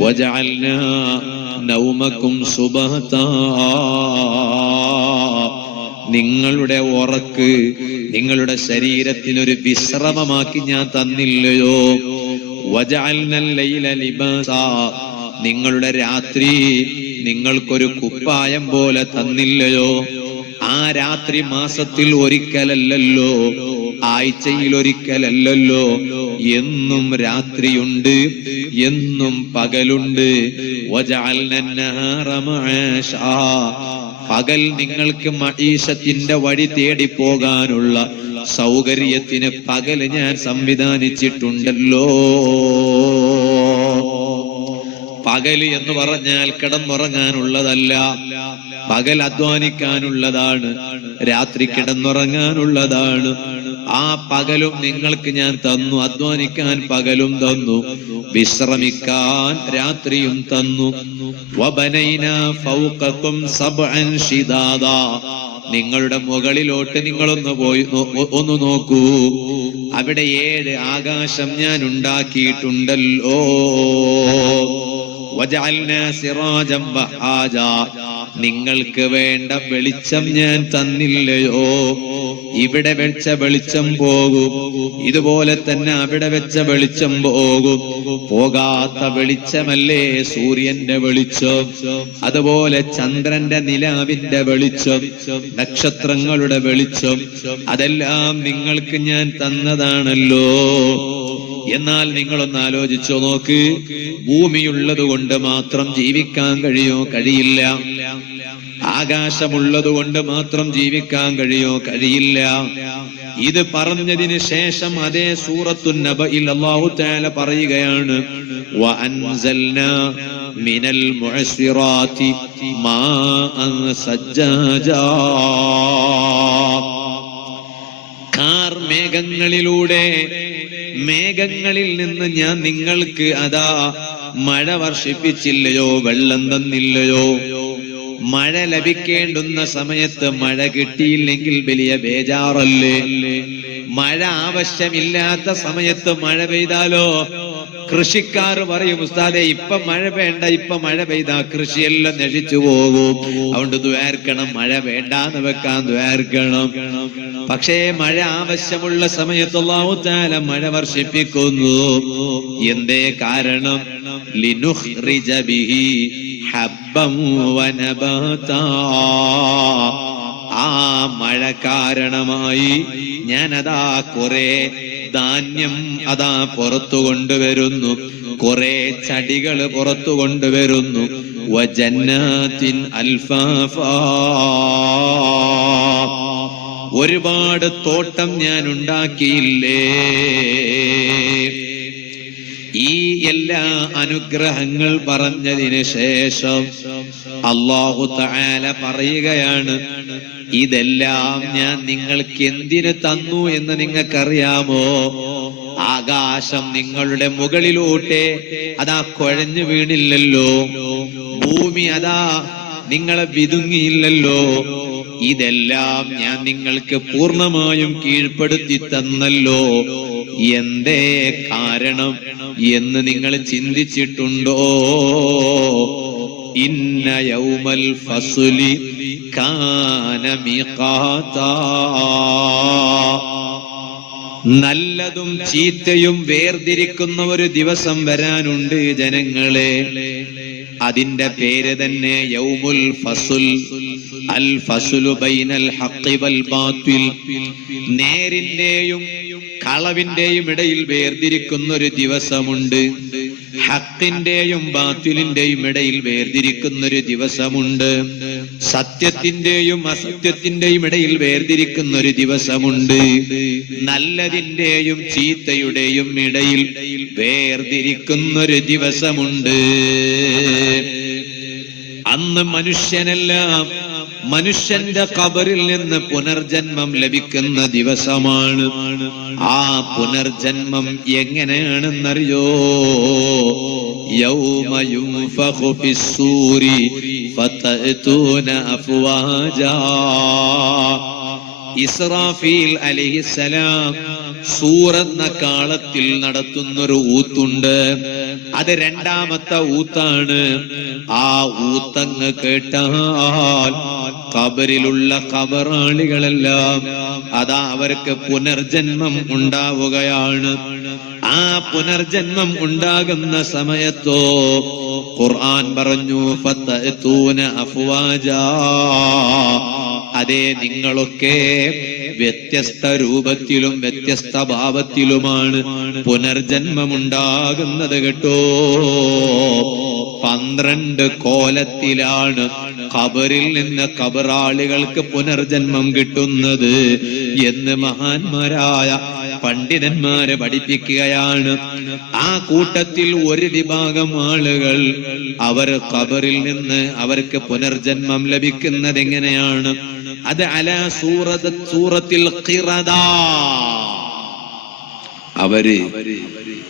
വജഅൽനാ നൗമകും സുബഹതാ, നിങ്ങളുടെ ഉറക്ക് നിങ്ങളുടെ ശരീരത്തിനൊരു വിശ്രമമാക്കി ഞാൻ തന്നില്ലയോ? വജഅൽനൽ ലൈല ലിബാസാ, നിങ്ങളുടെ രാത്രി നിങ്ങൾക്കൊരു കുപ്പായം പോലെ തന്നില്ലയോ? ആ രാത്രി മാസത്തിൽ ഒരിക്കലല്ലല്ലോ, ആഴ്ചയിൽ ഒരിക്കലല്ലല്ലോ, എന്നും രാത്രിയുണ്ട്, എന്നും പകലുണ്ട്. വജഅൽനൻ നഹാറ മആശാ, പകൽ നിങ്ങൾക്ക് മഈശത്തിന്റെ വഴി തേടി പോകാനുള്ള സൗകര്യത്തിന് പകല് ഞാൻ സംവിധാനിച്ചിട്ടുണ്ടല്ലോ. പകല് എന്ന് പറഞ്ഞാൽ കിടന്നുറങ്ങാനുള്ളതല്ല, പകൽ അധ്വാനിക്കാനുള്ളതാണ്, രാത്രി കിടന്നുറങ്ങാനുള്ളതാണ്. ആ പകലും നിങ്ങൾക്ക് ഞാൻ തന്നു, അധ്വാനിക്കാൻ പകലും തന്നു, വിശ്രമിക്കാൻ രാത്രിയും തന്നു. വബനൈനാ ഫൗഖകും സബ്അൻ ശിദാദാ, നിങ്ങളുടെ മുകളിലോട്ട് നിങ്ങളൊന്ന് പോയി ഒന്ന് നോക്കൂ, അവിടെ 7 ആകാശം ഞാൻ ഉണ്ടാക്കിയിട്ടുണ്ടല്ലോ. വജഅൽനാ സിറാജൻ വഹാജാ, നിങ്ങൾക്ക് വേണ്ട വെളിച്ചം ഞാൻ തന്നില്ലയോ? ഇവിടെ വെച്ച വെളിച്ചം പോകും, ഇതുപോലെ തന്നെ അവിടെ വെച്ച വെളിച്ചം പോകും. പോകാത്ത വെളിച്ചമല്ലേ സൂര്യന്റെ വെളിച്ചം, അതുപോലെ ചന്ദ്രന്റെ നിലാവിന്റെ വെളിച്ചം, നക്ഷത്രങ്ങളുടെ വെളിച്ചം, അതെല്ലാം നിങ്ങൾക്ക് ഞാൻ തന്നതാണല്ലോ. എന്നാൽ നിങ്ങളൊന്ന് ആലോചിച്ചോ നോക്ക്, ഭൂമിയുള്ളത് കൊണ്ട് മാത്രം ജീവിക്കാൻ കഴിയോ? കഴിയില്ല. ആകാശമുള്ളത് കൊണ്ട് മാത്രം ജീവിക്കാൻ കഴിയോ? കഴിയില്ല. ഇത് പറഞ്ഞതിന് ശേഷം അതേ സൂറത്തുൻ നബയിൽ അല്ലാഹു തആല പറയുകയാണ്, വഅൻസൽനാ മിനൽ മുഅസ്സിറാത്തി മാഅൻ സജ്ജാജാ, മേഘങ്ങളിലൂടെ, മേഘങ്ങളിൽ നിന്ന് ഞാൻ നിങ്ങൾക്ക് അതാ മഴ വർഷിപ്പിച്ചില്ലയോ? വെള്ളം തന്നില്ലയോ? മഴ ലഭിക്കേണ്ടുന്ന സമയത്ത് മഴ കിട്ടിയില്ലെങ്കിൽ വലിയ ബേജാറല്ലേ? മഴ ആവശ്യമില്ലാത്ത സമയത്ത് മഴ പെയ്താലോ കൃഷിക്കാർ പറയും, ഉസ്താദേ ഇപ്പൊ മഴ വേണ്ട, ഇപ്പൊ മഴ പെയ്താ കൃഷിയെല്ലാം നശിച്ചു പോകും, അതുകൊണ്ട് ദ്വാർക്കണം, മഴ വേണ്ടാന്ന് വെക്കാൻ ദ്വാർക്കണം. പക്ഷേ മഴ ആവശ്യമുള്ള സമയത്ത് അല്ലാഹു തആല മഴ വർഷിപ്പിക്കുന്നു. എന്തേ കാരണം? ലിനുഖ്റിജ ബിഹി ഹബ്ബൻ വനബാതാ, ആ മഴ കാരണമായി ഞാൻ അതാ കുറെ ധാന്യം അതാ പുറത്തു കൊണ്ടുവരുന്നു, കുറെ ചടികൾ പുറത്തു കൊണ്ടുവരുന്നു. വജന്നാത്തിൻ അൽഫാഫാ, ഒരുപാട് തോട്ടം ഞാൻ ഉണ്ടാക്കിയില്ലേ? ഈ എല്ലാ അനുഗ്രഹങ്ങൾ പറഞ്ഞതിന് ശേഷം അല്ലാഹു തആല പറയുകയാണ്, ഇതെല്ലാം ഞാൻ നിങ്ങൾക്ക് എന്തിന് തന്നു എന്ന് നിങ്ങൾക്കറിയാമോ? ആകാശം നിങ്ങളുടെ മുകളിലോട്ടെ അതാ കുഴഞ്ഞു വീണില്ലല്ലോ, ഭൂമി അതാ നിങ്ങളെ വിതുങ്ങിയില്ലല്ലോ. ഇതെല്ലാം ഞാൻ നിങ്ങൾക്ക് പൂർണ്ണമായും കീഴ്പ്പെടുത്തി തന്നല്ലോ. എന്തേ കാരണം എന്ന് നിങ്ങൾ ചിന്തിച്ചിട്ടുണ്ടോ? ഇന്ന യൗമൽ ഫസ്ലി കാന മീഖാതാ, നല്ലതും ചീത്തയും വേർതിരിക്കുന്ന ഒരു ദിവസം വരാനുണ്ട് ജനങ്ങളെ. അതിന്റെ പേര് തന്നെ യൗമുൽ ഫസ്ൽ. അൽ ഫസ്ലു ബൈനൽ ഹഖ് വൽ ബാത്തിൽ, നേരിന്റെയും കളവിന്റെയും ഇടയിൽ വേർതിരിക്കുന്ന ഒരു ദിവസമുണ്ട്. ഹക്കിന്റെയും ബാത്തിലിന്റെയും ഇടയിൽ വേർതിരിക്കുന്ന ഒരു ദിവസമുണ്ട്. സത്യത്തിന്റെയും അസത്യത്തിന്റെയും ഇടയിൽ വേർതിരിക്കുന്ന ഒരു ദിവസമുണ്ട്. നല്ലതിന്റെയും ചീത്തയുടെയും ഇടയിൽ വേർതിരിക്കുന്ന ഒരു ദിവസമുണ്ട്. അന്ന് മനുഷ്യനെല്ലാം മനുഷ്യന്റെ ഖബറിൽ നിന്ന് പുനർജന്മം ലഭിക്കുന്ന ദിവസമാണ്. ആ പുനർജന്മം എങ്ങനെയാണെന്നറിയോ? യൗമ യുൻഫഖു ഫിസ്സൂരി ഫതഅതൂന അഫ്വാജാ, ഇസ്രാഫീൽ അലൈഹിസ്സലാം സൂറെന്ന കാളത്തിൽ നടത്തുന്നൊരു ഊത്തുണ്ട്. അത് രണ്ടാമത്തെ ഊത്താണ്. ആ ഊത്തങ്ങ് കേട്ടാൽ ഖബറിലുള്ള ഖബറാളികളെല്ലാം അതാ അവർക്ക് പുനർജന്മം ഉണ്ടാവുകയാണ്. ആ പുനർജന്മം ഉണ്ടാകുന്ന സമയത്തോ ഖുർആൻ പറഞ്ഞു ഫതഅതൂന അഫ്വാജാ, അതേ നിങ്ങളൊക്കെ വ്യത്യസ്ത രൂപത്തിലും വ്യത്യസ്ത ഭാവത്തിലുമാണ് പുനർജന്മമുണ്ടാകുന്നത് കേട്ടോ. 12 കോലത്തിലാണ് ഖബറിൽ നിന്ന് ഖബറാളികൾക്ക് പുനർജന്മം കിട്ടുന്നത് എന്ന് മഹാന്മാരായ പണ്ഡിതന്മാരെ പഠിപ്പിക്കുകയാണ്. ആ കൂട്ടത്തിൽ ഒരു വിഭാഗം ആളുകൾ അവർ ഖബറിൽ നിന്ന് അവർക്ക് പുനർജന്മം ലഭിക്കുന്നത് എങ്ങനെയാണ്? അത് അലാ സൂറത്തിൽ ഖിറദ, അവര്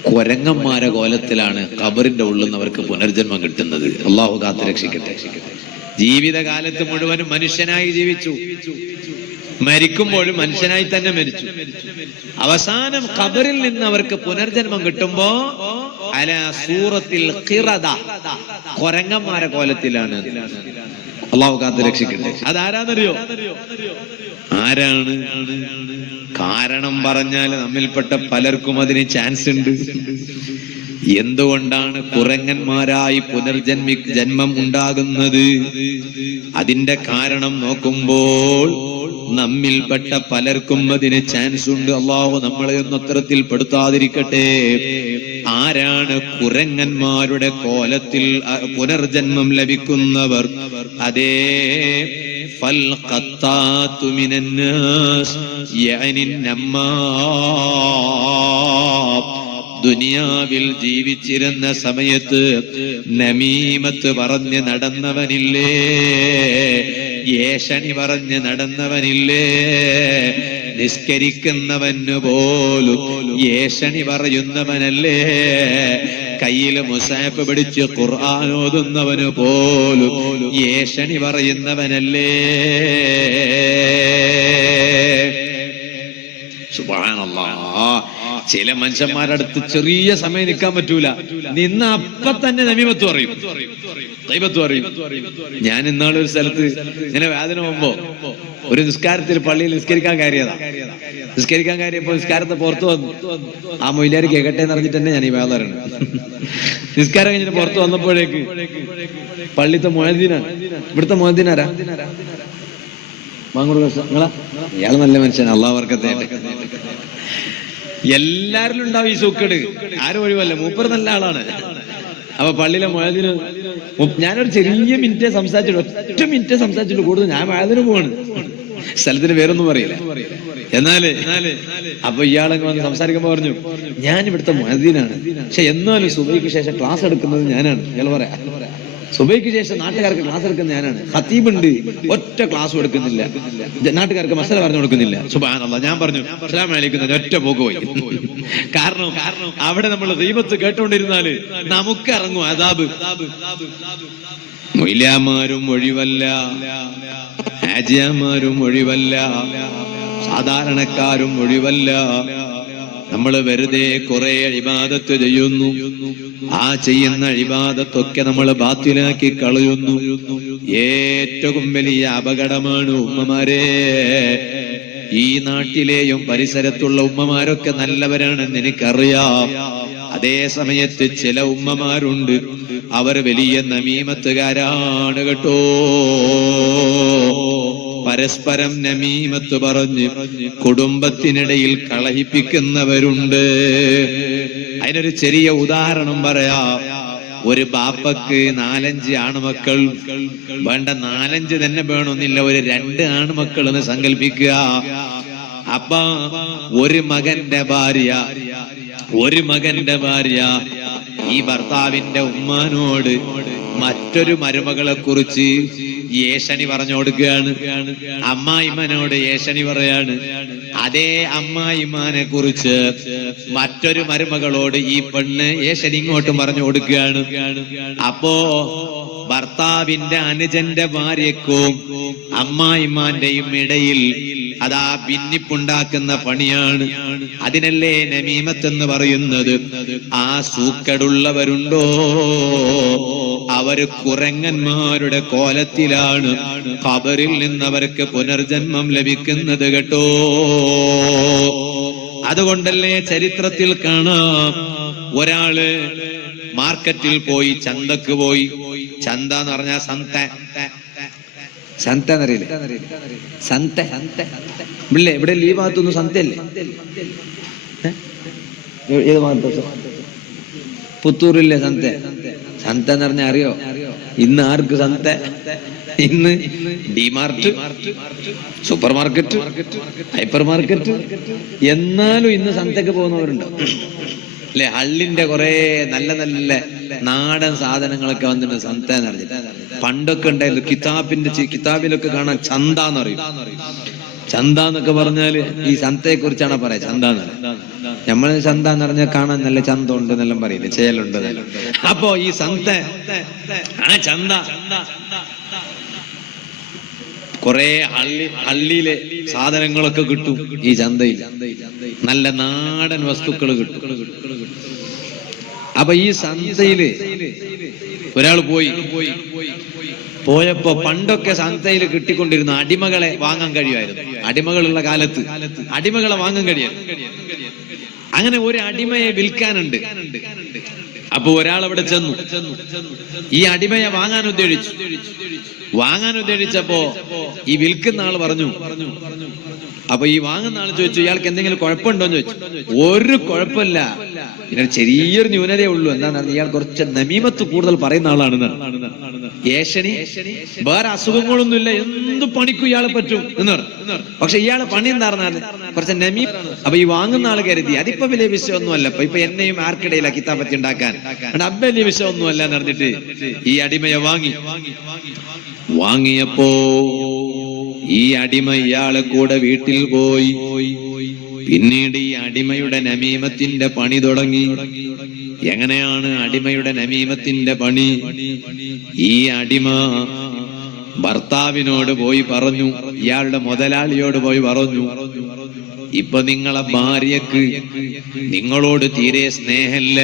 കുരങ്ങന്മാരെ കോലത്തിലാണ് ഖബറിന്റെ ഉള്ളിൽ നിന്ന് അവർക്ക് പുനർജന്മം കിട്ടുന്നത്. അള്ളാഹു കാത്ത് രക്ഷിക്കട്ടെ. ജീവിതകാലത്ത് മുഴുവനും മനുഷ്യനായി ജീവിച്ചു, മരിക്കുമ്പോഴും മനുഷ്യനായി തന്നെ മരിച്ചു. അവസാനം ഖബറിൽ നിന്ന് അവർക്ക് പുനർജന്മം കിട്ടുമ്പോ അലാ സൂറത്തിൽ ഖിറദ, കുരങ്ങന്മാരെ കോലത്തിലാണ്. അള്ളാഹു കാത്ത് രക്ഷിക്കട്ടെ. അതാരാന്നറിയോ? ആരാണ്? കാരണം പറഞ്ഞാൽ നമ്മിൽപ്പെട്ട പലർക്കും അതിന് ചാൻസ് ഉണ്ട്. എന്തുകൊണ്ടാണ് കുരങ്ങന്മാരായി ജന്മം ഉണ്ടാകുന്നത്? അതിന്റെ കാരണം നോക്കുമ്പോൾ നമ്മിൽപ്പെട്ട പലർക്കും അതിന് ചാൻസ് ഉണ്ട്. അള്ളാഹു നമ്മളെ ഒന്നും അത്തരത്തിൽ പെടുത്താതിരിക്കട്ടെ. ആരാണ് കുരങ്ങന്മാരുടെ കോലത്തിൽ പുനർജന്മം ലഭിക്കുന്നവർ? അതേ ഫൽഖത്താതു മിനന്നാസ് യഅനി നമ്മാം. ദുനിയാവിൽ ജീവിച്ചിരുന്ന സമയത്ത് നമീമത്ത് പറഞ്ഞ് നടന്നവനില്ലേ, ഏഷണി പറഞ്ഞ് നടന്നവനില്ലേ, നിസ്കരിക്കുന്നവന് പോലും ഏഷണി പറയുന്നവനല്ലേ, കയ്യിൽ മുസാഫ് പിടിച്ച് ഖുർആൻ ഓതുന്നവന് പോലും ഏഷണി പറയുന്നവനല്ലേ. സുബ്ഹാനല്ലാഹ്. ചില മനുഷ്യന്മാരുടെ അടുത്ത് ചെറിയ സമയം നിൽക്കാൻ പറ്റൂല, നിന്ന് അപ്പൊ തന്നെ നമീമത്ത് പറയും, ഗൈബത്ത് പറയും. ഞാൻ ഇന്നാളൊരു സ്ഥലത്ത് ഇങ്ങനെ വേദന പോകുമ്പോ ഒരു നിസ്കാരത്തിൽ പള്ളിയിൽ നിസ്കരിക്കാൻ കയറിയപ്പോ നിസ്കാരത്തെ പുറത്തു വന്നു. ആ മൊയിലാര് കേക്കട്ടെ എന്ന് പറഞ്ഞിട്ട് തന്നെ ഞാൻ ഈ വേദന നിസ്കാരം കഴിഞ്ഞിട്ട് പുറത്തു വന്നപ്പോഴേക്ക് പള്ളിത്തെ മുഅദ്ദിനാണ്. ഇവിടുത്തെ മുഅദ്ദിനാരാ? മാങ്ങൂർ നിങ്ങളാ? ഇയാൾ നല്ല മനുഷ്യൻ, അള്ളാഹു ബർക്കത്ത് ചെയ്യട്ടെ. എല്ലാരിലും ഉണ്ടാവും ഈ സൂക്കേട്, ആരും ഒഴിവല്ല. മൂപ്പർ നല്ല ആളാണ്. അപ്പൊ പള്ളിയിലെ മുഅദ്ദിന് ഞാനൊരു ചെറിയ മിനിറ്റ് സംസാരിച്ചിട്ട്, ഒറ്റ മിനിറ്റ് സംസാരിച്ചിട്ട് കൂടുതൽ ഞാൻ മുഅദ്ദിന് പോവാണ്. സ്ഥലത്തിന് പേരൊന്നും പറയില്ല. എന്നാല് അപ്പൊ ഇയാളങ്ങ് വന്ന് സംസാരിക്കുമ്പോ പറഞ്ഞു, ഞാൻ ഇവിടുത്തെ മുഅദ്ദിനാണ്, പക്ഷെ എന്നാലും സുബഹിക്ക് ശേഷം ക്ലാസ് എടുക്കുന്നത് ഞാനാണ്. ഇയാൾ പറയാ, സുബഹിക്ക് ശേഷം നാട്ടുകാർക്ക് ക്ലാസ് എടുക്കുന്നത് ഞാനാണ്. ഖതീബുണ്ട്, ഒറ്റ ക്ലാസ് എടുക്കുന്നില്ല, നാട്ടുകാർക്ക് മസല പറഞ്ഞു കൊടുക്കുന്നില്ല. സുബ്ഹാനല്ലാഹ്. ഞാൻ പറഞ്ഞു അസ്സലാമു അലൈക്കും, ഒറ്റ പോക്ക് പോയി. കാരണം അവിടെ നമ്മൾ ഗീബത്ത് കേട്ടോണ്ടിരുന്നാല് നമുക്ക് ഇറങ്ങും അദാബ്. മൊയ്ലാമാരും ഒഴിവല്ല, ഹാജിയാമാരും ഒഴിവല്ല, സാധാരണക്കാരും ഒഴിവല്ല. നമ്മൾ വെറുതെ കുറെ ഇബാദത്ത് ചെയ്യുന്നു. ആ ചെയ്യുന്ന ഇബാദത്തൊക്കെ നമ്മൾ ബാത്തിലാക്കി കളയുന്നു. ഏറ്റവും വലിയ അപകടമാണ് ഉമ്മമാരെ. ഈ നാട്ടിലെയും പരിസരത്തുള്ള ഉമ്മമാരൊക്കെ നല്ലവരാണെന്ന് എനിക്കറിയാം. അതേ സമയത്ത് ചില ഉമ്മമാരുണ്ട്, അവർ വലിയ നമീമത്തുകാരാണ് കേട്ടോ. പരസ്പരം നമീമത്ത് പറഞ്ഞ് കുടുംബത്തിനിടയിൽ കളഹിപ്പിക്കുന്നവരുണ്ട്. അതിനൊരു ചെറിയ ഉദാഹരണം പറയാം. ഒരു ബാപ്പക്ക് 4-5 ആൺമക്കൾ വേണ്ട, 4-5 തന്നെ വേണമെന്നില്ല, ഒരു 2 ആൺമക്കൾ എന്ന് സങ്കല്പിക്കുക. അപ്പ ഒരു മകന്റെ ഭാര്യ ഈ ഭർത്താവിന്റെ ഉമ്മാനോട് മറ്റൊരു മരുമകളെ കുറിച്ച് ഏഷണി പറഞ്ഞു കൊടുക്കുകയാണ്. അമ്മായിമ്മനോട് ഏഷണി പറയാണ്. അതേ അമ്മായിമാനെ കുറിച്ച് മറ്റൊരു മരുമകളോട് ഈ പെണ്ണ് ഏഷണി ഇങ്ങോട്ടും പറഞ്ഞു കൊടുക്കുകയാണ്. അപ്പോ ഭർത്താവിന്റെ അനുജന്റെ ഭാര്യക്കും അമ്മായിമാന്റെയും ഇടയിൽ അതാ ഭിന്നിപ്പുണ്ടാക്കുന്ന പണിയാണ്. അതിനല്ലേ നമീമത്ത് എന്ന് പറയുന്നത്. ആ സൂക്കടുള്ളവരുണ്ടോ അവര് കുരങ്ങന്മാരുടെ കോലത്തിലാണ് ഖബറിൽ നിന്നവർക്ക് പുനർജന്മം ലഭിക്കുന്നത് കേട്ടോ. അതുകൊണ്ടല്ലേ ചരിത്രത്തിൽ കാണാം, ഒരാള് മാർക്കറ്റിൽ പോയി, ചന്തക്ക് പോയി. ചന്ത എന്ന് പറഞ്ഞാൽ സന്ത എന്നറിയില്ലേ? സന്ത ഇല്ലേ? ഇവിടെ ഈ ഭാഗത്തൊന്നും സന്തയല്ലേ? ഏത് ഭാഗത്ത്? പുത്തൂരില്ലേ സന്ത? സന്ത എന്ന് പറഞ്ഞാൽ അറിയോ? ഇന്ന് ആർക്ക് സന്ത? ഇന്ന് DMart, super market, hyper market. എന്നാലും ഇന്ന് സന്തക്ക് പോകുന്നവരുണ്ടോ അല്ലെ? ഹള്ളിന്റെ കുറെ നല്ല നല്ല നാടൻ സാധനങ്ങളൊക്കെ വന്നിട്ട് സന്ത എന്ന് പറഞ്ഞിട്ട്. പണ്ടൊക്കെ ഉണ്ടായിരുന്നു കിതാബിലൊക്കെ കാണാൻ ചന്ത എന്നറിയും. ചന്ത എന്നൊക്കെ പറഞ്ഞാല് ഈ സന്തയെ കുറിച്ചാണ് പറയാ. ചന്ത എന്ന് പറയാം. നമ്മള് ചന്ത എന്ന് പറഞ്ഞാൽ കാണാൻ നല്ല ചന്ത ഉണ്ട് എന്നെല്ലാം പറയില്ലേ, ചേലുണ്ട്. അപ്പോ ഈ സന്ത, ആ ചന്ത കുറെ ഹള്ളിയിലെ സാധനങ്ങളൊക്കെ കിട്ടും ഈ ചന്തയിൽ. നല്ല നാടൻ വസ്തുക്കൾ കിട്ടും. അപ്പൊ ഈ സന്തയില് ഒരാൾ പോയപ്പോ പണ്ടൊക്കെ സന്തയിൽ കിട്ടിക്കൊണ്ടിരുന്ന അടിമകളെ വാങ്ങാൻ കഴിയുമായിരുന്നു. അടിമകളുള്ള കാലത്ത് അടിമകളെ വാങ്ങാൻ കഴിയായിരുന്നു. അങ്ങനെ ഒരു അടിമയെ വിൽക്കാനുണ്ട്. അപ്പൊ ഒരാൾ അവിടെ ചെന്നു, ഈ അടിമയെ വാങ്ങാൻ ഉദ്ദേശിച്ചപ്പോ ഈ വിൽക്കുന്ന ആള് പറഞ്ഞു. അപ്പൊ ഈ വാങ്ങുന്ന ആൾ ചോദിച്ചു, ഇയാൾക്ക് എന്തെങ്കിലും കുഴപ്പമുണ്ടോന്ന് ചോദിച്ചു. ഒരു കുഴപ്പമില്ല, പിന്നെ ചെറിയൊരു ന്യൂനതയേ ഉള്ളൂ. എന്താണെന്ന്, ഇയാൾ കുറച്ച് നമീമത്ത് കൂടുതൽ പറയുന്ന ആളാണെന്ന്. ഏഷണി വേറെ അസുഖങ്ങളൊന്നുമില്ല, എന്ത് പണിക്കും ഇയാളെ പറ്റും എന്ന് പറഞ്ഞു. പക്ഷെ ഇയാളെ പണി എന്താണെന്നാണ്, കുറച്ച് നമീം. അപ്പൊ ഈ വാങ്ങുന്ന ആൾ കരുതി അതിപ്പോ വലിയ വിഷയമൊന്നുമല്ല, ഇപ്പൊ എന്നെയും ആർക്കിടയില കിതാബത്തി ഉണ്ടാക്കാൻ അപ്പൊ വലിയ വിഷയമൊന്നുമല്ല എന്ന് പറഞ്ഞിട്ട് ഈ അടിമയെ വാങ്ങിയപ്പോ ഈ അടിമ ഇയാളെ കൂടെ വീട്ടിൽ പോയി. പിന്നീട് ഈ അടിമയുടെ നമീമത്തിന്റെ പണി തുടങ്ങി. എങ്ങനെയാണ് അടിമയുടെ നമീമത്തിന്റെ പണി? ഈ അടിമ ഭർത്താവിനോട് പോയി പറഞ്ഞു, ഇയാളുടെ മുതലാളിയോട് പോയി പറഞ്ഞു, ഇപ്പൊ നിങ്ങളെ ഭാര്യക്ക് നിങ്ങളോട് തീരെ സ്നേഹമില്ല.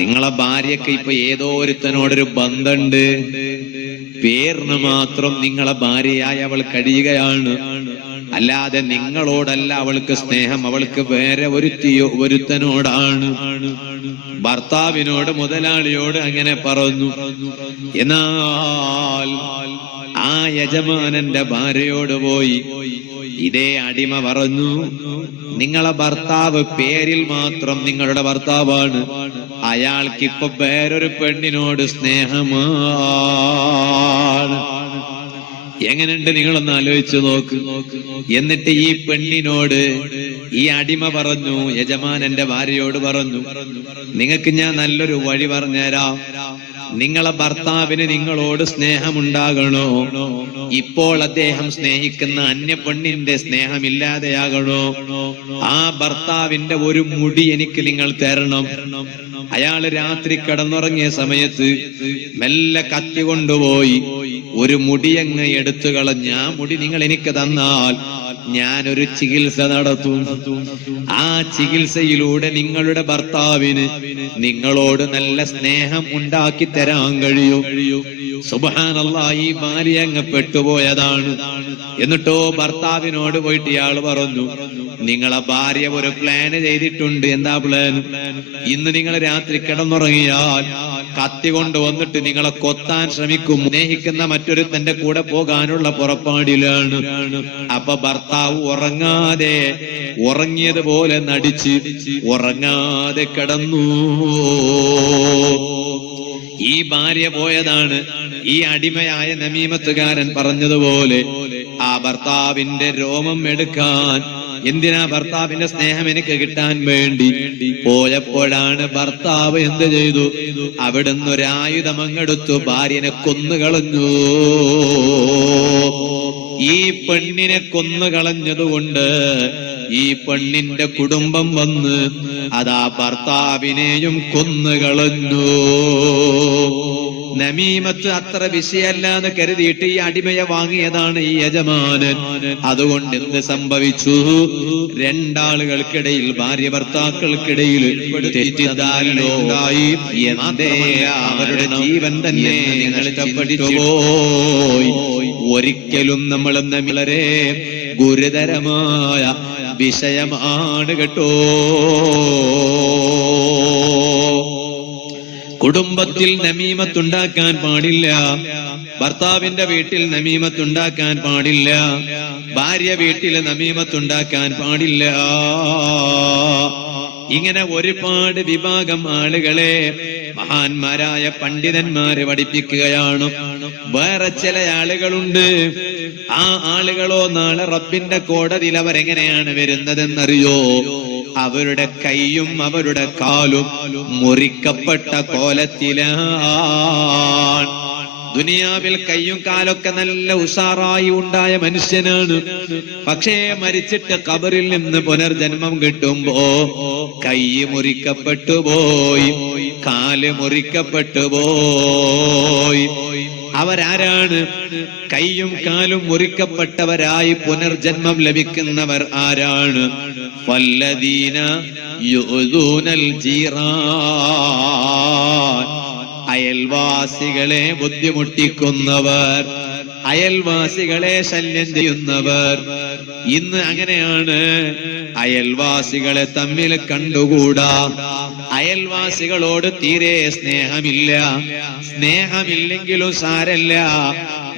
നിങ്ങളെ ഭാര്യക്ക് ഇപ്പൊ ഏതോ ഒരുത്തനോടൊരു ബന്ധമുണ്ട്. പേരിന് മാത്രം നിങ്ങളെ ഭാര്യയായി അവൾ കഴിയുകയാണ്. അല്ലാതെ നിങ്ങളോടല്ല അവൾക്ക് സ്നേഹം, അവൾക്ക് വേറെ ഒരുത്തനോടാണ്. ഭർത്താവിനോട് മുതലാളിയോട് അങ്ങനെ പറഞ്ഞു. എന്നാൽ ആ യജമാനന്റെ ഭാര്യയോട് പോയി ഇതേ അടിമ പറഞ്ഞു, നിങ്ങളെ ഭർത്താവ് പേരിൽ മാത്രം നിങ്ങളുടെ ഭർത്താവാണ്, അയാൾക്കിപ്പൊ വേറൊരു പെണ്ണിനോട് സ്നേഹമാണ്. എങ്ങനെയുണ്ട് നിങ്ങളൊന്ന് ആലോചിച്ചു നോക്ക്. എന്നിട്ട് ഈ പെണ്ണിനോട് ഈ അടിമ പറഞ്ഞു, യജമാനന്റെ ഭാര്യയോട് പറഞ്ഞു, നിങ്ങൾക്ക് ഞാൻ നല്ലൊരു വഴി പറഞ്ഞുതരാം. നിങ്ങളെ ഭർത്താവിന് നിങ്ങളോട് സ്നേഹമുണ്ടാകണോ? ഇപ്പോൾ അദ്ദേഹം സ്നേഹിക്കുന്ന അന്യ പെണ്ണിന്റെ സ്നേഹമില്ലാതെയാകണോ? ആ ഭർത്താവിന്റെ ഒരു മുടി എനിക്ക് നിങ്ങൾ തരണം. അയാള് രാത്രി കിടന്നുറങ്ങിയ സമയത്ത് മെല്ലെ കത്തി കൊണ്ടുപോയി ഒരു മുടിയങ്ങ് എടുത്തു കളഞ്ഞ ആ മുടി നിങ്ങൾ എനിക്ക് തന്നാൽ ഞാനൊരു ചികിത്സ നടത്തും. ആ ചികിത്സയിലൂടെ നിങ്ങളുടെ ഭർത്താവിന് നിങ്ങളോട് നല്ല സ്നേഹം ഉണ്ടാക്കി തരാൻ കഴിയും. സുബ്ഹാനല്ലാഹ്, ഈ ഭാര്യ അങ്ങ് പെട്ടുപോയതാണ്. എന്നിട്ടോ ഭർത്താവിനോട് പോയിട്ട് ഇയാൾ പറഞ്ഞു, നിങ്ങളെ ഭാര്യ ഒരു പ്ലാന് ചെയ്തിട്ടുണ്ട്. എന്താ പ്ലാൻ? ഇന്ന് നിങ്ങൾ രാത്രി കിടന്നുറങ്ങിയാൽ കത്തി കൊണ്ടുവന്നിട്ട് നിങ്ങളെ കൊത്താൻ ശ്രമിക്കും. സ്നേഹിക്കുന്ന മറ്റൊരു തന്റെ കൂടെ പോകാനുള്ള പുറപ്പാടിലാണ്. അപ്പൊ ഭർത്താവ് ഉറങ്ങിയതുപോലെ നടിച്ച് ഉറങ്ങാതെ കിടന്നു. ഈ ഭാര്യ പോയതാണ്. ഈ അടിമയായ നമീമത്തുകാരൻ പറഞ്ഞതുപോലെ ആ ഭർത്താവിന്റെ രോമം എടുക്കാൻ, എന്തിനാ? ഭർത്താവിന്റെ സ്നേഹം എനിക്ക് കിട്ടാൻ വേണ്ടി പോയപ്പോഴാണ് ഭർത്താവ് എന്ത് ചെയ്തു? അവിടുന്ന് ഒരു ആയുധം അങ്ങെടുത്തു ഭാര്യനെ കൊന്നുകളഞ്ഞു. ഈ പെണ്ണിനെ കൊന്നുകളഞ്ഞതുകൊണ്ട് ഈ പെണ്ണിന്റെ കുടുംബം വന്ന് അതാ ഭർത്താവിനെയും കൊന്നുകളഞ്ഞു. നമീമത്ത് അത്ര വിഷയമല്ല എന്ന് കരുതിയിട്ട് ഈ അടിമയെ വാങ്ങിയതാണ് ഈ യജമാനൻ. അതുകൊണ്ട് എന്ത് സംഭവിച്ചു? രണ്ടാളുകൾക്കിടയിൽ, ഭാര്യ ഭർത്താക്കൾക്കിടയിൽ തെറ്റിദ്ധാരണയുണ്ടായി. അവരുടെ ജീവൻ തന്നെ നഷ്ടപ്പെട്ടു പോയി. ഒരിക്കലും നമ്മൾ വളരെ ഗുരുതരമായ വിഷയമാണ് കേട്ടോ. കുടുംബത്തിൽ നമീമത്തുണ്ടാക്കാൻ പാടില്ല. ഭർത്താവിന്റെ വീട്ടിൽ നമീമത്തുണ്ടാക്കാൻ പാടില്ല. ഭാര്യ വീട്ടിൽ നമീമത്തുണ്ടാക്കാൻ പാടില്ല. ഇങ്ങനെ ഒരുപാട് വിഭാഗം ആളുകളെ മഹാന്മാരായ പണ്ഡിതന്മാര് പഠിപ്പിക്കുകയാണ്. വേറെ ചില ആളുകളുണ്ട്, ആ ആളുകളോ നാളെ റബ്ബിന്റെ കോടതിയിൽ അവരെങ്ങനെയാണ് വരുന്നതെന്നറിയോ? അവരുടെ കൈയും അവരുടെ കാലും മുറിക്കപ്പെട്ട കോലത്തിലാണ്. ദുനിയാവിൽ കയ്യും കാലൊക്കെ നല്ല ഉഷാറായി ഉണ്ടായ മനുഷ്യനാണ്. പക്ഷേ മരിച്ചിട്ട് ഖബറിൽ നിന്ന് പുനർജന്മം കിട്ടുമ്പോ കൈ മുറിക്കപ്പെട്ടു പോയി, കാല് മുറിക്കപ്പെട്ടു പോയി. അവരാരാണ്? കൈയും കാലും മുറിക്കപ്പെട്ടവരായി പുനർജന്മം ലഭിക്കുന്നവർ ആരാണ്? വല്ലദീന യുദൂനൽ ജീറാൻ, അയൽവാസികളെ ബുദ്ധിമുട്ടിക്കുന്നവർ, അയൽവാസികളെ ശല്യം ചെയ്യുന്നവർ. ഇന്ന് അങ്ങനെയാണ്. അയൽവാസികളെ തമ്മിൽ കണ്ടുകൂടാ. അയൽവാസികളോട് തീരെ സ്നേഹമില്ല. സ്നേഹമില്ലെങ്കിലും സാരല്ല,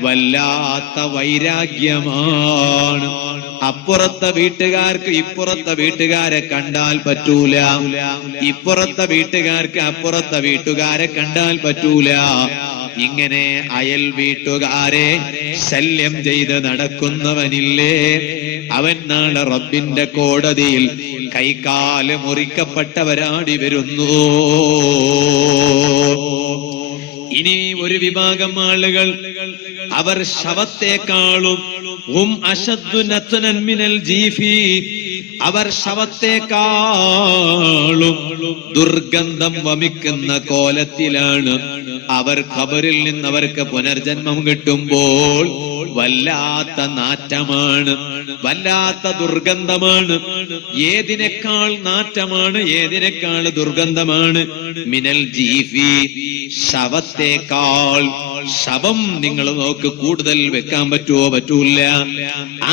വല്ലാത്ത വൈരാഗ്യമാണ്. അപ്പുറത്തെ വീട്ടുകാർക്ക് ഇപ്പുറത്തെ വീട്ടുകാരെ കണ്ടാൽ പറ്റൂല, ഇപ്പുറത്തെ വീട്ടുകാർക്ക് അപ്പുറത്തെ വീട്ടുകാരെ കണ്ടാൽ പറ്റൂല. ഇങ്ങനെ അയൽ വീട്ടുകാരെ ശല്യം ചെയ്ത് നടക്കുന്നവനില്ലേ, അവൻ നാളെ റബ്ബിന്റെ കോടതിയിൽ കൈകാല് മുറിക്കപ്പെട്ടവരാടി വരുന്നു. ഇനി ഒരു വിഭാഗം ആളുകൾ, അവർ ശവത്തെക്കാളും അവർ ശവത്തെക്കാളും ദുർഗന്ധം വമിക്കുന്ന കോലത്തിലാണ്. അവർ ഖബറിൽ നിന്ന് അവർക്ക് പുനർജന്മം കിട്ടുമ്പോൾ വല്ലാത്ത നാറ്റമാണ്, വല്ലാത്ത ദുർഗന്ധമാണ്. ഏതിനേക്കാൾ നാറ്റമാണ്, ഏതിനേക്കാൾ ദുർഗന്ധമാണ്? മിനൽ ജീഫി, ശവത്തേക്കാൾ. ശവം നിങ്ങൾ നോക്ക്, കൂടുതൽ വെക്കാൻ പറ്റുമോ? പറ്റൂല.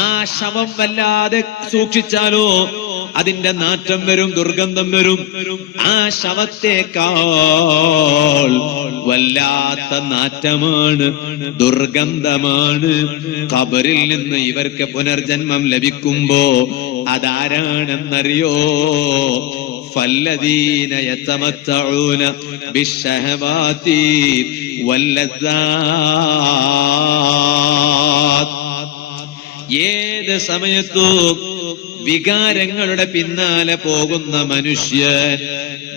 ആ ശവം വല്ലാതെ സൂക്ഷിച്ചാലോ അതിന്റെ നാറ്റം വരും, ദുർഗന്ധം വരും. ആ ശവത്തേക്കാൾ വല്ലാത്ത നാറ്റമാണ്, ദുർഗന്ധമാണ്. ഖബറിൽ നിന്ന് ഇവർക്ക് പുനർജന്മം ലഭിക്കുമ്പോ അതാരാണെന്നറിയോ? ഫല്ലദീന യതമത്തഊന ബിശ്ശഹവാതി വല്ലദാത്. ഏത് സമയത്തും വികാരങ്ങളുടെ പിന്നാലെ പോകുന്ന മനുഷ്യൻ,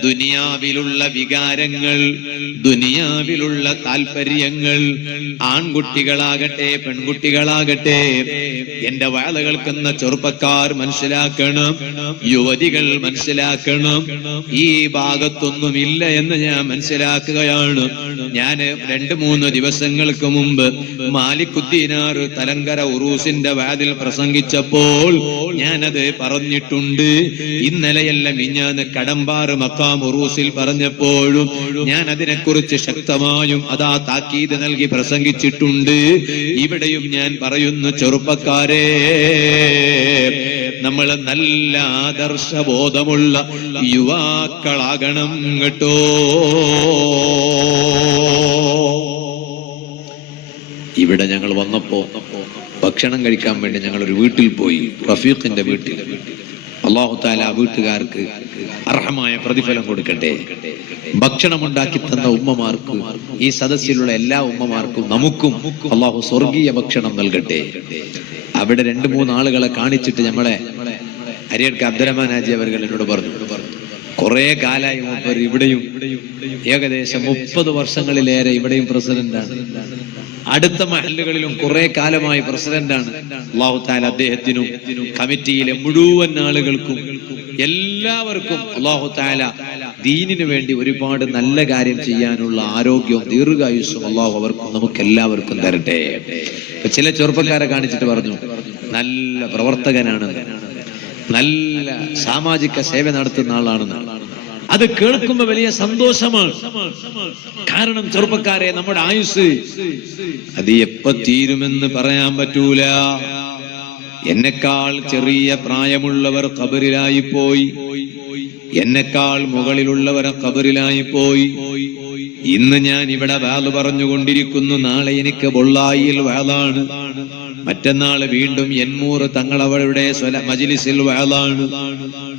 ദുനിയാവിലുള്ള വികാരങ്ങൾ, ദുനിയാവിലുള്ള താല്പര്യങ്ങൾ, ആൺകുട്ടികളാകട്ടെ പെൺകുട്ടികളാകട്ടെ, എന്റെ വാള കേൾക്കുന്ന ചെറുപ്പക്കാർ മനസ്സിലാക്കണം, യുവതികൾ മനസ്സിലാക്കണം. ഈ ഭാഗത്തൊന്നുമില്ല എന്ന് ഞാൻ മനസ്സിലാക്കുകയാണ്. ഞാൻ 2-3 ദിവസങ്ങൾക്ക് മുമ്പ് മാലിക്കുദ്ദീനാർ തലങ്കര ഉറൂസിന്റെ വാതിൽ പ്രസംഗിച്ചപ്പോൾ ഞാനത് പറഞ്ഞിട്ടുണ്ട്. ഇന്നലെയെല്ലാം ഞാൻ കടമ്പാറ് മക്കാം ഉറൂസിൽ പറഞ്ഞപ്പോഴും ഞാൻ അതിനെക്കുറിച്ച് ശക്തമായും അതാ താക്കീത് നൽകി പ്രസംഗിച്ചിട്ടുണ്ട്. ഇവിടെയും ഞാൻ പറയുന്നു, ചെറുപ്പക്കാരെ, നമ്മൾ നല്ല ആദർശബോധമുള്ള യുവാക്കളാകണം കേട്ടോ. ഇവിടെ ഞങ്ങൾ വന്നപ്പോ ഭക്ഷണം കഴിക്കാൻ വേണ്ടി ഞങ്ങൾ ഒരു വീട്ടിൽ പോയി, റഫീഖിന്റെ വീട്ടിൽ. അല്ലാഹു തആല വീട്ടുകാർക്ക് അർഹമായ പ്രതിഫലം കൊടുക്കട്ടെ. ഭക്ഷണം ഉണ്ടാക്കി തന്ന ഉമ്മമാർക്കും ഈ സദസ്സിലുള്ള എല്ലാ ഉമ്മമാർക്കും നമുക്കും അല്ലാഹു സ്വർഗീയ ഭക്ഷണം നൽകട്ടെ. അവിടെ 2-3 ആളുകളെ കാണിച്ചിട്ട് നമ്മളെ അരിയടുക്ക അബ്ദുറഹ്മാൻ ഹാജി അവർ എന്നോട് പറഞ്ഞു, കുറെ കാലായി മൂപ്പർ ഇവിടെയും ഏകദേശം 30 വർഷങ്ങളിലേറെ ഇവിടെയും പ്രസിഡന്റാണ്, അടുത്ത മഹല്ലുകളിലും കുറെ കാലമായി പ്രസിഡന്റാണ്. അല്ലാഹു തആല അദ്ദേഹത്തിനും കമ്മിറ്റിയിലെ മുഴുവൻ ആളുകൾക്കും എല്ലാവർക്കും അല്ലാഹു തആല ദീനിനു വേണ്ടി ഒരുപാട് നല്ല കാര്യം ചെയ്യാനുള്ള ആരോഗ്യവും ദീർഘായുസ്സും അല്ലാഹു അവർക്കും നമുക്ക് എല്ലാവർക്കും തരട്ടെ. ചില ചെറുപ്പക്കാരെ കാണിച്ചിട്ട് പറഞ്ഞു നല്ല പ്രവർത്തകനാണ്, നല്ല സാമാജിക സേവ നടത്തുന്ന ആളാണെന്ന്. അത് കേൾക്കുമ്പോ വലിയ സന്തോഷമാണ്. കാരണം ചെറുപ്പക്കാരെ, നമ്മുടെ ആയുസ് അത് എപ്പോ തീരുമെന്ന് പറയാൻ പറ്റൂല. എന്നെക്കാൾ ചെറിയ പ്രായമുള്ളവർ ഖബറിലായി പോയി, എന്നെക്കാൾ മുകളിലുള്ളവർ ഖബറിലായി പോയി. ഇന്ന് ഞാൻ ഇവിടെ വാള് പറഞ്ഞുകൊണ്ടിരിക്കുന്നു, നാളെ എനിക്ക് ബൊള്ളായിൽ വാളാണ്, മറ്റന്നാള് വീണ്ടും എൻമൂറ് തങ്ങളവരുടെ മജ്ലിസിൽ വാളാണ്,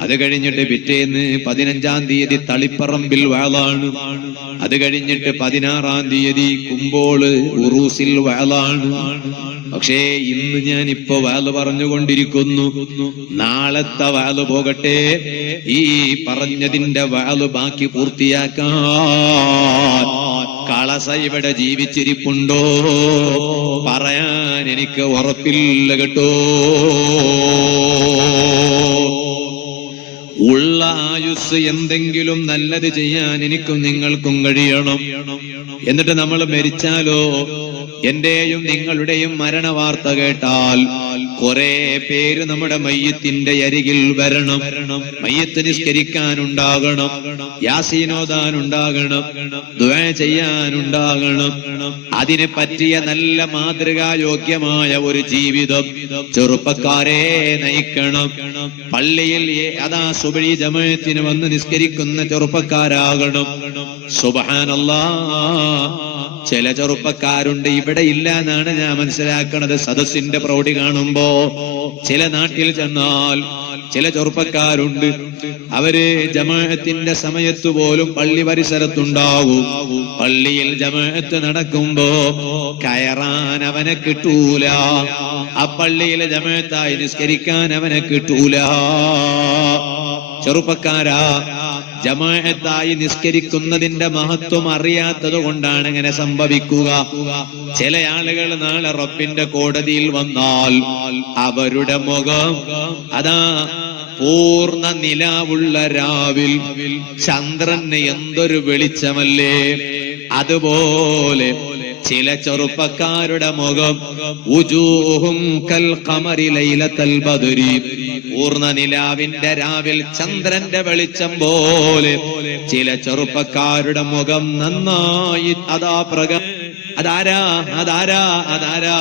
അത് കഴിഞ്ഞിട്ട് പിറ്റേന്ന് 15-ാം തീയതി തളിപ്പറമ്പിൽ വാളാണ്, അത് കഴിഞ്ഞിട്ട് 16-ാം തീയതി കുമ്പോള് ഉറൂസിൽ വാളാണ്. പക്ഷേ ഇന്ന് ഞാൻ ഇപ്പൊ വാള് പറഞ്ഞുകൊണ്ടിരിക്കുന്നു, നാളത്തെ വാള് പോകട്ടെ, ഈ പറഞ്ഞതിന്റെ വാള് ബാക്കി പൂർത്തിയാക്കാൻ കളസ ഇവിടെ ജീവിച്ചിരിപ്പുണ്ടോ പറയാൻ എനിക്ക് ഉറപ്പില്ല കേട്ടോ. ഉള്ള ആയുസ് എന്തെങ്കിലും നല്ലത് ചെയ്യാൻ എനിക്കും നിങ്ങൾക്കും കഴിയണം. എന്നിട്ട് നമ്മൾ മരിച്ചാലോ, എന്റെയും നിങ്ങളുടെയും മരണ വാർത്ത കേട്ടാൽ കുറെ പേര് നമ്മുടെ മയ്യത്തിന്റെ അരികിൽ വരണം, മയ്യത്ത് നിസ്കരിക്കാനുണ്ടാകണം, യാസീനോദാനുണ്ടാകണം, ദുആ ചെയ്യാനുണ്ടാകണം. അതിനെ പറ്റിയ നല്ല മാതൃകായോഗ്യമായ ഒരു ജീവിതം ചെറുപ്പക്കാരെ നയിക്കണം. പള്ളിയിൽ അതാ സുബഹി ജമാഅത്തിന് വന്ന് നിസ്കരിക്കുന്ന ചെറുപ്പക്കാരാകണം. സുബ്ഹാനല്ലാഹ്, ചില ചെറുപ്പക്കാരുണ്ട് ഇവിടെ ഇല്ല എന്നാണ് ഞാൻ മനസ്സിലാക്കുന്നത്. സദസ്സിന്റെ പ്രൗഢി കാണുമ്പോ ചില നാട്ടിൽ ചെന്നാൽ ചില ചെറുപ്പക്കാരുണ്ട്, അവര് ജമാഅത്തിന്റെ സമയത്ത് പോലും പള്ളി പരിസരത്തുണ്ടാവും. പള്ളിയിൽ ജമാഅത്ത് നടക്കുമ്പോ കയറാൻ അവനെ കിട്ടൂല, ആ പള്ളിയിലെ ജമാഅത്തായി നിസ്കരിക്കാൻ അവനെ കിട്ടൂല. ചെറുപ്പക്കാരാ, ജമാഅത്തായി നിസ്കരിക്കുന്നതിന്റെ മഹത്വം അറിയാത്തത് കൊണ്ടാണ് ഇങ്ങനെ സംഭവിക്കുക. ചില ആളുകൾ നാളെ റബ്ബിന്റെ കോടതിയിൽ വന്നാൽ അവരുടെ മുഖം അതാ പൂർണ്ണ നിലാവുള്ള രാവിൽ ചന്ദ്രന് എന്തൊരു വെളിച്ചമല്ലേ, അതുപോലെ ചില ചെറുപ്പക്കാരുടെ മുഖം ഉജൂഹും കൽ ഖമരി ലൈലത്തൽ ബദരി, പൂർണ്ണ നിലാവിന്റെ രാവിൽ ചന്ദ്രന്റെ വെളിച്ചം പോലെ ചില ചെറുപ്പക്കാരുടെ മുഖം നന്നായി അതാ അതാരാ അതാരാ അതാരാ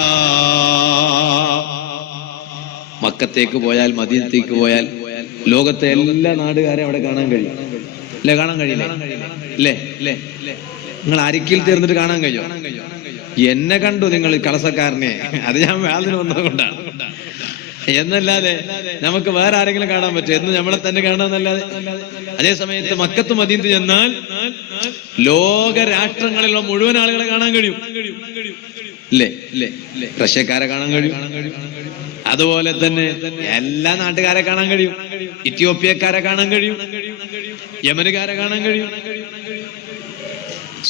മക്കത്തേക്ക് പോയാൽ, മദീനത്തേക്ക് പോയാൽ ലോകത്തെ എല്ലാ നാടുകാരെയും അവിടെ കാണാൻ കഴിയും. അല്ലെ? കാണാൻ കഴിയില്ലേ? അല്ലേ? നിങ്ങൾ അരിക്കിൽ തീർന്നിട്ട് കാണാൻ കഴിയോ? എന്നെ കണ്ടു നിങ്ങൾ കളസക്കാരനെ, അത് ഞാൻ വേളന് വന്നതുകൊണ്ടാണ്. എന്നല്ലാതെ നമുക്ക് വേറെ ആരെങ്കിലും കാണാൻ പറ്റും? എന്ന് നമ്മളെ തന്നെ കാണാന്നല്ലാതെ. അതേ സമയത്ത് മക്കത്ത് മദീനത്ത് ചെന്നാൽ ലോക രാഷ്ട്രങ്ങളിലുള്ള മുഴുവൻ ആളുകളെ കാണാൻ കഴിയും. ഇല്ലേ? റഷ്യക്കാരെ കാണാൻ കഴിയും, അതുപോലെ തന്നെ എല്ലാ നാട്ടുകാരെ കാണാൻ കഴിയും, ഇത്യോപ്യക്കാരെ കാണാൻ കഴിയും, യമനുകാരെ കാണാൻ കഴിയും.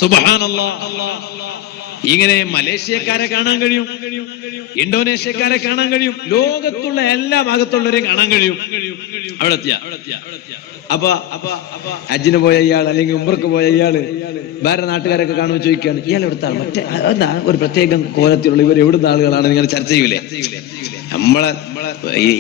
സുബ്ഹാനല്ലാഹ്. ഇങ്ങനെ മലേഷ്യക്കാരെ കാണാൻ കഴിയും, ഇന്തോനേഷ്യക്കാരെ കാണാൻ കഴിയും, ലോകത്തുള്ള എല്ലാ ഭാഗത്തുള്ളവരെയും കാണാൻ കഴിയും. അവിടെ എത്തിയ അപ്പൊ ഹജ്ജിന് പോയ ഇയാൾ അല്ലെങ്കിൽ ഉംറക്ക് പോയ ഇയാള് വേറെ നാട്ടുകാരൊക്കെ കാണുമ്പോൾ ചോദിക്കുകയാണ്, ഇയാൾ എവിടുത്തെ ആൾ, മറ്റേ എന്താ ഒരു പ്രത്യേകം കോലത്തിലുള്ള ഇവർ എവിടുന്ന ആളുകളാണ് നിങ്ങൾ ചർച്ച ചെയ്യൂലേ? നമ്മളെ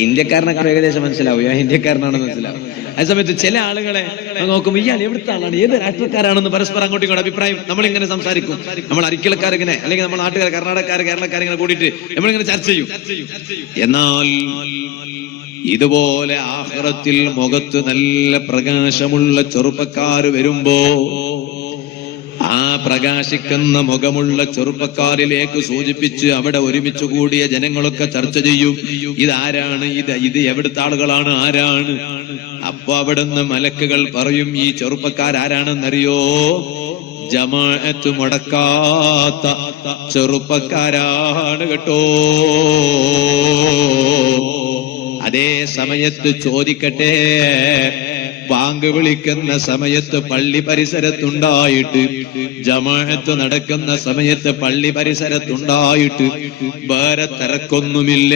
ഇന്ത്യക്കാരനൊക്കെ ഏകദേശം മനസ്സിലാവും, ഞാൻ ഇന്ത്യക്കാരനാണെന്ന് മനസ്സിലാവും. അതേസമയത്ത് ചില ആളുകളെ നോക്കുമ്പോൾ ഇയാൾ എവിടുത്തെ ആളാണ്, ഏത് രാഷ്ട്രീയക്കാരാണെന്ന് പരസ്പരം അങ്ങോട്ടും ഇങ്ങോട്ട് അഭിപ്രായം നമ്മളിങ്ങനെ സംസാരിക്കും. നമ്മൾ അരിക്കലക്കാരിങ്ങനെ അല്ലെങ്കിൽ നമ്മൾ നാട്ടുകാർ, കർണാടകക്കാർ, കേരളക്കാരിങ്ങനെ കൂടിയിട്ട് നമ്മളിങ്ങനെ ചർച്ച ചെയ്യും. എന്നാൽ ഇതുപോലെ ആഖിറത്തിൽ മുഖത്ത് നല്ല പ്രകാശമുള്ള ചെറുപ്പക്കാർ വരുമ്പോ ആ പ്രകാശിക്കുന്ന മുഖമുള്ള ചെറുപ്പക്കാരിലേക്ക് സൂചിപ്പിച്ച് അവിടെ ഒരുമിച്ച് കൂടിയ ജനങ്ങളൊക്കെ ചർച്ച ചെയ്യും, ഇതാരാണ്, ഇത് എവിടുത്തെ ആളുകളാണ്, ആരാണ്? അപ്പൊ അവിടുന്ന് മലക്കുകൾ പറയും, ഈ ചെറുപ്പക്കാരാരാണെന്നറിയോ? ജമാഅത്ത് മുടക്കാത്ത ചെറുപ്പക്കാരാണ് കേട്ടോ. അതേ സമയത്ത് ചോദിക്കട്ടെ, ബാങ്ക് വിളിക്കുന്ന സമയത്ത് പള്ളി പരിസരത്തുണ്ടായിട്ട്, ജമാഅത്ത് നടക്കുന്ന സമയത്ത് പള്ളി പരിസരത്തുണ്ടായിട്ട് വേറെ തിരക്കൊന്നുമില്ല.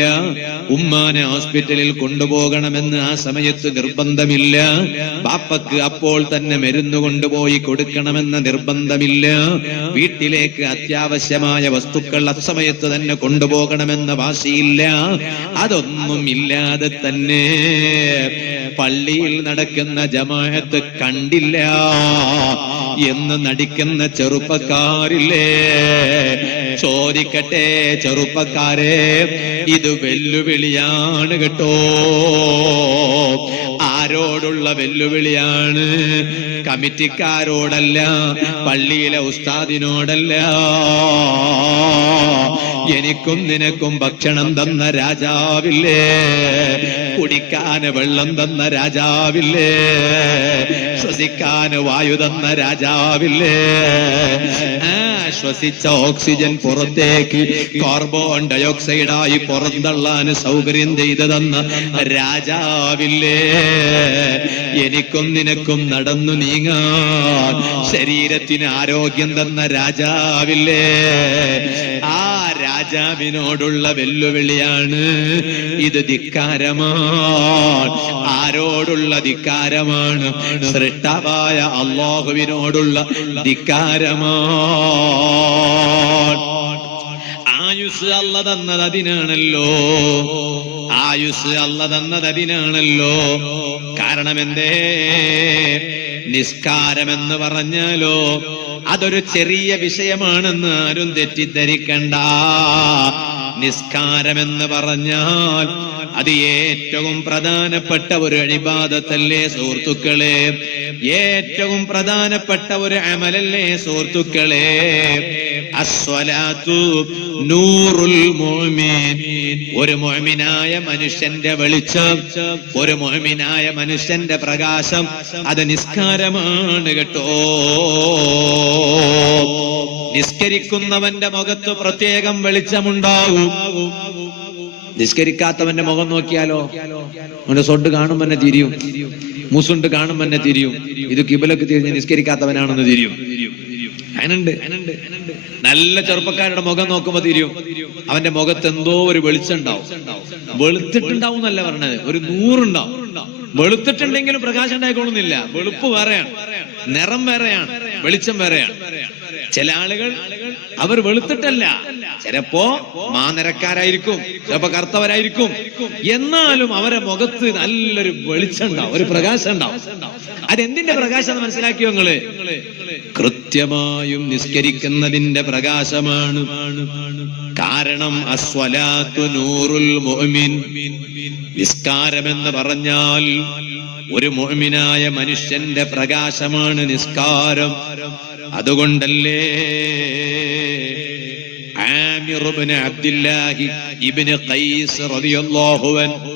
ഉമ്മാനെ ഹോസ്പിറ്റലിൽ കൊണ്ടുപോകണമെന്ന് ആ സമയത്ത് നിർബന്ധമില്ല. ബാപ്പക്ക് അപ്പോൾ തന്നെ മരുന്ന് കൊണ്ടുപോയി കൊടുക്കണമെന്ന നിർബന്ധമില്ല. വീട്ടിലേക്ക് അത്യാവശ്യമായ വസ്തുക്കൾ അസമയത്ത് തന്നെ കൊണ്ടുപോകണമെന്ന വാശിയില്ല. അതൊന്നും ഇല്ലാതെ തന്നെ പള്ളിയിൽ നടക്കുന്ന ജമാഅത്ത് കണ്ടില്ല എന്ന് നടിക്കുന്ന ചെറുപ്പക്കാരില്ലേ? ചോദിക്കട്ടെ ചെറുപ്പക്കാരെ, ഇത് വെല്ലുവിളിയാണ് കേട്ടോ. ആരോടുള്ള വെല്ലുവിളിയാണ്? കമ്മിറ്റിക്കാരോടല്ല, പള്ളിയിലെ ഉസ്താദിനോടല്ല. എനിക്കും നിനക്കും ഭക്ഷണം തന്ന രാജാവില്ലേ, കുടിക്കാന് വെള്ളം തന്ന രാജാവില്ലേ, ശ്വസിക്കാന് വായു തന്ന രാജാവില്ലേ, ശ്വസിച്ച ഓക്സിജൻ പുറത്തേക്ക് കാർബൺ ഡയോക്സൈഡായി പുറന്തള്ളാൻ സൗകര്യം ചെയ്തു തന്ന രാജാവില്ലേ, എനിക്കും നിനക്കും നടന്നു നീങ്ങാൻ ശരീരത്തിന് ആരോഗ്യം തന്ന രാജാവില്ലേ, ആ രാജാവിനോടുള്ള വെല്ലുവിളിയാണ് ഇത്. ധിക്കാരമാണ്. ആരോടുള്ള ധിക്കാരമാണ്? സൃഷ്ടാവായ അല്ലാഹുവിനോടുള്ള ധിക്കാരമാണ്. ആയുസ് അല്ല തന്നത് അതിനാണല്ലോ. ആയുസ് അല്ല തന്നത് അതിനാണല്ലോ. കാരണം എന്തേ? നിസ്കാരമെന്ന് പറഞ്ഞാലോ അതൊരു ചെറിയ വിഷയമാണെന്ന് ആരും തെറ്റിദ്ധരിക്കണ്ട. നിസ്കാരമെന്ന് പറഞ്ഞാൽ അത് ഏറ്റവും പ്രധാനപ്പെട്ട ഒരു ഇബാദത്തല്ലേ സുഹൃത്തുക്കളെ? ഏറ്റവും പ്രധാനപ്പെട്ട ഒരു അമലല്ലേ സുഹൃത്തുക്കളെ? അസ്വലാത്തു നൂറുൽ മുഅ്മിൻ. ഒരു മുഅ്മിനായ മനുഷ്യന്റെ വെളിച്ചം, ഒരു മുഅ്മിനായ മനുഷ്യന്റെ പ്രകാശം അത് നിസ്കാരമാണ് കേട്ടോ. നിസ്കരിക്കുന്നവന്റെ മുഖത്ത് പ്രത്യേകം വെളിച്ചമുണ്ടാകും. നിസ്കരിക്കാത്തവന്റെ മുഖം നോക്കിയാലോ അവന്റെ സൊണ്ട് കാണും തന്നെ തിരിയും, മുസുണ്ട് കാണും തന്നെ തിരിയും. ഇത് കിബിലക്ക് തിരിഞ്ഞ് നിസ്കരിക്കാത്തവനാണെന്ന് തിരിയും. അതിനുണ്ട്. നല്ല ചെറുപ്പക്കാരുടെ മുഖം നോക്കുമ്പോ തിരിയും അവന്റെ മുഖത്ത് എന്തോ ഒരു വെളിച്ചം ഉണ്ടാവും. വെളുത്തിട്ടുണ്ടാവും എന്നല്ല പറഞ്ഞത്, ഒരു നൂറുണ്ടാവും. വെളുത്തിട്ടുണ്ടെങ്കിലും പ്രകാശം ഉണ്ടായിക്കൊള്ളുന്നില്ല. വെളുപ്പ് വേറെയാണ്, നിറം വേറെയാണ്, വെളിച്ചം വേറെയാണ്. ചില ആളുകൾ അവർ വെളുത്തിട്ടല്ല, ചിലപ്പോ മാനിറക്കാരായിരിക്കും, ചിലപ്പോ കറുത്തവരായിരിക്കും, എന്നാലും അവരെ മുഖത്ത് നല്ലൊരു വെളിച്ചം ഉണ്ടാവും, ഒരു പ്രകാശം ഉണ്ടാവും. അതെന്തിന്റെ പ്രകാശം എന്ന് മനസ്സിലാക്കിയോ നിങ്ങള്? കൃത്യമായും നിസ്കരിക്കുന്നതിന്റെ പ്രകാശമാണ്. കാരണം അസ്വലാത്തു നൂറുൽ മുഅ്മിൻ. നിസ്കാരമെന്ന് പറഞ്ഞാൽ ഒരു മുഅ്മിനായ മനുഷ്യന്റെ പ്രകാശമാണ് നിസ്കാരം. അതുകൊണ്ടല്ലേ ആമിർ ഇബ്നു അബ്ദുല്ലാഹി ഇബ്നു ഖൈസ് റളിയല്ലാഹു അൻഹു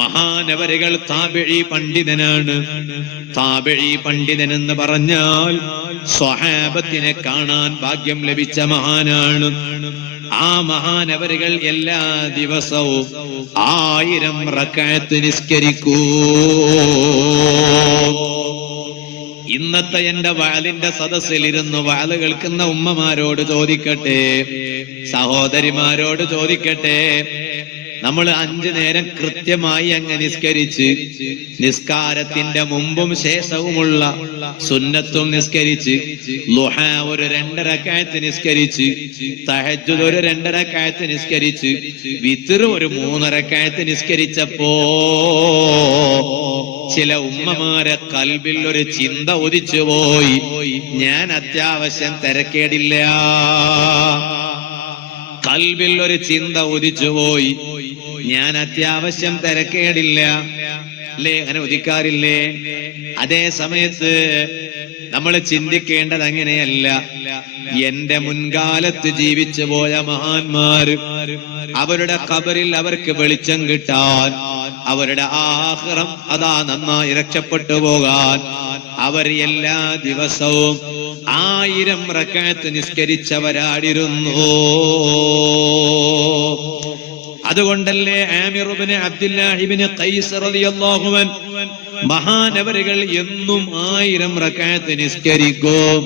മഹാനവരുകൾ താബിഈ പണ്ഡിതനാണ്. താബിഈ പണ്ഡിതൻ എന്ന് പറഞ്ഞാൽ സ്വഹാബത്തിനെ കാണാൻ ഭാഗ്യം ലഭിച്ച മഹാനാണ്. ആ മഹാനവരുകൾ എല്ലാ ദിവസവും 1000 റക്അത്ത് നിസ്കരിക്കൂ. ഇന്നത്തെ എന്റെ വാലിന്റെ സദസ്സിലിരുന്ന് വാല് കേൾക്കുന്ന ഉമ്മമാരോട് ചോദിക്കട്ടെ, സഹോദരിമാരോട് ചോദിക്കട്ടെ, നമ്മൾ 5 നേരം കൃത്യമായി അങ്ങ് നിസ്കരിച്ച്, നിസ്കാരത്തിന്റെ മുമ്പും ശേഷവുമുള്ള സുന്നത്തും നിസ്കരിച്ച്, ളുഹ ഒരു 2 റക്അത്ത് നിസ്കരിച്ച്, തഹജ്ജുദ് ഒരു 2 റക്അത്ത് നിസ്കരിച്ച്, വിത്ർ ഒരു 3 റക്അത്ത് നിസ്കരിച്ചപ്പോ ചില ഉമ്മമാരെ കൽബിൽ ഒരു ചിന്ത ഉദിച്ചു പോയി, ഞാൻ അത്യാവശ്യം തിരക്കേടില്ല. കൽബിൽ ഒരു ചിന്ത ഉദിച്ചുപോയി, ഞാൻ അത്യാവശ്യം തിരക്കേടില്ല. അല്ലേ? അങ്ങനെ ഉദിക്കാറില്ലേ? അതേ സമയത്ത് നമ്മൾ ചിന്തിക്കേണ്ടത് അങ്ങനെയല്ല. എന്റെ മുൻകാലത്ത് ജീവിച്ചു പോയ മഹാന്മാര്, അവരുടെ ഖബറിൽ അവർക്ക് വെളിച്ചം കിട്ടാൻ, അവരുടെ ആഖിറം അതാ നന്നായി രക്ഷപ്പെട്ടു പോകാൻ അവർ എല്ലാ ദിവസവും 1000 റക്അത്ത് നിസ്കരിച്ചവരായിരുന്നു. അതുകൊണ്ടല്ലേ ആമിർ ഇബ്നു അബ്ദുല്ലാഹി ഇബ്നു ഖൈസ് റളിയല്ലാഹു അൻഹു മഹാനവരുകൾ എന്നും 1000 റക്അത്ത് നിസ്കരിക്കും.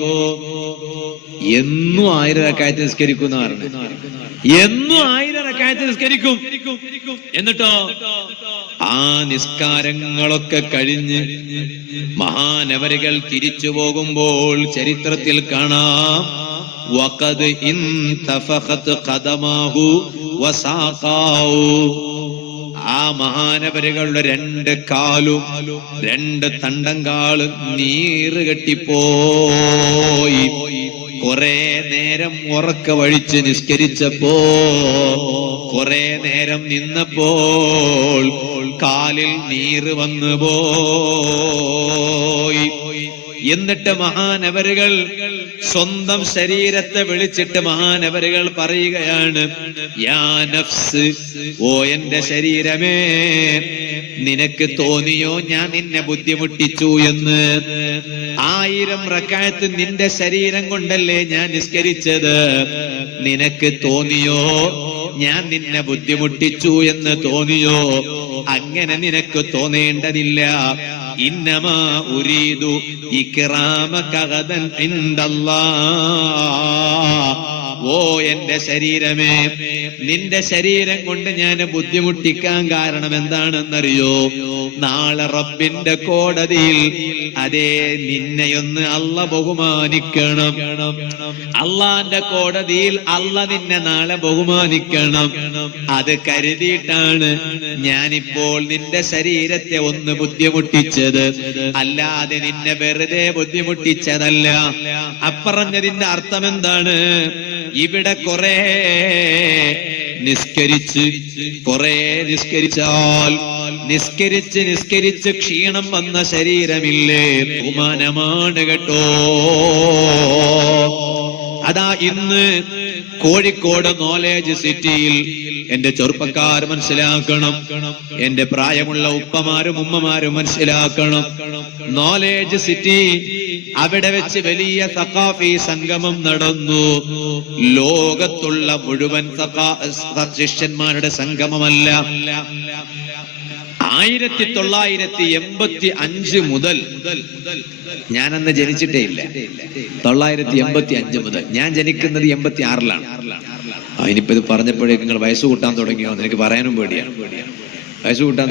എന്നും 1000 റക്അത്ത് നിസ്കരിക്കും എന്ന് പറഞ്ഞു. എന്നും 1000 റക്അത്ത് നിസ്കരിക്കും. എന്നിട്ടോ ആ നിസ്കാരങ്ങളൊക്കെ കഴിഞ്ഞ് മഹാനവരുകൾ തിരിച്ചു പോകുമ്പോൾ ചരിത്രത്തിൽ കാണാം, വഖദ് ഇൻതഫഖത് ഖദമാഹു വസാഖാഹു. ആ മഹാനവരുകളുടെ 2 കാലും 2 തണ്ടങ്കാലും നീറ് കെട്ടിപ്പോയി. കുറെ നേരം ഉറക്ക വഴിച്ച് നിസ്കരിച്ചപ്പോ, കുറെ നേരം നിന്നപ്പോൾ കാലിൽ നീറ് വന്നു പോയി. എന്നിട്ട് മഹാനവരുകൾ സ്വന്തം ശരീരത്തെ വിളിച്ചിട്ട് മഹാനവരുകൾ പറയുകയാണ്, യാ നഫ്സ്, ഓ എന്റെ ശരീരമേ, നിനക്ക് തോന്നിയോ ഞാൻ നിന്നെ ബുദ്ധിമുട്ടിച്ചു എന്ന്? 1000 റക്അത്ത് നിന്റെ ശരീരം കൊണ്ടല്ലേ ഞാൻ നിസ്കരിച്ചത്. നിനക്ക് തോന്നിയോ ഞാൻ നിന്നെ ബുദ്ധിമുട്ടിച്ചു എന്ന് തോന്നിയോ? അങ്ങനെ നിനക്ക് തോന്നേണ്ടതില്ല. ഇന്നമാ ഉരീദു ഇക്റാമക ഗദൻ ഇൻദല്ലാഹ്. ഓ എന്റെ ശരീരമേ, നിന്റെ ശരീരം കൊണ്ട് ഞാൻ ബുദ്ധിമുട്ടിക്കാൻ കാരണം എന്താണെന്നറിയോ? നാളെ റബ്ബിന്റെ കോടതിയിൽ അതേ നിന്നെയൊന്ന് അല്ല ബഹുമാനിക്കണം. അള്ളാന്റെ കോടതിയിൽ അല്ല നിന്നെ നാളെ ബഹുമാനിക്കണം. അത് കരുതിയിട്ടാണ് ഞാനിപ്പോൾ നിന്റെ ശരീരത്തെ ഒന്ന് ബുദ്ധിമുട്ടിച്ചത്, അല്ലാതെ നിന്നെ വെറുതെ ബുദ്ധിമുട്ടിച്ചതല്ല. അപ്പറഞ്ഞതിന്റെ അർത്ഥം എന്താണ്? ഇവിടെ കുറെ നിസ്കരിച്ചാൽ നിസ്കരിച്ച് ക്ഷീണം വന്ന ശരീരമില്ലേ, ബഹുമാനമാണ് കേട്ടോ. അതാ ഇന്ന് കോഴിക്കോട് നോളേജ് സിറ്റിയിൽ എന്റെ ചെറുപ്പക്കാർ മനസ്സിലാക്കണം, എന്റെ പ്രായമുള്ള ഉപ്പമാരും ഉമ്മമാരും മനസ്സിലാക്കണം. നോളേജ് സിറ്റി, അവിടെ വെച്ച് വലിയ സഖാഫി സംഗമം നടന്നു. ലോകത്തുള്ള മുഴുവൻ ശിഷ്യന്മാരുടെ സംഗമമല്ല. 1985 മുതൽ, ഞാനന്ന് ജനിച്ചിട്ടേ ഇല്ല. 985 മുതൽ, ഞാൻ ജനിക്കുന്നത് 86-ലാണ്. ഇനിയിപ്പോ ഇത് പറഞ്ഞപ്പോഴേക്കും നിങ്ങൾ വയസ്സ് കൂട്ടാൻ തുടങ്ങിയോ എന്ന് എനിക്ക് പറയാനും പേടിയാണ്. വയസ്സ് കൂട്ടാൻ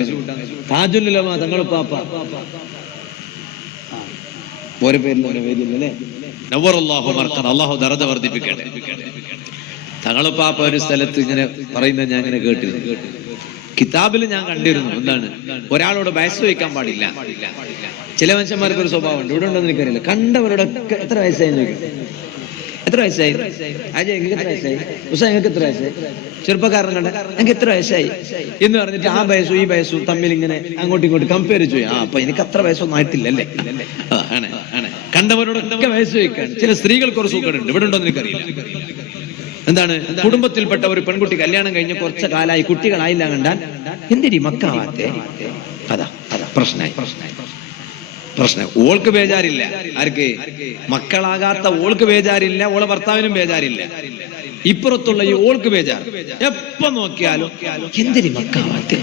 താജുൽ ഉലമ തങ്ങൾ പാപ്പ ഒരു പേരില്ലേ, നവ്വറല്ലാഹു മർഖദ, അല്ലാഹു ദറജ വർദ്ധിപ്പിക്കട്ടെ. തങ്ങള് പാപ്പ ഒരു സ്ഥലത്ത് ഇങ്ങനെ പറയുന്നത് ഞാൻ ഇങ്ങനെ കേട്ടിരുന്നു. കിതാബിൽ ഞാൻ കണ്ടിരുന്നു. എന്താണ്? ഒരാളോട് വയസ്സ് വയ്ക്കാൻ പാടില്ല. ചില മനുഷ്യന്മാർക്ക് ഒരു സ്വഭാവമുണ്ട്. ഇവിടെ ഉണ്ടെന്ന് എനിക്കറിയില്ല. കണ്ടവരോടൊക്കെ എത്ര വയസ്സായി ചോദിക്കും. എത്ര വയസ്സായി? അജയ് നിങ്ങൾക്ക് എത്ര വയസ്സായി? ഉഷ നിങ്ങൾക്ക് എത്ര വയസ്സായി? ചെറുപ്പക്കാരൻ കണ്ട എനിക്ക് എത്ര വയസ്സായി എന്ന് പറഞ്ഞിട്ട് ആ വയസ്സും ഈ വയസ്സും തമ്മിൽ ഇങ്ങനെ അങ്ങോട്ടും ഇങ്ങോട്ടും കമ്പയർ ചെയ്യും. അപ്പൊ എനിക്ക് അത്ര വയസ്സൊന്നും ആയിട്ടില്ലല്ലേ. ആണ് കണ്ടവരോടൊക്കെ വയസ്സ് വയ്ക്കാൻ. ചില സ്ത്രീകൾക്ക് ഒരു സൂക്കടുണ്ട്. ഇവിടെ ഉണ്ടോ എന്ന് എനിക്കറിയില്ല. എന്താണ്? കുടുംബത്തിൽപ്പെട്ട ഒരു പെൺകുട്ടി കല്യാണം കഴിഞ്ഞ് കുറച്ച് കാലമായി കുട്ടികളായില്ല കണ്ടാൽ എന്തിനീ മക്കാവാത്തെ? അതാ പ്രശ്നമായി. ഓൾക്ക് ബേജാറില്ല. ആർക്ക്? മക്കളാകാത്ത ഓൾക്ക് ബേജാറില്ല, ഓളെ ഭർത്താവിനും ബേജാറില്ല. ഇപ്പുറത്തുള്ള ഈ ഓൾക്ക് ബേജാർ. എപ്പോ നോക്കിയാലും എന്തിനീ മക്കാവാത്തെ?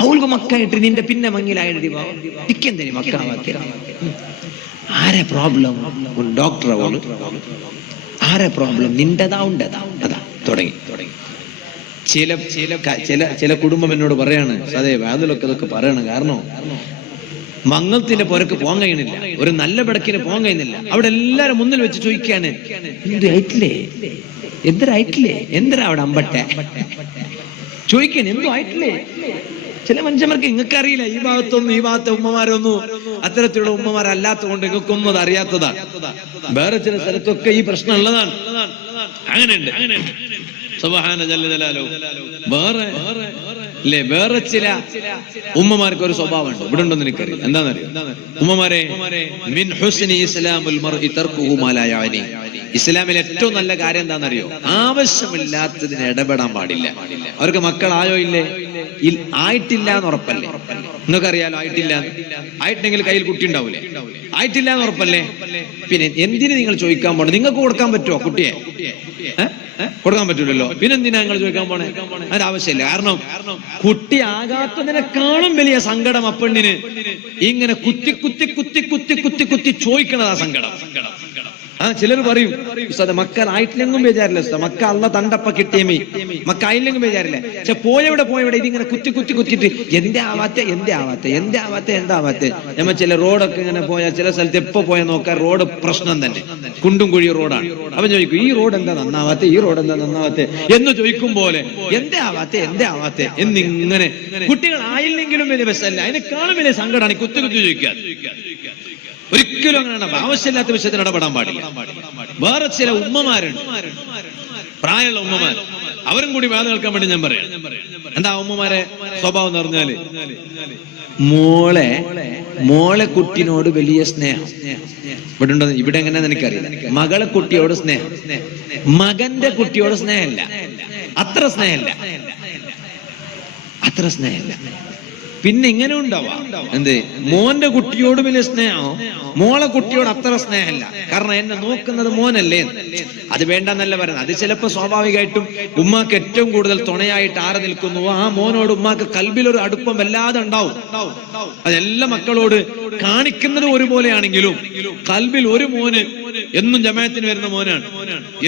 അവൾക്ക് മക്കായിട്ട് നിന്റെ പിന്നെ മങ്ങിലായിട്ട് ഇക്കെന്തിനീ മക്കാവാത്തെ? ആരെ പ്രോബ്ലം? ഡോക്ടർ അവള്. ആരെ പ്രോബ്ലം? നിന്റെതാ ഉണ്ടതാ. അതാ തുടങ്ങി. ചില കുടുംബം എന്നോട് പറയാണ്, അതെ വാതിലൊക്കെ ഇതൊക്കെ പറയണം. കാരണം മംഗളത്തിന്റെ പുരക്ക് പോകാൻ കഴിയണില്ല, ഒരു നല്ല പിടക്കിന് പോകാൻ കഴിയുന്നില്ല. അവിടെ എല്ലാരും മുന്നിൽ വെച്ച് ചോദിക്കാണ്, എന്തായിട്ടില്ലേ, എന്തരായിട്ടില്ലേ, എന്തരാ അവിടെ അമ്പട്ടെ ചോദിക്കാണ്, എന്തോ ആയിട്ടില്ലേ. ചില മനുഷ്യന്മാർക്ക് നിങ്ങൾക്ക് അറിയില്ല. ഈ ഭാഗത്തൊന്നും, ഈ ഭാഗത്തെ ഉമ്മമാരൊന്നും അത്തരത്തിലുള്ള ഉമ്മമാരല്ലാത്ത കൊണ്ട് നിങ്ങൾക്കൊന്നും അത് അറിയാത്തതാണ്. വേറെ ചില സ്ഥലത്തൊക്കെ ഈ പ്രശ്നം ഉള്ളതാണ്. അങ്ങനെയുണ്ട്. സുബ്ഹാന ജല്ല ജലാലു. വേറെ ചില ഉമ്മമാർക്ക് ഒരു സ്വഭാവമുണ്ട്. ഇവിടെ ഉണ്ടെന്ന് എനിക്കറിയാം. എന്താണെന്നറിയോ? ഉമ്മമാരെ, മിൻ ഹുസ്നി ഇസ്ലാമുൽ മർഇ തർക്കുഹു മാ ലാ യഅനി. ഇസ്ലാമിലെ ഏറ്റവും നല്ല കാര്യം എന്താണെന്നറിയോ? ആവശ്യമില്ലാത്തതിന് ഇടപെടാൻ പാടില്ല. അവർക്ക് മക്കളായോ ഇല്ലേ? ആയിട്ടില്ല എന്ന് ഉറപ്പല്ലേ? നിങ്ങൾക്കറിയാലോ ആയിട്ടില്ല. ആയിട്ടെങ്കിൽ കയ്യിൽ കുട്ടി ഉണ്ടാവൂലേ? ആയിട്ടില്ല എന്ന് ഉറപ്പല്ലേ? പിന്നെ എന്തിന് നിങ്ങൾ ചോദിക്കാൻ പോണം? നിങ്ങൾക്ക് കൊടുക്കാൻ പറ്റുമോ കുട്ടിയെ? കൊടുക്കാൻ പറ്റൂലല്ലോ. പിന്നെന്തിനാ നിങ്ങൾ ചോദിക്കാൻ പോണേ? അതിന്റെ ആവശ്യമില്ല. കാരണം കുട്ടി ആകാത്തതിനേക്കാളും വലിയ സങ്കടം അപ്പെണ്ണിന് ഇങ്ങനെ കുത്തി കുത്തി കുത്തി കുത്തി കുത്തി കുത്തി ചോദിക്കണതാ സങ്കടം. ചിലർ പറയും ഉസ്താദ് മക്കളായിട്ടില്ലെങ്കിലും ബേജാറില്ല ഉസ്താദ്, മക്ക അള്ള തണ്ടപ്പ കിട്ടിയമേ, മക്ക ആയില്ലെങ്കിലും ബേജാറില്ല. പക്ഷെ പോയവിടെ ഇതിങ്ങനെ കുത്തി കുത്തി കുത്തിയിട്ട് എന്റെ ആവാത്തെ. നമ്മ ചില റോഡൊക്കെ ഇങ്ങനെ പോയാൽ ചില സ്ഥലത്ത് എപ്പോ പോയാൽ നോക്കാൻ റോഡ് പ്രശ്നം തന്നെ, കുണ്ടും കുഴിയും റോഡാണ്. അപ്പൊ ചോദിക്കും ഈ റോഡ് എന്താ നന്നാവാത്തെ എന്ന് ചോദിക്കും പോലെ എന്റെ ആവാത്തെ എന്നിങ്ങനെ കുട്ടികൾ ആയില്ലെങ്കിലും വലിയ പ്രശ്നമല്ല, അതിനേക്കാളും വലിയ സങ്കടമാണ് ഈ കുത്തി കുത്തി ചോദിക്കാൻ. ഒരിക്കലും അങ്ങനെ ആവശ്യമില്ലാത്ത വിഷയത്തിൽ ഇടപെടാൻ പാടില്ല. വേറെ ചില ഉമ്മമാരുണ്ട്, പ്രായമുള്ള ഉമ്മമാർ, അവരും കൂടി വേദന കേൾക്കാൻ വേണ്ടി ഞാൻ പറയാം. എന്താ ഉമ്മമാരെ സ്വഭാവം എന്ന് പറഞ്ഞാല് മോളെ കുട്ടിനോട് വലിയ സ്നേഹം. ഇവിടെ ഉണ്ടോ? ഇവിടെ എങ്ങനെയാന്ന് എനിക്കറിയില്ല. മകളെ കുട്ടിയോട് സ്നേഹം, മകന്റെ കുട്ടിയോട് സ്നേഹമില്ല. അത്ര സ്നേഹമില്ല. പിന്നെ ഇങ്ങനെ ഉണ്ടാവാം, എന്ത് മോന്റെ കുട്ടിയോട് വലിയ സ്നേഹം, മോളെ കുട്ടിയോട് അത്ര സ്നേഹമില്ല. കാരണം എന്നെ നോക്കുന്നത് മോനല്ലേ, അത് വേണ്ടെന്നല്ല പറയുന്നത്. അത് ചിലപ്പോ സ്വാഭാവികമായിട്ടും ഉമ്മാക്ക് ഏറ്റവും കൂടുതൽ തുണയായിട്ട് ആറ് നിൽക്കുന്നുവോ ആ മോനോട് ഉമ്മാക്ക് കൽബിലൊരു അടുപ്പം വല്ലാതെ ഉണ്ടാവും. അതെല്ലാ മക്കളോട് കാണിക്കുന്നത് ഒരുപോലെയാണെങ്കിലും കൽബിൽ ഒരു മോന് എന്നും ജമാഅത്തിന് വരുന്ന മോനാണ്,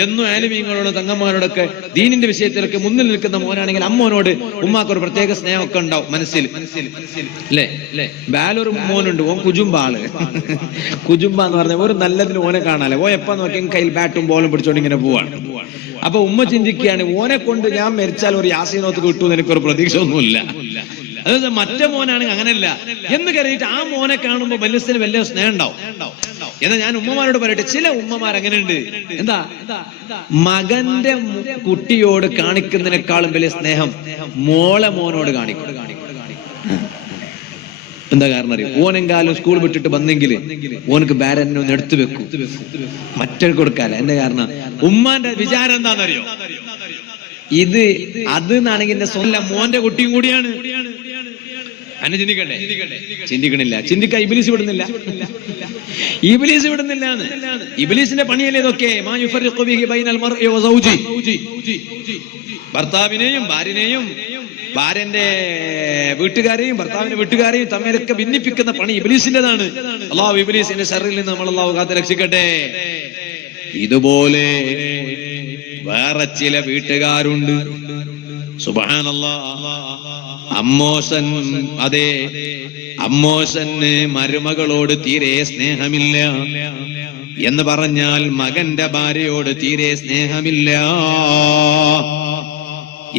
എന്നും ആലിമീങ്ങളോട് തങ്ങന്മാരോടൊക്കെ ദീനിന്റെ വിഷയത്തിലൊക്കെ മുന്നിൽ നിൽക്കുന്ന മോനാണെങ്കിൽ അമ്മോനോട് ഉമ്മാക്ക് ഒരു പ്രത്യേക സ്നേഹമൊക്കെ ഉണ്ടാവും മനസ്സിൽ, അല്ലേ? ബാലൊരു മോനുണ്ട്, ഓൻ കുജുമ്പാള്. കുജുമ്പ എന്ന് പറഞ്ഞാൽ ഒരു നല്ലതിന് ഓനെ കാണാല്ലേ, ഓ എപ്പോ നോക്കിയും കയ്യിൽ ബാറ്റും ബോളും പിടിച്ചോണ്ട് ഇങ്ങനെ പോവാണ്. അപ്പൊ ഉമ്മ ചിന്തിക്കുകയാണ് ഓനെ കൊണ്ട് ഞാൻ മരിച്ചാൽ ഒരു യാസീനോത്ത് കിട്ടുമെന്ന് എനിക്കൊരു പ്രതീക്ഷ ഒന്നുമില്ല. അതായത് മറ്റേ മോനാണെങ്കിൽ അങ്ങനെയല്ല എന്ന് കരുതിയിട്ട് ആ മോനെ കാണുമ്പോ മനസ്സിന് വലിയ സ്നേഹം ഉണ്ടാവും. എന്നാ ഞാൻ ഉമ്മമാരോട് പറയട്ടെ, ചില ഉമ്മമാർ അങ്ങനെയുണ്ട്. എന്താ മകന്റെ കുട്ടിയോട് കാണിക്കുന്നതിനേക്കാളും വലിയ സ്നേഹം മോനോട് കാണിക്കും. എന്താ കാരണം അറിയോ? ഓനെങ്കാലും സ്കൂൾ വിട്ടിട്ട് വന്നെങ്കിൽ ഓനക്ക് ബാരനെ ഒന്ന് എടുത്തു വെക്കും, മറ്റേ കൊടുക്കാല. എന്റെ കാരണം ഉമ്മാന്റെ വിചാരം എന്താണെന്നറിയോ? അത് എന്നാണെങ്കിൽ എന്റെ സ്വന്തം മോന്റെ കുട്ടിയും കൂടിയാണ്. അന്നെ ചിന്തിക്കണില്ല. ചിന്തിക്കാൻ ഇബ്ലീസ് വിടുന്നില്ല. ഇബ്ലീസിന്റെ പണിയല്ലേ ഇതൊക്കെ. ഭർത്താവിനെയും ഭാര്യനെയും ഭാര്യന്റെ വീട്ടുകാരെയും ഭർത്താവിന്റെ വീട്ടുകാരെയും തമ്മിലൊക്കെ ഭിന്നിപ്പിക്കുന്ന പണി ഇബ്ലീസിന്റെതാണ്. അല്ലാഹു ഇബ്ലീസിന്റെ ശർറിൽ നിന്ന് നമ്മൾ അല്ലാഹു കാത്ത് രക്ഷിക്കട്ടെ. ഇതുപോലെ വേറെ ചില വീട്ടുകാരുണ്ട്, സുബ്ഹാനല്ലാഹ്. അമ്മോശന് മരുമകളോട് തീരെ സ്നേഹമില്ല എന്ന് പറഞ്ഞാൽ മകന്റെ ഭാര്യയോട് തീരെ സ്നേഹമില്ല.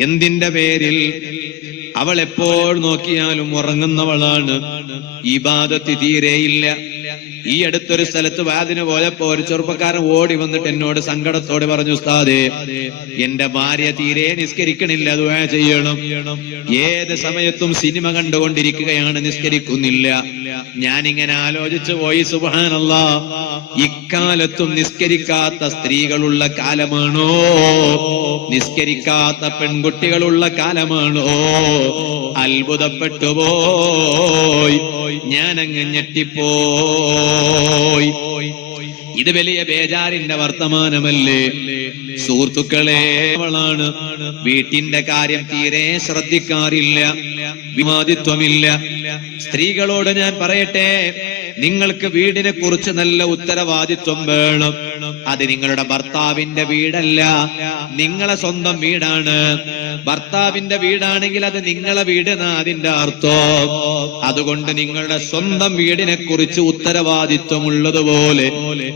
എന്തിന്റെ പേരിൽ? അവൾ എപ്പോൾ നോക്കിയാലും ഉറങ്ങുന്നവളാണ്, ഇബാദത്ത് തീരെയില്ല. ഈ അടുത്തൊരു സ്ഥലത്ത് വാദിന് പോയപ്പോ ഒരു ചെറുപ്പക്കാരൻ ഓടി വന്നിട്ട് എന്നോട് സങ്കടത്തോടെ പറഞ്ഞു, ഉസ്താദേ എന്റെ ഭാര്യ തീരെ നിസ്കരിക്കണില്ല, ദുആ ചെയ്യണം. ഏത് സമയത്തും സിനിമ കണ്ടുകൊണ്ടിരിക്കുകയാണ്, നിസ്കരിക്കുന്നില്ല. ഞാനിങ്ങനെ ആലോചിച്ചു പോയി, സുബ്ഹാനല്ലാഹ്, ഇക്കാലത്തും നിസ്കരിക്കാത്ത സ്ത്രീകളുള്ള കാലമാണോ? നിസ്കരിക്കാത്ത പെൺകുട്ടികളുള്ള കാലമാണോ? അത്ഭുതപ്പെട്ടു പോയി, ഞാനങ്ങ് ഞെട്ടിപ്പോയി. ഇത് വലിയ ബേജാറിന്റെ വർത്തമാനമല്ലേ സുഹൃത്തുക്കളെ? അവളാണ് വീട്ടിന്റെ കാര്യം തീരെ ശ്രദ്ധിക്കാറില്ല, വിവാദിത്വമില്ല. സ്ത്രീകളോട് ഞാൻ പറയട്ടെ, നിങ്ങൾക്ക് വീടിനെ കുറിച്ച് നല്ല ഉത്തരവാദിത്വം വേണം. അത് നിങ്ങളുടെ ഭർത്താവിന്റെ വീടല്ല, നിങ്ങളെ സ്വന്തം വീടാണ്. ഭർത്താവിന്റെ വീടാണെങ്കിൽ അത് നിങ്ങളെ വീടെന്നാ അതിന്റെ അർത്ഥം. അതുകൊണ്ട് നിങ്ങളുടെ സ്വന്തം വീടിനെ കുറിച്ച് ഉത്തരവാദിത്വം ഉള്ളതുപോലെ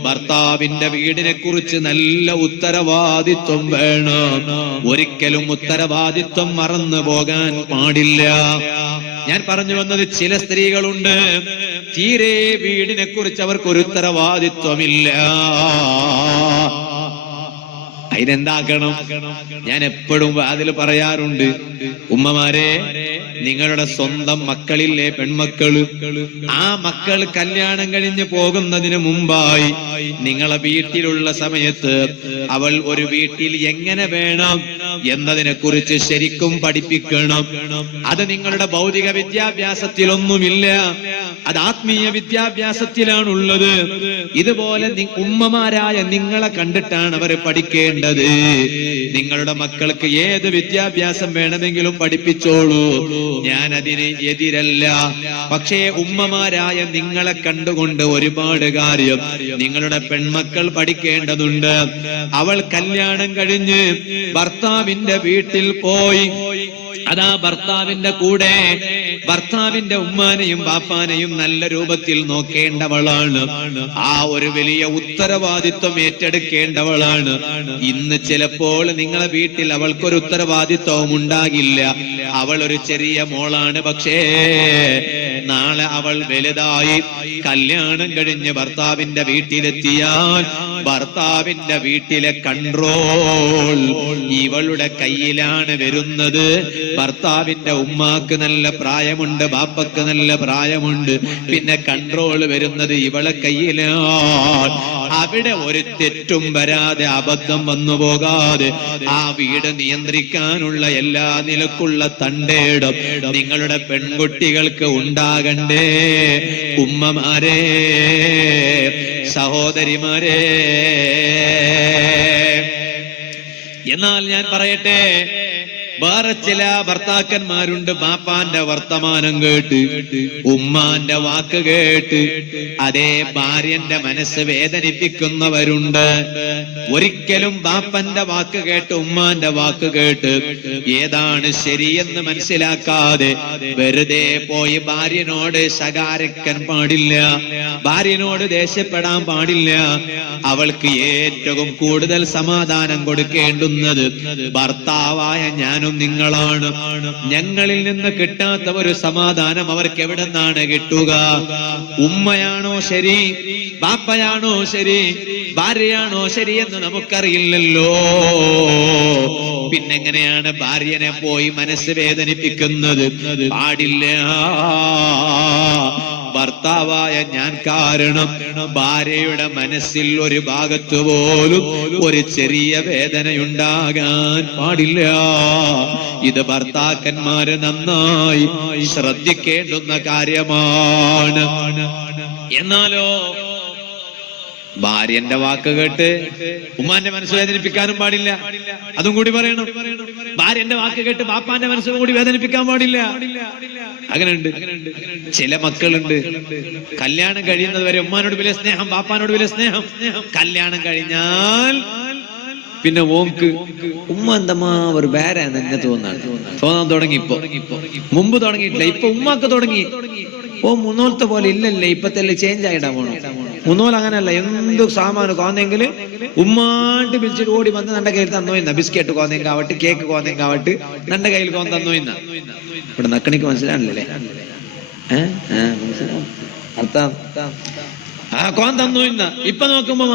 ഭർത്താവിന്റെ വീടിനെ കുറിച്ച് നല്ല ഉത്തരവാദിത്വം വേണം. ഒരിക്കലും ഉത്തരവാദിത്വം മറന്നു പോകാൻ പാടില്ല. ഞാൻ പറഞ്ഞു വന്നത്, ചില സ്ത്രീകളുണ്ട് തീരെ വീടിനെ കുറിച്ച് അവർക്കൊരു ഉത്തരവാദിത്വമില്ല. അതിനെന്താക്കണം? ഞാൻ എപ്പോഴും അതിൽ പറയാറുണ്ട്, ഉമ്മമാരെ നിങ്ങളുടെ സ്വന്തം മക്കളില്ലേ പെൺമക്കള്, ആ മക്കൾ കല്യാണം കഴിഞ്ഞ് പോകുന്നതിന് മുമ്പായി നിങ്ങളെ വീട്ടിലുള്ള സമയത്ത് അവൾ ഒരു വീട്ടിൽ എങ്ങനെ വേണം എന്നതിനെ കുറിച്ച് ശരിക്കും പഠിപ്പിക്കണം. അത് നിങ്ങളുടെ ഭൗതിക വിദ്യാഭ്യാസത്തിലൊന്നുമില്ല, അത് ആത്മീയ വിദ്യാഭ്യാസത്തിലാണുള്ളത്. ഇതുപോലെ ഉമ്മമാരായ നിങ്ങളെ കണ്ടിട്ടാണ് അവർ പഠിക്കേണ്ടത്. നിങ്ങളുടെ മക്കൾക്ക് ഏത് വിദ്യാഭ്യാസം വേണമെങ്കിലും പഠിപ്പിച്ചോളൂ, ഞാൻ അതിന് എതിരല്ല. പക്ഷേ ഉമ്മമാരായ നിങ്ങളെ കണ്ടുകൊണ്ട് ഒരുപാട് കാര്യം നിങ്ങളുടെ പെൺമക്കൾ പഠിക്കേണ്ടതുണ്ട്. അവൾ കല്യാണം കഴിഞ്ഞ് ഭർത്താവിന്റെ വീട്ടിൽ പോയി, അതാ ഭർത്താവിന്റെ കൂടെ ഭർത്താവിന്റെ ഉമ്മാനെയും ബാപ്പാനെയും നല്ല രൂപത്തിൽ നോക്കേണ്ടവളാണ്. ആ ഒരു വലിയ ഉത്തരവാദിത്വം ഏറ്റെടുക്കേണ്ടവളാണ്. ഇന്ന് ചിലപ്പോൾ നിങ്ങളെ വീട്ടിൽ അവൾക്കൊരു ഉത്തരവാദിത്വവും ഉണ്ടാകില്ല. അവൾ ഒരു ചെറിയ മോളാണ്. പക്ഷേ നാളെ അവൾ വലുതായി കല്യാണം കഴിഞ്ഞ് ഭർത്താവിന്റെ വീട്ടിലെത്തിയാൽ ഭർത്താവിന്റെ വീട്ടിലെ കൺട്രോൾ ഇവളുടെ കയ്യിലാണ് വരുന്നത്. ഭർത്താവിന്റെ ഉമ്മാക്ക് നല്ല പ്രായമുണ്ട്, ബാപ്പക്ക് നല്ല പ്രായമുണ്ട്, പിന്നെ കൺട്രോൾ വരുന്നത് ഇവളെ കയ്യിലാണ്. അവിടെ ഒരു തെറ്റും വരാതെ, അബദ്ധം വന്നു പോകാതെ ആ വീട് നിയന്ത്രിക്കാനുള്ള എല്ലാ നിലക്കുള്ള തണ്ടേടും നിങ്ങളുടെ പെൺകുട്ടികൾക്ക് ഉണ്ടാകണ്ടേ. ഉമ്മമാരെ, സഹോദരിമാരെ, എന്നാൽ ഞാൻ പറയട്ടെ, വേറെ ചില ഭർത്താക്കന്മാരുണ്ട്, ബാപ്പാന്റെ വർത്തമാനം കേട്ട് ഉമ്മാന്റെ വാക്ക് കേട്ട് അതേ ഭാര്യന്റെ മനസ്സ് വേദനിപ്പിക്കുന്നവരുണ്ട്. ഒരിക്കലും ബാപ്പന്റെ വാക്ക് കേട്ട് ഉമ്മാന്റെ വാക്ക് കേട്ട് ഏതാണ് ശരിയെന്ന് മനസ്സിലാക്കാതെ വെറുതെ പോയി ഭാര്യനോട് ശകാരിക്കാൻ പാടില്ല, ഭാര്യനോട് ദേഷ്യപ്പെടാൻ പാടില്ല. അവൾക്ക് ഏറ്റവും കൂടുതൽ സമാധാനം കൊടുക്കേണ്ടുന്നത് ഭർത്താവായ ഞാനും നിങ്ങളാണ്. ഞങ്ങളിൽ നിന്ന് കിട്ടാത്ത ഒരു സമാധാനം അവർക്ക് എവിടെ നിന്നാണ് കിട്ടുക? ഉമ്മയാണോ ശരി, ബാപ്പയാണോ ശരി, ഭാര്യയാണോ ശരിയെന്ന് നമുക്കറിയില്ലല്ലോ. പിന്നെങ്ങനെയാണ് ഭാര്യനെ പോയി മനസ്സ് വേദനിപ്പിക്കുന്നത്? പാടില്ല. ഭർത്താവായ ഞാൻ കാരണം ഭാര്യയുടെ മനസ്സിൽ ഒരു ഭാഗത്ത് പോലും ഒരു ചെറിയ വേദനയുണ്ടാകാൻ പാടില്ല. ഇത് ഭർത്താക്കന്മാര് നന്നായി ശ്രദ്ധിക്കേണ്ടുന്ന കാര്യമാണ്. എന്നാലോ ഭാര്യന്റെ വാക്ക് കേട്ട് ഉമ്മാന്റെ മനസ്സ് വേദനിപ്പിക്കാനും പാടില്ല. അതും കൂടി പറയണം. ഭാര്യന്റെ വാക്ക് കേട്ട് ബാപ്പാന്റെ മനസ്സും കൂടി വേദനിപ്പിക്കാൻ പാടില്ല. അങ്ങനെയുണ്ട്. ചില മക്കളുണ്ട്, കല്യാണം കഴിയുന്നത് വരെ ഉമ്മാനോട് വലിയ സ്നേഹം, ബാപ്പാനോട് വലിയ സ്നേഹം. കല്യാണം കഴിഞ്ഞാൽ പിന്നെ ഓംക്ക് ഉമ്മ എന്തമ്മാ ഒരു ബേരാന്ന് എന്നെ തോന്നാൻ തുടങ്ങി. ഇപ്പൊ മുമ്പ് തുടങ്ങിയിട്ടില്ല, ഇപ്പൊ ഉമ്മാക്ക് തുടങ്ങി. ഓ മുന്നോലത്തെ പോലെ ഇല്ലല്ലേ, ഇപ്പത്തെ ചേഞ്ച് ആയിട്ടാ പോണോ. മുന്നോൽ അങ്ങനെയല്ല, എന്ത് സാമാന് കോന്നെങ്കിൽ ഉമ്മാണ്ട് വിളിച്ചിട്ട് ഓടി വന്ന് നന്റെ കയ്യിൽ തന്നോയിന്ന. ബിസ്ക്കറ്റ് കോന്നെങ്കാവട്ട്, കേക്ക് കോന്നെങ്കാവട്ട് നന്റെ കയ്യിൽ കോന്ന് തന്നോയിന്ന. ഇവിടെ നക്കണിക്ക് മനസ്സിലാണല്ലേ അർത്ഥം? ആ കോൻ തന്നോയിന്ന. ഇപ്പൊ നോക്കുമ്പോ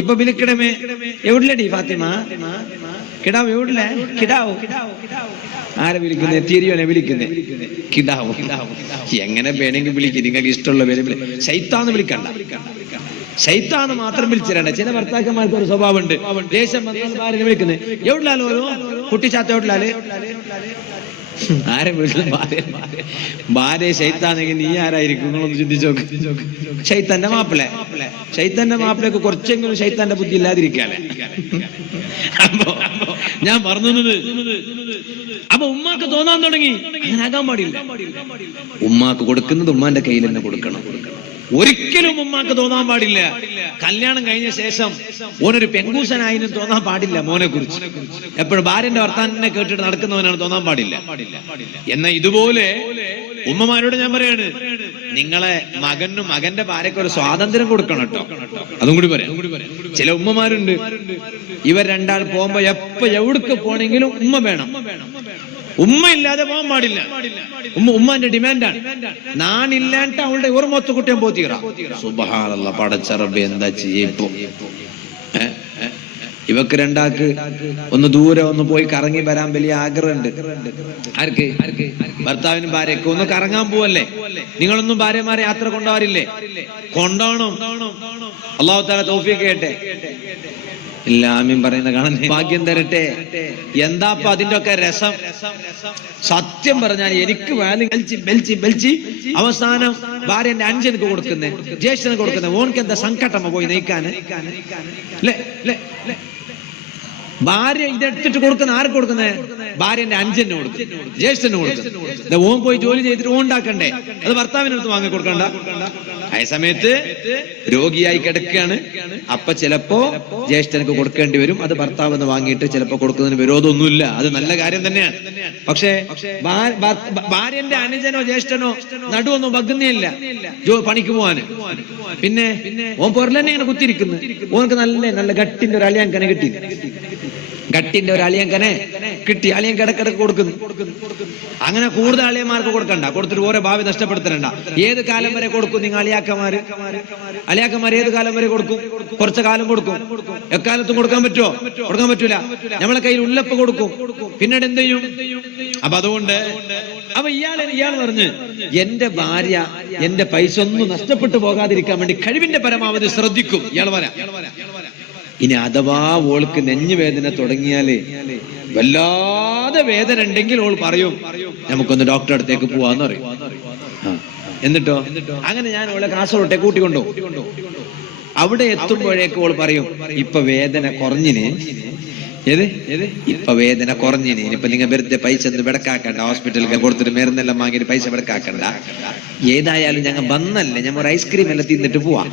ഇപ്പൊ വിളിക്കണമേ, എവിടില്ലടി ഫാത്തിമ കിടാവ്, എവിടില്ലേ കിടാവോ? ആരെ വിളിക്കുന്നേ? തിരിയോനെ വിളിക്കുന്നേ കിടാവോ. എങ്ങനെ വേണമെങ്കിൽ വിളിക്കും, നിങ്ങൾക്ക് ഇഷ്ടമുള്ള പേര്. ശൈത്താന്ന് വിളിക്കണ്ട, ശൈത്താന്ന് മാത്രം വിളിച്ചിരണ്ട. ചില ഭർത്താക്കന്മാർക്ക് ഒരു സ്വഭാവമുണ്ട്, ദേശം ഭാര്യനെ വിളിക്കുന്നത് എവിടില്ലാലോ, കുട്ടിച്ചാത്ത എവിടില്ലാല്. ആരെ വിളിക്കുന്നത്? ഭാര്യ ശൈത്താണെങ്കിൽ നീ ആരായിരിക്കും? നിങ്ങളൊന്ന് ചിന്തിച്ചു നോക്ക്. ശൈത്താന്റെ മാപ്പിളെ, ശൈത്താന്റെ മാപ്പിളക്ക് കുറച്ചെങ്കിലും ശൈത്താന്റെ ബുദ്ധി ഇല്ലാതിരിക്കാല്ലേ. അപ്പൊ ഞാൻ പറഞ്ഞത്, അപ്പൊ ഉമ്മാക്ക് തോന്നാൻ തുടങ്ങി അങ്ങനെ ആകാൻ പാടില്ല. ഉമ്മാക്ക് കൊടുക്കുന്നത് ഉമ്മാന്റെ കയ്യിൽ തന്നെ കൊടുക്കണം. ഒരിക്കലും ഉമ്മാക്ക് തോന്നാൻ പാടില്ല കല്യാണം കഴിഞ്ഞ ശേഷം ഓനൊരു പെങ്കൂസനായിനും തോന്നാൻ പാടില്ല മോനെ കുറിച്ച്. എപ്പോഴും ഭാര്യന്റെ വർത്താനം കേട്ടിട്ട് നടക്കുന്നവനാണ് തോന്നാൻ പാടില്ല. എന്നാൽ ഇതുപോലെ ഉമ്മമാരോട് ഞാൻ പറയാണ്, നിങ്ങളെ മകനും മകന്റെ ഭാര്യയ്ക്ക് ഒരു സ്വാതന്ത്ര്യം കൊടുക്കണം കേട്ടോ. അതും കൂടി പറയാം. ചില ഉമ്മമാരുണ്ട്, ഇവർ രണ്ടാൾ പോകുമ്പോ എപ്പോ എവിടേക്ക് പോണെങ്കിലും ഉമ്മ വേണം. ഉമ്മ ഇല്ലാതെ പോകാൻ പാടില്ല. ഉമ്മാന്റെ ഡിമാൻഡാണ്. നാണില്ലാണ്ട് അവളുടെ ഓർമ്മൊത്ത കുട്ടിയെ പോത്തിറ. സുബ്ഹാനല്ലാഹ്, പടച്ച റബ്ബേ എന്താ ചെയ്യപ്പോ? ഇവക്ക് രണ്ടാക്ക് ഒന്ന് ദൂരെ ഒന്ന് പോയി കറങ്ങി വരാൻ വലിയ ആഗ്രഹമുണ്ട്. ആർക്ക്? ഭർത്താവിനും ഭാര്യയ്ക്ക് ഒന്ന് കറങ്ങാൻ പോവല്ലേ? നിങ്ങളൊന്നും ഭാര്യമാരെ യാത്ര കൊണ്ടുപോകാറില്ലേ? കൊണ്ടോണം. അല്ലാഹു തആല തൗഫീഖ് ചെയ്യട്ടെ. ഇല്ല, ആമീൻ പറയുന്ന കാണാൻ ഭാഗ്യം തരട്ടെ. എന്താപ്പ അതിന്റെ ഒക്കെ രസം? സത്യം പറഞ്ഞാൽ എനിക്ക് ബെൽച്ചി അവസാനം ഭാര്യന്റെ അഞ്ചനക്ക് കൊടുക്കുന്നേ, ജ്യേഷ്ഠന് കൊടുക്കുന്നേ, ഓനക്ക് എന്താ സങ്കടമ പോയി നയിക്കാന്? ഭാര്യ ഇതെടുത്തിട്ട് കൊടുക്കുന്ന ആർക്ക് കൊടുക്കുന്നേ? ഭാര്യന്റെ അഞ്ചന് കൊടുക്കും, ജ്യേഷ്ഠന് കൊടുക്കും. ഓൻ പോയി ജോലി ചെയ്തിട്ട് ഓൻ ഉണ്ടാക്കണ്ടേ? അത് ഭർത്താവിനടുത്ത് വാങ്ങി കൊടുക്കണ്ട. അതേ സമയത്ത് രോഗിയായി കിടക്കുകയാണ്, അപ്പൊ ചിലപ്പോ ജ്യേഷ്ഠനക്ക് കൊടുക്കേണ്ടി വരും. അത് ഭർത്താവ് എന്ന് വാങ്ങിയിട്ട് ചിലപ്പോ കൊടുക്കുന്നതിന് വിരോധമൊന്നുമില്ല, അത് നല്ല കാര്യം തന്നെയാണ്. പക്ഷേ ഭാര്യന്റെ അനുജനോ ജ്യേഷ്ഠനോ നടുവൊന്നും വകുന്നേയില്ല പണിക്ക് പോവാന്. പിന്നെ ഓൻ പൊരലെന്നെ ഇങ്ങനെ കുത്തിരിക്കുന്നു. ഓനക്ക് നല്ല ഗട്ടിന്റെ ഒരു അളിയാങ്കനെ കിട്ടി, ഗട്ടിന്റെ ഒരു അളിയങ്കനെ കിട്ടി. അളിയൻ കിടക്കിടക്ക് കൊടുക്കുന്നു. അങ്ങനെ കൂടുതൽ അളിയന്മാർക്ക് കൊടുക്കണ്ട, കൊടുത്തിട്ട് ഓരോ ഭാവി നഷ്ടപ്പെടുത്തണ്ട. ഏത് കാലം വരെ കൊടുക്കും നിങ്ങൾ അളിയാക്കന്മാര്? ഏത് കാലം വരെ കൊടുക്കും? കുറച്ചു കാലം കൊടുക്കും. എക്കാലത്തും കൊടുക്കാൻ പറ്റുമോ? കൊടുക്കാൻ പറ്റൂല. നമ്മളെ കയ്യിൽ ഉള്ളപ്പ് കൊടുക്കും, പിന്നീട് എന്ത് ചെയ്യും? അപ്പൊ അതുകൊണ്ട് ഇയാൾ പറഞ്ഞ് എന്റെ ഭാര്യ എന്റെ പൈസ ഒന്നും നഷ്ടപ്പെട്ടു പോകാതിരിക്കാൻ വേണ്ടി കഴിവിന്റെ പരമാവധി ശ്രദ്ധിക്കും. ഇയാൾ പറയാം. ഇനി അഥവാ ഓൾക്ക് നെഞ്ഞുവേദന തുടങ്ങിയാല്, വല്ലാതെ വേദന ഉണ്ടെങ്കിൽ ഓൾ പറയും നമുക്കൊന്ന് ഡോക്ടറെ അടുത്തേക്ക് പോവാന്ന് പറയും. എന്നിട്ടോ അങ്ങനെ ഞാൻ ഓളെ കാസർഗോട്ടേക്ക് കൂട്ടിക്കൊണ്ടു. അവിടെ എത്തുമ്പോഴേക്ക് ഓൾ പറയും ഇപ്പൊ വേദന കുറഞ്ഞിന്. ഇപ്പൊ വേദന കുറഞ്ഞിന്. ഇനിയിപ്പൊ നിങ്ങൾ വെറുതെ പൈസ ഒന്നും വെടക്കാക്കണ്ട, ഹോസ്പിറ്റലിൽ കൊടുത്തിട്ട് മരുന്നെല്ലാം വാങ്ങിയിട്ട് പൈസ വെടക്കാക്കണ്ട. ഏതായാലും ഞങ്ങൾ വന്നല്ലേ, ഞമ്മ ഒരു ഐസ്ക്രീം എല്ലാം തിന്നിട്ട് പോവാ.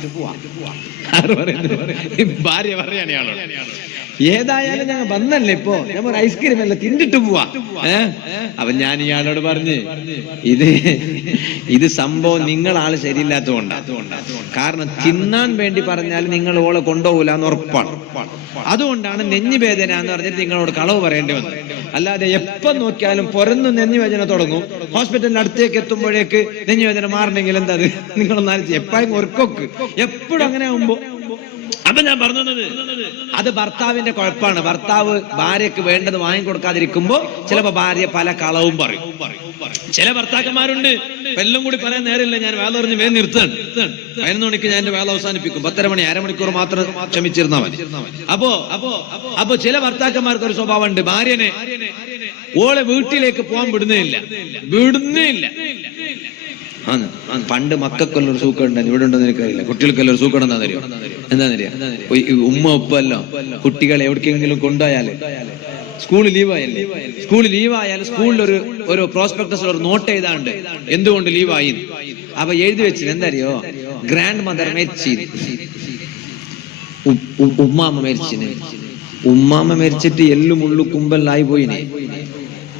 ഭാര്യ പറയാണ് ഇയാളോട്, ഏതായാലും ഞങ്ങൾ വന്നല്ലേ, ഇപ്പൊ ഞമ്മ ഒരു ഐസ്ക്രീം എല്ലാം തിന്നിട്ട് പോവാ. അപ്പൊ ഞാൻ ഇയാളോട് പറഞ്ഞ് ഇത് സംഭവം നിങ്ങളാള് ശരിയില്ലാത്തതുകൊണ്ടാ. കാരണം തിന്നാൻ വേണ്ടി പറഞ്ഞാൽ നിങ്ങൾ ഓളെ കൊണ്ടുപോകൂല എന്ന് ഉറപ്പാണ്. അതുകൊണ്ടാണ് നെഞ്ഞുവേദന എന്ന് പറഞ്ഞിട്ട് നിങ്ങളോട് കളവ് പറയേണ്ടി വന്നത്. അല്ലാതെ എപ്പം നോക്കിയാലും പൊരന്ന് നെഞ്ഞുവേദന തുടങ്ങും, ഹോസ്പിറ്റലിന്റെ അടുത്തേക്ക് എത്തുമ്പോഴേക്ക് നെഞ്ഞുവേദന മാറണമെങ്കിൽ എന്താ അത്? നിങ്ങളൊന്നാലും എപ്പോഴും ഒരുക്കൊക്ക് എപ്പോഴും അങ്ങനെ ആകുമ്പോ. അപ്പൊ ഞാൻ പറഞ്ഞത് അത് ഭർത്താവിന്റെ കുഴപ്പമാണ്. ഭർത്താവ് ഭാര്യക്ക് വേണ്ടത് വാങ്ങിക്കൊടുക്കാതിരിക്കുമ്പോ ചിലപ്പോ ഭാര്യ പല കളവും പറയും. ചില ഭർത്താക്കന്മാരുണ്ട്, എല്ലാം കൂടി പറയാൻ നേരമില്ല, ഞാൻ വേല പറഞ്ഞ് വേഗം നിർത്താൻ 11 മണിക്ക് ഞാൻ എന്റെ വേല അവസാനിപ്പിക്കും, 10:30 മണി, അരമണിക്കൂർ മാത്രം ക്ഷമിച്ചിരുന്നാൽ മതി. അപ്പോ ചില ഭർത്താക്കന്മാർക്ക് ഒരു സ്വഭാവം ഉണ്ട്, ഭാര്യനെ ഓളെ വീട്ടിലേക്ക് പോകാൻ വിടുന്നേ ഇല്ല. പണ്ട് മക്കൾക്കെല്ലാം ഒരു സൂക്കം ഉണ്ടായിരുന്നു, ഇവിടെ ഉണ്ടെന്ന് എനിക്കറിയില്ല. കുട്ടികൾക്കെല്ലാം ഒരു സൂക്കം എന്താണെന്നറിയോ? ഉമ്മ ഒപ്പല്ലോ കുട്ടികളെ എവിടേക്കെങ്കിലും കൊണ്ടുപോയാല്, സ്കൂളിൽ ലീവായാലും സ്കൂളിൽ ഒരു പ്രോസ്പെക്ടസ് ഒരു നോട്ട് എഴുതാണ്ട് എന്തുകൊണ്ട് ലീവായി. അപ്പൊ എഴുതി വെച്ചിന് എന്തറിയോ? ഗ്രാൻഡ് മദർ മരിച്ചു, ഉമ്മാമ്മ മരിച്ചിട്ട് എല്ലും ഉള്ളു കുമ്പലായി പോയിനെ.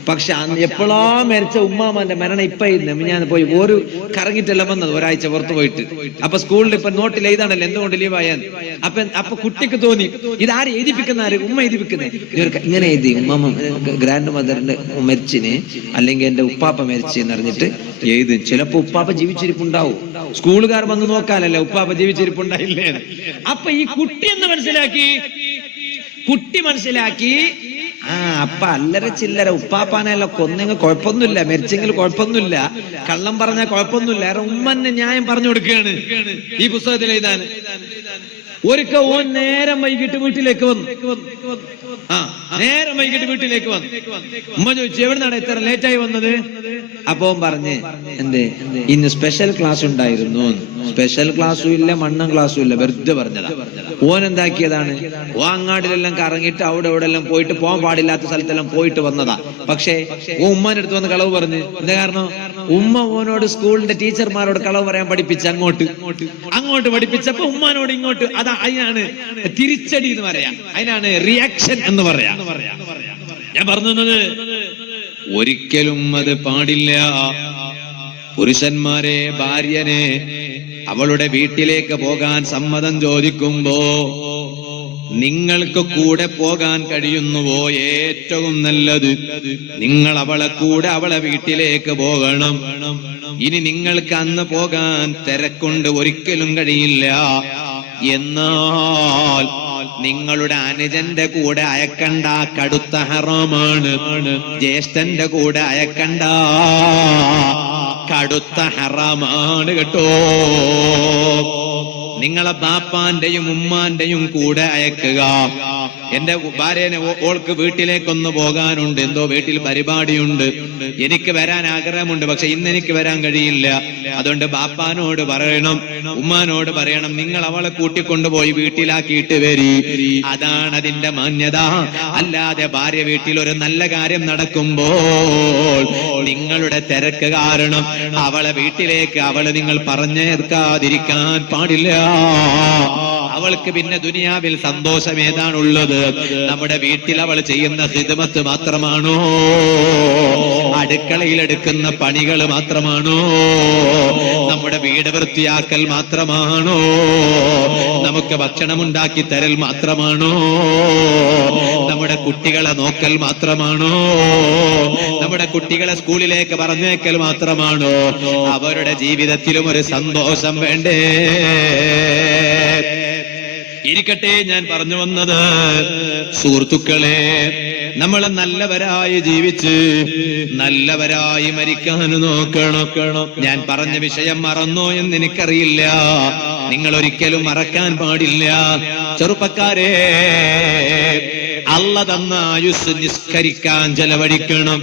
പക്ഷെ എപ്പോഴാ മരിച്ച ഉമ്മാമ്മന്റെ മരണം ഇപ്പൊ ഞാൻ പോയി ഒരു കറങ്ങിട്ടെല്ലാം വന്നത്, ഒരാഴ്ച പുറത്ത് പോയിട്ട്. അപ്പൊ സ്കൂളിൽ ഇപ്പൊ നോട്ടിൽ എഴുതാണല്ലോ എന്തുകൊണ്ട് ലീവായാൻ. അപ്പൊ കുട്ടിക്ക് തോന്നി ഇതാര് എഴുതിപ്പിക്കുന്ന, ഉമ്മ എഴുതിപ്പിക്കുന്നത്. ഇങ്ങനെ എഴുതി, ഉമ്മാമ്മ ഗ്രാൻഡ് മദറിന്റെ മരിച്ചിന്, അല്ലെങ്കിൽ എന്റെ ഉപ്പാപ്പ മരിച്ചെന്ന് അറിഞ്ഞിട്ട് എഴുതും. ചിലപ്പോ ഉപ്പാപ്പ ജീവിച്ചിരിപ്പുണ്ടാവും, സ്കൂളുകാർ വന്ന് നോക്കാനല്ലേ ഉപ്പാപ്പ ജീവിച്ചിരിപ്പുണ്ടായില്ലേ. അപ്പൊ ഈ കുട്ടി എന്ന് മനസ്സിലാക്കി അപ്പ അല്ലറ ചില്ലറ ഉപ്പാപ്പാനെല്ലാം കൊന്നെങ്കിൽ കുഴപ്പമൊന്നുമില്ല, മരിച്ചെങ്കിൽ കുഴപ്പമൊന്നുമില്ല, കള്ളം പറഞ്ഞാൽ കുഴപ്പമൊന്നുമില്ല. ഉമ്മന്നെ ന്യായം പറഞ്ഞു കൊടുക്കുകയാണ് ഈ പുസ്തകത്തിൽ എഴുതാൻ. ഒരിക്കൽ ഓൻ നേരം വൈകിട്ട് വീട്ടിലേക്ക് വന്നു. ഉമ്മ ചോദിച്ചു എവിടുന്നാണ് ഇത്ര ലേറ്റായി വന്നത്? അപ്പൊ പറഞ്ഞ് എന്തേ ഇന്ന് സ്പെഷ്യൽ ക്ലാസ് ഉണ്ടായിരുന്നു. സ്പെഷ്യൽ ക്ലാസ്സും ഇല്ല, മണ്ണൻ ക്ലാസ്സും ഇല്ല, വെറുതെ പറഞ്ഞതാ. ഓൻ എന്താക്കിയതാണ്, ഓ അങ്ങാടിലെല്ലാം കറങ്ങിയിട്ട് അവിടെ എല്ലാം പോയിട്ട്, പോകാൻ പാടില്ലാത്ത സ്ഥലത്തെല്ലാം പോയിട്ട് വന്നതാ. പക്ഷേ ഓ ഉമ്മാന്റെ അടുത്ത് വന്ന് കളവ് പറഞ്ഞു. എന്താ കാരണം? ഉമ്മ ഓനോട് സ്കൂളിന്റെ ടീച്ചർമാരോട് കളവ് പറയാൻ പഠിപ്പിച്ച, അങ്ങോട്ട് പഠിപ്പിച്ചപ്പോ ഉമ്മാനോട് ഇങ്ങോട്ട്. അതിനാണ് തിരിച്ചടി എന്ന് പറയാ, അതിനാണ് റിയാക്ഷൻ എന്ന് പറയാ. ഞാൻ പറഞ്ഞത് ഒരിക്കലും അത് പാടില്ല. പുരുഷന്മാരെ ഭാര്യനെ അവളുടെ വീട്ടിലേക്ക് പോകാൻ സമ്മതം ചോദിക്കുമ്പോ നിങ്ങൾക്ക് കൂടെ പോകാൻ കഴിയുന്നുവോ? ഏറ്റവും നല്ലത് നിങ്ങൾ അവളെ കൂടെ അവളെ വീട്ടിലേക്ക് പോകണം. ഇനി നിങ്ങൾക്ക് അന്ന് പോകാൻ തിരക്കൊണ്ട് ഒരിക്കലും കഴിയില്ല. എന്നാൽ നിങ്ങളുടെ അനുജന്റെ കൂടെ അയക്കണ്ട, കടുത്ത ഹറാമാണ്. ജ്യേഷ്ഠന്റെ കൂടെ അയക്കണ്ട, കടുത്ത ഹറാമാണ് കേട്ടോ. നിങ്ങളെ ബാപ്പാന്റെയും ഉമ്മാന്റെയും കൂടെ അയക്കുക. എന്റെ ഭാര്യനെ ഓൾക്ക് വീട്ടിലേക്കൊന്ന് പോകാനുണ്ട്, എന്തോ വീട്ടിൽ പരിപാടിയുണ്ട്, എനിക്ക് വരാൻ ആഗ്രഹമുണ്ട്, പക്ഷെ ഇന്ന് എനിക്ക് വരാൻ കഴിയില്ല. അതുകൊണ്ട് ബാപ്പാനോട് പറയണം, ഉമ്മാനോട് പറയണം, നിങ്ങൾ അവളെ കൂട്ടിക്കൊണ്ടുപോയി വീട്ടിലാക്കിയിട്ട് വരി. അതാണ് അതിന്റെ മാന്യത. അല്ലാതെ ഭാര്യ വീട്ടിൽ ഒരു നല്ല കാര്യം നടക്കുമ്പോൾ നിങ്ങളുടെ തിരക്ക് കാരണം അവളെ വീട്ടിലേക്ക് നിങ്ങൾ പറഞ്ഞേർക്കാതിരിക്കാൻ പാടില്ല. അവൾക്ക് പിന്നെ ദുനിയാവിൽ സന്തോഷം ഏതാണുള്ളത്? നമ്മുടെ വീട്ടിൽ അവൾ ചെയ്യുന്ന ഖിദ്മത്ത് മാത്രമാണോ? അടുക്കളയിൽ എടുക്കുന്ന പണികൾ മാത്രമാണോ? നമ്മുടെ വീട് വൃത്തിയാക്കൽ മാത്രമാണോ? നമുക്ക് ഭക്ഷണം ഉണ്ടാക്കി തരൽ മാത്രമാണോ? നമ്മുടെ കുട്ടികളെ നോക്കൽ മാത്രമാണോ? നമ്മുടെ കുട്ടികളെ സ്കൂളിലേക്ക് പറഞ്ഞേക്കൽ മാത്രമാണോ? അവരുടെ ജീവിതത്തിലും ഒരു സന്തോഷം വേണ്ടേ? ഇരിക്കട്ടെ, ഞാൻ പറഞ്ഞു വന്നത്, സുഹൃത്തുക്കളെ, നമ്മൾ നല്ലവരായി ജീവിച്ച് നല്ലവരായി മരിക്കാൻ നോക്കണം. ഞാൻ പറഞ്ഞ വിഷയം മറന്നോ എന്ന് എനിക്കറിയില്ല. നിങ്ങൾ ഒരിക്കലും മറക്കാൻ പാടില്ല. ചെറുപ്പക്കാരെ, അള്ള തന്ന ആയുസ് നിസ്കരിക്കാൻ ചെലവഴിക്കണം.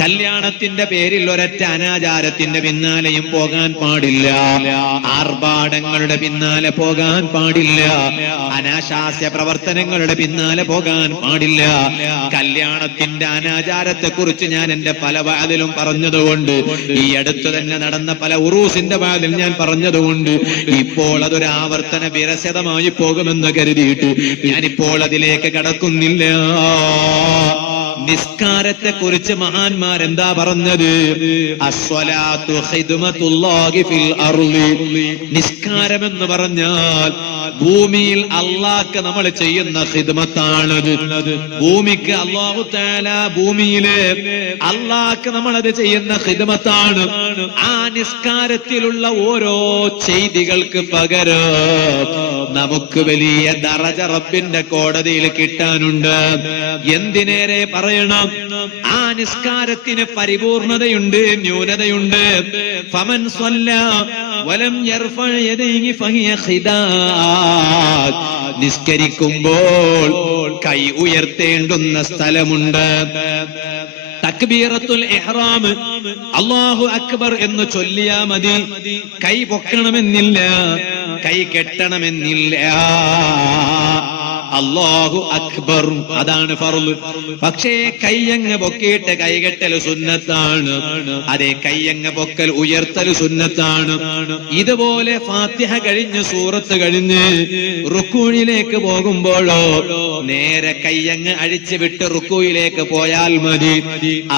കല്യാണത്തിന്റെ പേരിൽ ഒരൊറ്റ അനാചാരത്തിന്റെ പിന്നാലെയും പോകാൻ പാടില്ല. ആർഭാടങ്ങളുടെ പിന്നാലെ പോകാൻ പാടില്ല. അനാശാസ്യ പ്രവർത്തനങ്ങളുടെ പിന്നാലെ പോകാൻ പാടില്ല. കല്യാണത്തിന്റെ അനാചാരത്തെ കുറിച്ച് ഞാൻ എന്റെ പല വാതിലും പറഞ്ഞതുകൊണ്ട്, ഈ അടുത്ത് തന്നെ നടന്ന പല ഉറൂസിന്റെ വാതിൽ ഞാൻ പറഞ്ഞതുകൊണ്ട്, ഇപ്പോൾ അതൊരു ആവർത്തന വിരസതമായി പോകുമെന്ന് കരുതിയിട്ട് ഞാനിപ്പോൾ അതിലേക്ക് കടക്കുന്നില്ല. നിസ്കാരത്തെ കുറിച്ച് മഹാന്മാർ എന്താ പറഞ്ഞത്? അസ്വലാത്തു ഖിദ്മത്തുല്ലാഹി ഫിൽ അർളി. നിസ്കാരം എന്ന് പറഞ്ഞാൽ ഭൂമിയിൽ അല്ലാഹ്ക്ക് നമ്മൾ ചെയ്യുന്ന ഖിദ്മത്താണത്. ഭൂമിക്ക് അല്ലാഹു തആല ഭൂമിയിലെ അല്ലാഹ്ക്ക് നമ്മളത് ചെയ്യുന്ന ഖിദ്മത്താണ്. ആ നിസ്കാരത്തിലുള്ള ഓരോ ചെയ്തികൾക്ക് പകരം നമുക്ക് വലിയ ദറജ റബ്ബിന്റെ കോടതിയിൽ കിട്ടാനുണ്ട്. എന്തിനേറെ പറയണം, ആ നിസ്കാരത്തിന് പരിപൂർണതയുണ്ട്, ന്യൂനതയുണ്ട്. ഫമൻ സ്വല്ല വലം യർഫഅ യദൈഹി ഫഹിയ ഖിദാഅ്. നിസ്കരിക്കുമ്പോൾ കൈ ഉയർത്തേണ്ടുന്ന സ്ഥലമുണ്ട്. തക്ബീറത്തുൽ ഇഹ്റാം, അല്ലാഹു അക്ബർ എന്ന് ചൊല്ലിയാ മതി. കൈ പൊക്കണമെന്നില്ല, കൈ കെട്ടണമെന്നില്ല. അല്ലാഹു അക്ബർ, അതാണ് ഫർള്. പക്ഷേ കയ്യങ്ങ് പൊക്കിയിട്ട് കൈകെട്ടൽ സുന്നത്താണ്. അതെ, കയ്യങ്ങ് പൊക്കൽ ഉയർത്തൽ സുന്നത്താണ്. ഇതുപോലെ ഫാത്തിഹ കഴിഞ്ഞ് സൂറത്ത് കഴിഞ്ഞ് റുക്കൂയിലേക്ക് പോകുമ്പോഴോ നേരെ കയ്യങ്ങ് അഴിച്ചു വിട്ട് റുക്കൂയിലേക്ക് പോയാൽ മതി.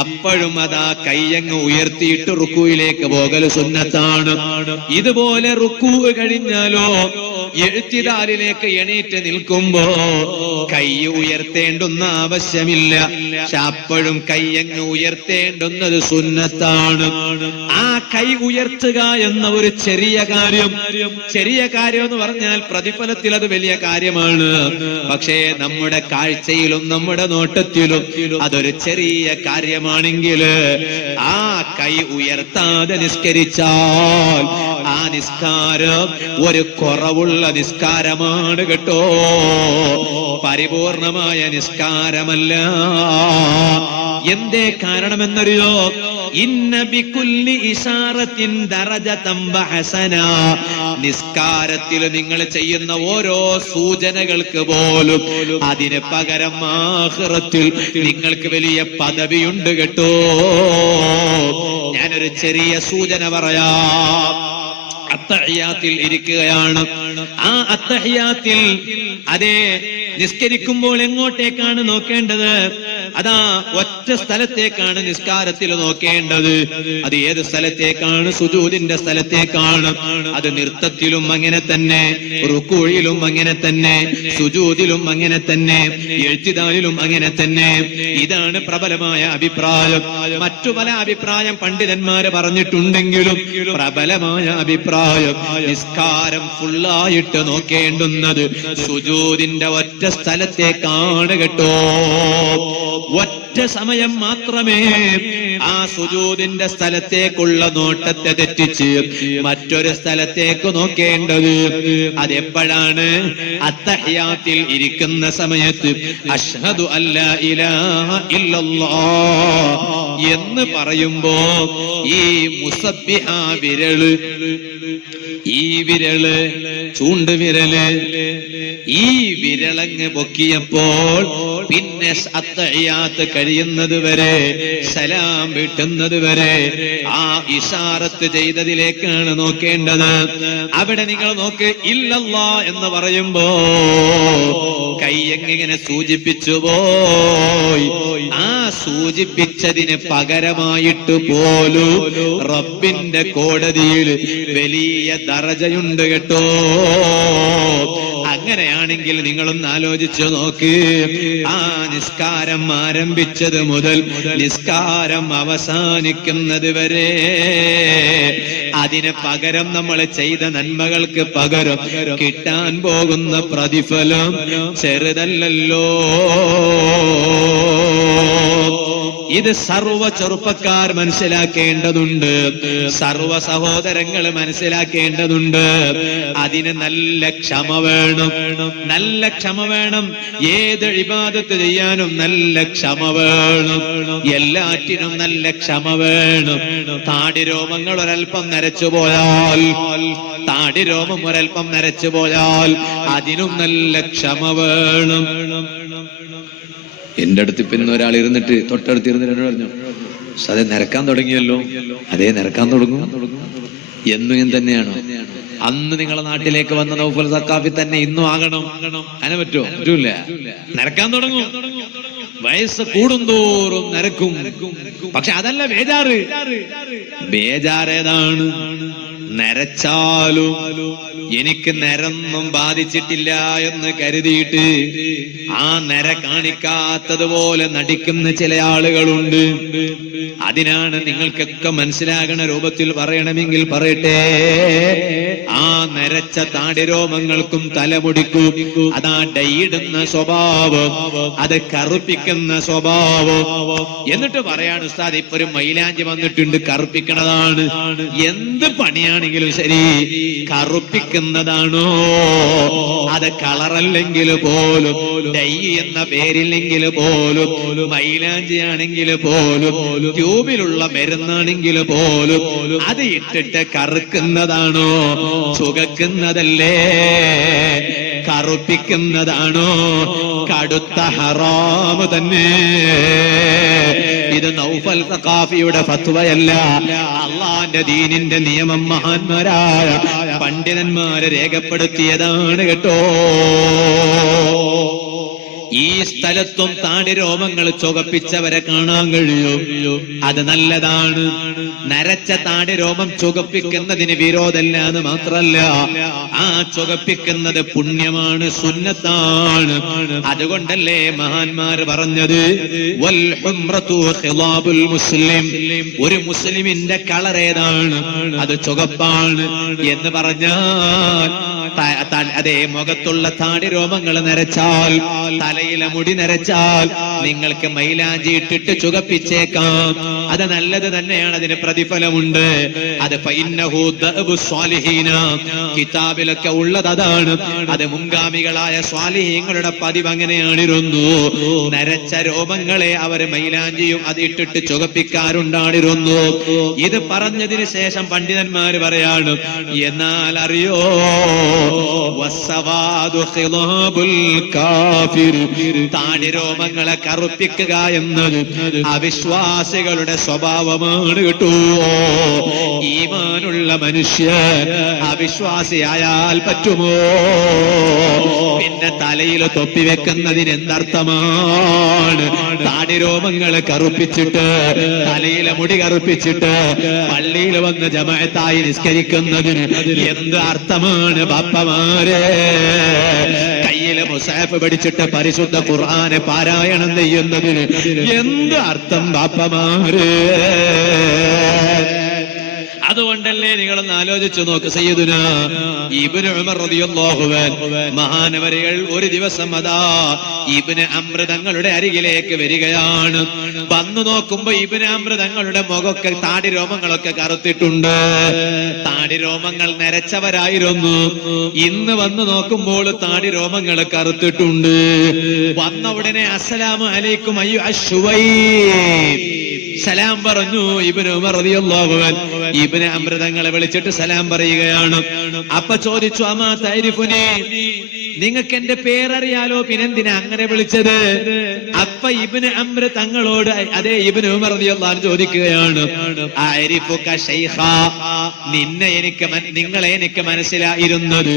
അപ്പോഴും അതാ കയ്യങ്ങ് ഉയർത്തിയിട്ട് റുക്കൂയിലേക്ക് പോകൽ സുന്നത്താണ്. ഇതുപോലെ റുക്കൂ കഴിഞ്ഞാലോ എഴുത്തിദാലിലേക്ക് എണീറ്റ് നിൽക്കുമ്പോ കൈ ഉയർത്തേണ്ടുന്ന ആവശ്യമില്ല. അപ്പോഴും കൈയങ്ങ് ഉയർത്തേണ്ടുന്നത് സുന്നത്താണ്. ആ കൈ ഉയർത്തുക എന്ന ഒരു ചെറിയ കാര്യം എന്ന് പറഞ്ഞാൽ പ്രതിഫലത്തിൽ അത് വലിയ കാര്യമാണ്. പക്ഷേ നമ്മുടെ കാഴ്ചയിലും നമ്മുടെ നോട്ടത്തിലും അതൊരു ചെറിയ കാര്യമാണെങ്കിൽ ആ കൈ ഉയർത്താതെ നിസ്കരിച്ചാൽ ആ നിസ്കാരം ഒരു കുറവുള്ള നിസ്കാരമാണ് കേട്ടോ, പരിപൂർണമായ നിസ്കാരമല്ല. എന്തേ കാരണമെന്നറിയോ? ഇന്ന ബികുല്ലി ഇശാറത്തിൻ ദറജതൻ വഹസന. നിസ്കാരത്തിൽ നിങ്ങൾ ചെയ്യുന്ന ഓരോ സൂചനകൾക്ക് പോലും അതിന് പകരം ആഖിറത്തിൽ നിങ്ങൾക്ക് വലിയ പദവിയുണ്ട് കേട്ടോ. ഞാനൊരു ചെറിയ സൂചന പറയാം. അത്തഹിയാത്തിൽ ഇരിക്കുകയാണ്. ആ അത്തഹിയാത്തിൽ അതെ നിസ്കരിക്കുമ്പോൾ എങ്ങോട്ടേക്കാണ് നോക്കേണ്ടത്? അതാ ഒറ്റ സ്ഥലത്തേക്കാണ് നിസ്കാരത്തിൽ നോക്കേണ്ടത്. അത് ഏത് സ്ഥലത്തേക്കാണ്? സുജൂദിന്റെ സ്ഥലത്തേക്കാണ്. അത് നൃത്തത്തിലും അങ്ങനെ തന്നെ, റുക്കൂഇലും അങ്ങനെ തന്നെ, സുജൂദിലും അങ്ങനെ തന്നെ, ഇഴ്തിദാലിലും അങ്ങനെ തന്നെ. ഇതാണ് പ്രബലമായ അഭിപ്രായം. മറ്റു പല അഭിപ്രായം പണ്ഡിതന്മാര് പറഞ്ഞിട്ടുണ്ടെങ്കിലും പ്രബലമായ അഭിപ്രായം നിസ്കാരം ഫുള്ളായിട്ട് നോക്കേണ്ടുന്നത് സുജൂദിന്റെ ഒറ്റ സ്ഥലത്തേക്കാണ് കേട്ടോ. ഒറ്റ സമയം മാത്രമേ ആ സുജൂദിന്റെ സ്ഥലത്തേക്കുള്ള നോട്ടത്തെ തെറ്റിച്ച് മറ്റൊരു സ്ഥലത്തേക്ക് നോക്കേണ്ടത്. അതെപ്പോഴാണ്? അത്തഹിയാത്തിൽ ഇരിക്കുന്ന സമയത്ത് അഷ്ഹദു അല്ലാ ഇലാഹ ഇല്ലല്ലാഹ് എന്ന് പറയുമ്പോ ഈ മുസബ്ബിഹ വിരല്, ഈ വിരല്, ചൂണ്ടുവിരല്, ഈ വിരളങ്ങ് പൊക്കിയപ്പോൾ പിന്നെ അത്തഹിയാത്ത് കഴിയുന്നത് വരെ, സലാം വീട്ടുന്നത് വരെ ആ ഇശാറത്ത് ചെയ്തതിലേക്കാണ് നോക്കേണ്ടത്. അവിടെ നിങ്ങൾ നോക്ക്, ഇല്ലല്ലാ എന്ന് പറയുമ്പോ കൈ എങ്ങനെ സൂചിപ്പിച്ചു പോയി. ആ സൂചിപ്പിച്ചതിന് പകരമായിട്ട് പോലും റബ്ബിന്റെ കോടതിയിൽ വലിയ ദറജയുണ്ട് കേട്ടോ. അങ്ങനെയാണെങ്കിൽ നിങ്ങളൊന്ന് ആലോചിച്ചു നോക്ക്. ആ നിസ്കാരം ആരംഭിച്ചത് മുതൽ നിസ്കാരം അവസാനിക്കുന്നത് വരെ അതിന് പകരം നമ്മൾ ചെയ്ത നന്മകൾക്ക് പകരം കിട്ടാൻ പോകുന്ന പ്രതിഫലം ചെറുതല്ലല്ലോ. ഇത് സർവ ചെറുപ്പക്കാർ മനസ്സിലാക്കേണ്ടതുണ്ട്, സർവ സഹോദരങ്ങൾ മനസ്സിലാക്കേണ്ടതുണ്ട്. അതിന് നല്ല ക്ഷമ വേണം, നല്ല ക്ഷമ വേണം. ഏത് ഇബാദത്ത് ചെയ്യാനും നല്ല ക്ഷമ വേണം, എല്ലാറ്റിനും നല്ല ക്ഷമ വേണം. താടിരോമങ്ങൾ ഒരൽപ്പം നരച്ചു പോയാൽ, താടിരോമം ഒരൽപ്പം നരച്ചു പോയാൽ അതിനും നല്ല ക്ഷമ വേണം. എന്റെ അടുത്ത് പിന്നെ ഒരാൾ ഇരുന്നിട്ട് തൊട്ടടുത്ത് ഇരുന്നിട്ട് എന്നോട് പറഞ്ഞു, അതേ നിരക്കാൻ തുടങ്ങിയല്ലോ. അതേ നിരക്കാൻ തുടങ്ങും. എന്നും തന്നെയാണോ? അന്ന് നിങ്ങളെ നാട്ടിലേക്ക് വന്ന നൗഫൽ സഖാഫി തന്നെ ഇന്നും ആകണം? അങ്ങനെ പറ്റുമോ? പറ്റൂല. നിരക്കാൻ തുടങ്ങും. വയസ്സ് കൂടുന്തോറും നിരക്കും. പക്ഷെ അതല്ല ബേജാറ്. ബേജാറേതാണ്? നരച്ചാലും എനിക്ക് നരൊന്നും ബാധിച്ചിട്ടില്ല എന്ന് കരുതിയിട്ട് ആ നര കാണിക്കാത്തതുപോലെ നടിക്കുന്ന ചില ആളുകളുണ്ട്. അതിനാണ് നിങ്ങൾക്കൊക്കെ മനസ്സിലാകണ രൂപത്തിൽ പറയണമെങ്കിൽ പറയട്ടെ. ആ നരച്ച താടിരോമങ്ങൾക്കും തലമുടിക്കും അതാ ഡൈയിടുന്ന സ്വഭാവം, അത് കറുപ്പിക്കുന്ന സ്വഭാവം. എന്നിട്ട് പറയാണ്, ഉസ്താദ് ഇപ്പൊ ഒരു മൈലാഞ്ചി വന്നിട്ടുണ്ട്, കറുപ്പിക്കണതാണ്. എന്ത് പണിയാണെങ്കിലും ശരി, കറുപ്പിക്കുന്നതാണോ? അത് കളറല്ലെങ്കിൽ പോലും, ഡൈ എന്ന പേരില്ലെങ്കിൽ പോലും, മൈലാഞ്ചി ആണെങ്കിൽ പോലും, ട്യൂബിലുള്ള മരുന്നാണെങ്കിൽ പോലും അത് ഇട്ടിട്ട് കറുക്കുന്നതാണോ? ചുകക്കുന്നതല്ലേ? കറുപ്പിക്കുന്നതാണോ? കടുത്ത ഹറാമ് തന്നെ. ഇത് നൗഫൽ സഖാഫിയുടെ ഫത്വയല്ല, അള്ളാന്റെ ദീനിന്റെ നിയമം മഹാന്മാരായ പണ്ഡിതന്മാരെ രേഖപ്പെടുത്തിയതാണ് കേട്ടോ. ഈ സ്ഥലത്തും താടിരോമങ്ങൾ ചുവപ്പിച്ചവരെ കാണാൻ കഴിയും. അത് നല്ലതാണ്. നരച്ച താടിരോമം ചുവപ്പിക്കുന്നതിന് വിരോധമല്ല എന്ന് മാത്രല്ല, ആ ചുവപ്പിക്കുന്നത് പുണ്യമാണ്, സുന്നത്താണ്. അതുകൊണ്ടല്ലേ മഹാന്മാർ പറഞ്ഞത് വൽ ഹുംറതു ഖിലാബുൽ മുസ്ലിം, ഒരു മുസ്ലിമിന്റെ കളർ ഏതാണ്? അത് ചുവപ്പാണ് എന്ന് പറഞ്ഞാൽ, അതേ മുഖത്തുള്ള താടിരോമങ്ങൾ നരച്ചാൽ, തലയിലെ മുടി നരച്ചാൽ നിങ്ങൾക്ക് മൈലാഞ്ചി ഇട്ടിട്ട് ചുവപ്പിച്ചേക്കാം. അത് നല്ലത് തന്നെയാണ്, അതിന് പ്രതിഫലമുണ്ട്. അത് ഫഇന്നഹു ദഅബു സ്വാലിഹീന, കിതാബിലൊക്കെ ഉള്ളത് അതാണ്. അത് മുൻഗാമികളായ സ്വാലിഹീങ്ങളുടെ പതിവ് അങ്ങനെയാണിരുന്നു. നരച്ച രോമങ്ങളെ അവർ മൈലാഞ്ചിയും അത് ഇട്ടിട്ട് ചുവപ്പിക്കാറുണ്ടായിരുന്നു. ഇത് പറഞ്ഞതിന് ശേഷം പണ്ഡിതന്മാര് പറയാണ്, എന്നാൽ അറിയോ, വസ്സവാദു ഖിലാബുൽ കാഫിർ, താടി രോമങ്ങളെ കറുപ്പിക്കുക എന്നത് അവിശ്വാസികളുടെ സ്വഭാവമാണ് കേട്ടോ. ഈമാനുള്ള മനുഷ്യൻ അവിശ്വാസിയായാൽ പറ്റുമോ? പിന്നെ തലയിൽ തൊപ്പി വെക്കുന്നതിന് എന്തർത്ഥമാണ്? താടി രോമങ്ങളെ കറുപ്പിച്ചിട്ട് തലയിലെ മുടി കറുപ്പിച്ചിട്ട് പള്ളിയിൽ വന്ന് ജമാഅത്തായി നിസ്കരിക്കുന്നതിന് എന്ത് അർത്ഥമാണ് ബാപ്പമാരെ? കയ്യിലെ മുസാഫ് പിടിച്ചിട്ട് പരിശുദ്ധ ഖുർആനെ പാരായണം ചെയ്യുന്നതിന് എന്ത് അർത്ഥം ബാപ്പമാരെ? അതുകൊണ്ടല്ലേ നിങ്ങളൊന്ന് ആലോചിച്ചു നോക്ക്. സയ്യിദുനാ ഇബ്നു ഉമർ റളിയല്ലാഹു അൻഹു മഹാനവരികൾ ഒരു ദിവസം അതാ ഇബ്നു അംർ തങ്ങളുടെ അരികിലേക്ക് വരികയാണ്. വന്നു നോക്കുമ്പോ ഇബ്നു അംർ തങ്ങളുടെ മുഖമൊക്കെ താടി രോമങ്ങളൊക്കെ കറുത്തിട്ടുണ്ട്. താടി രോമങ്ങൾ നരച്ചവരായിരുന്നു. ഇന്ന് വന്നു നോക്കുമ്പോൾ താടി രോമങ്ങൾ കറുത്തിട്ടുണ്ട്. വന്ന ഉടനെ അസ്സലാമു അലൈക്കും അയ്യോ അശ്വൈബ് സലാം പറഞ്ഞു. ഇബ്നു ഉമർ റളിയല്ലാഹു അൻഹു ഇബ്നു അംർ തങ്ങളെ വിളിച്ചിട്ട് സലാം പറയുകയാണ്. അപ്പൊ ചോദിച്ചു, അമാ തഅരിഫുനി, നിങ്ങൾക്ക് എന്റെ പേരറിയാലോ, പിന്നെന്തിനാ അങ്ങനെ വിളിച്ചത്? അപ്പൊ ഇബ്നു അംർ തങ്ങളോട് അതേ ഇബ്നു ഉമർ റളിയല്ലാഹു അൻഹു ചോദിക്കുകയാണ്, അഅരിഫുക ശൈഖാ, നിങ്ങളെ എനിക്ക് മനസ്സിലായിരുന്നത്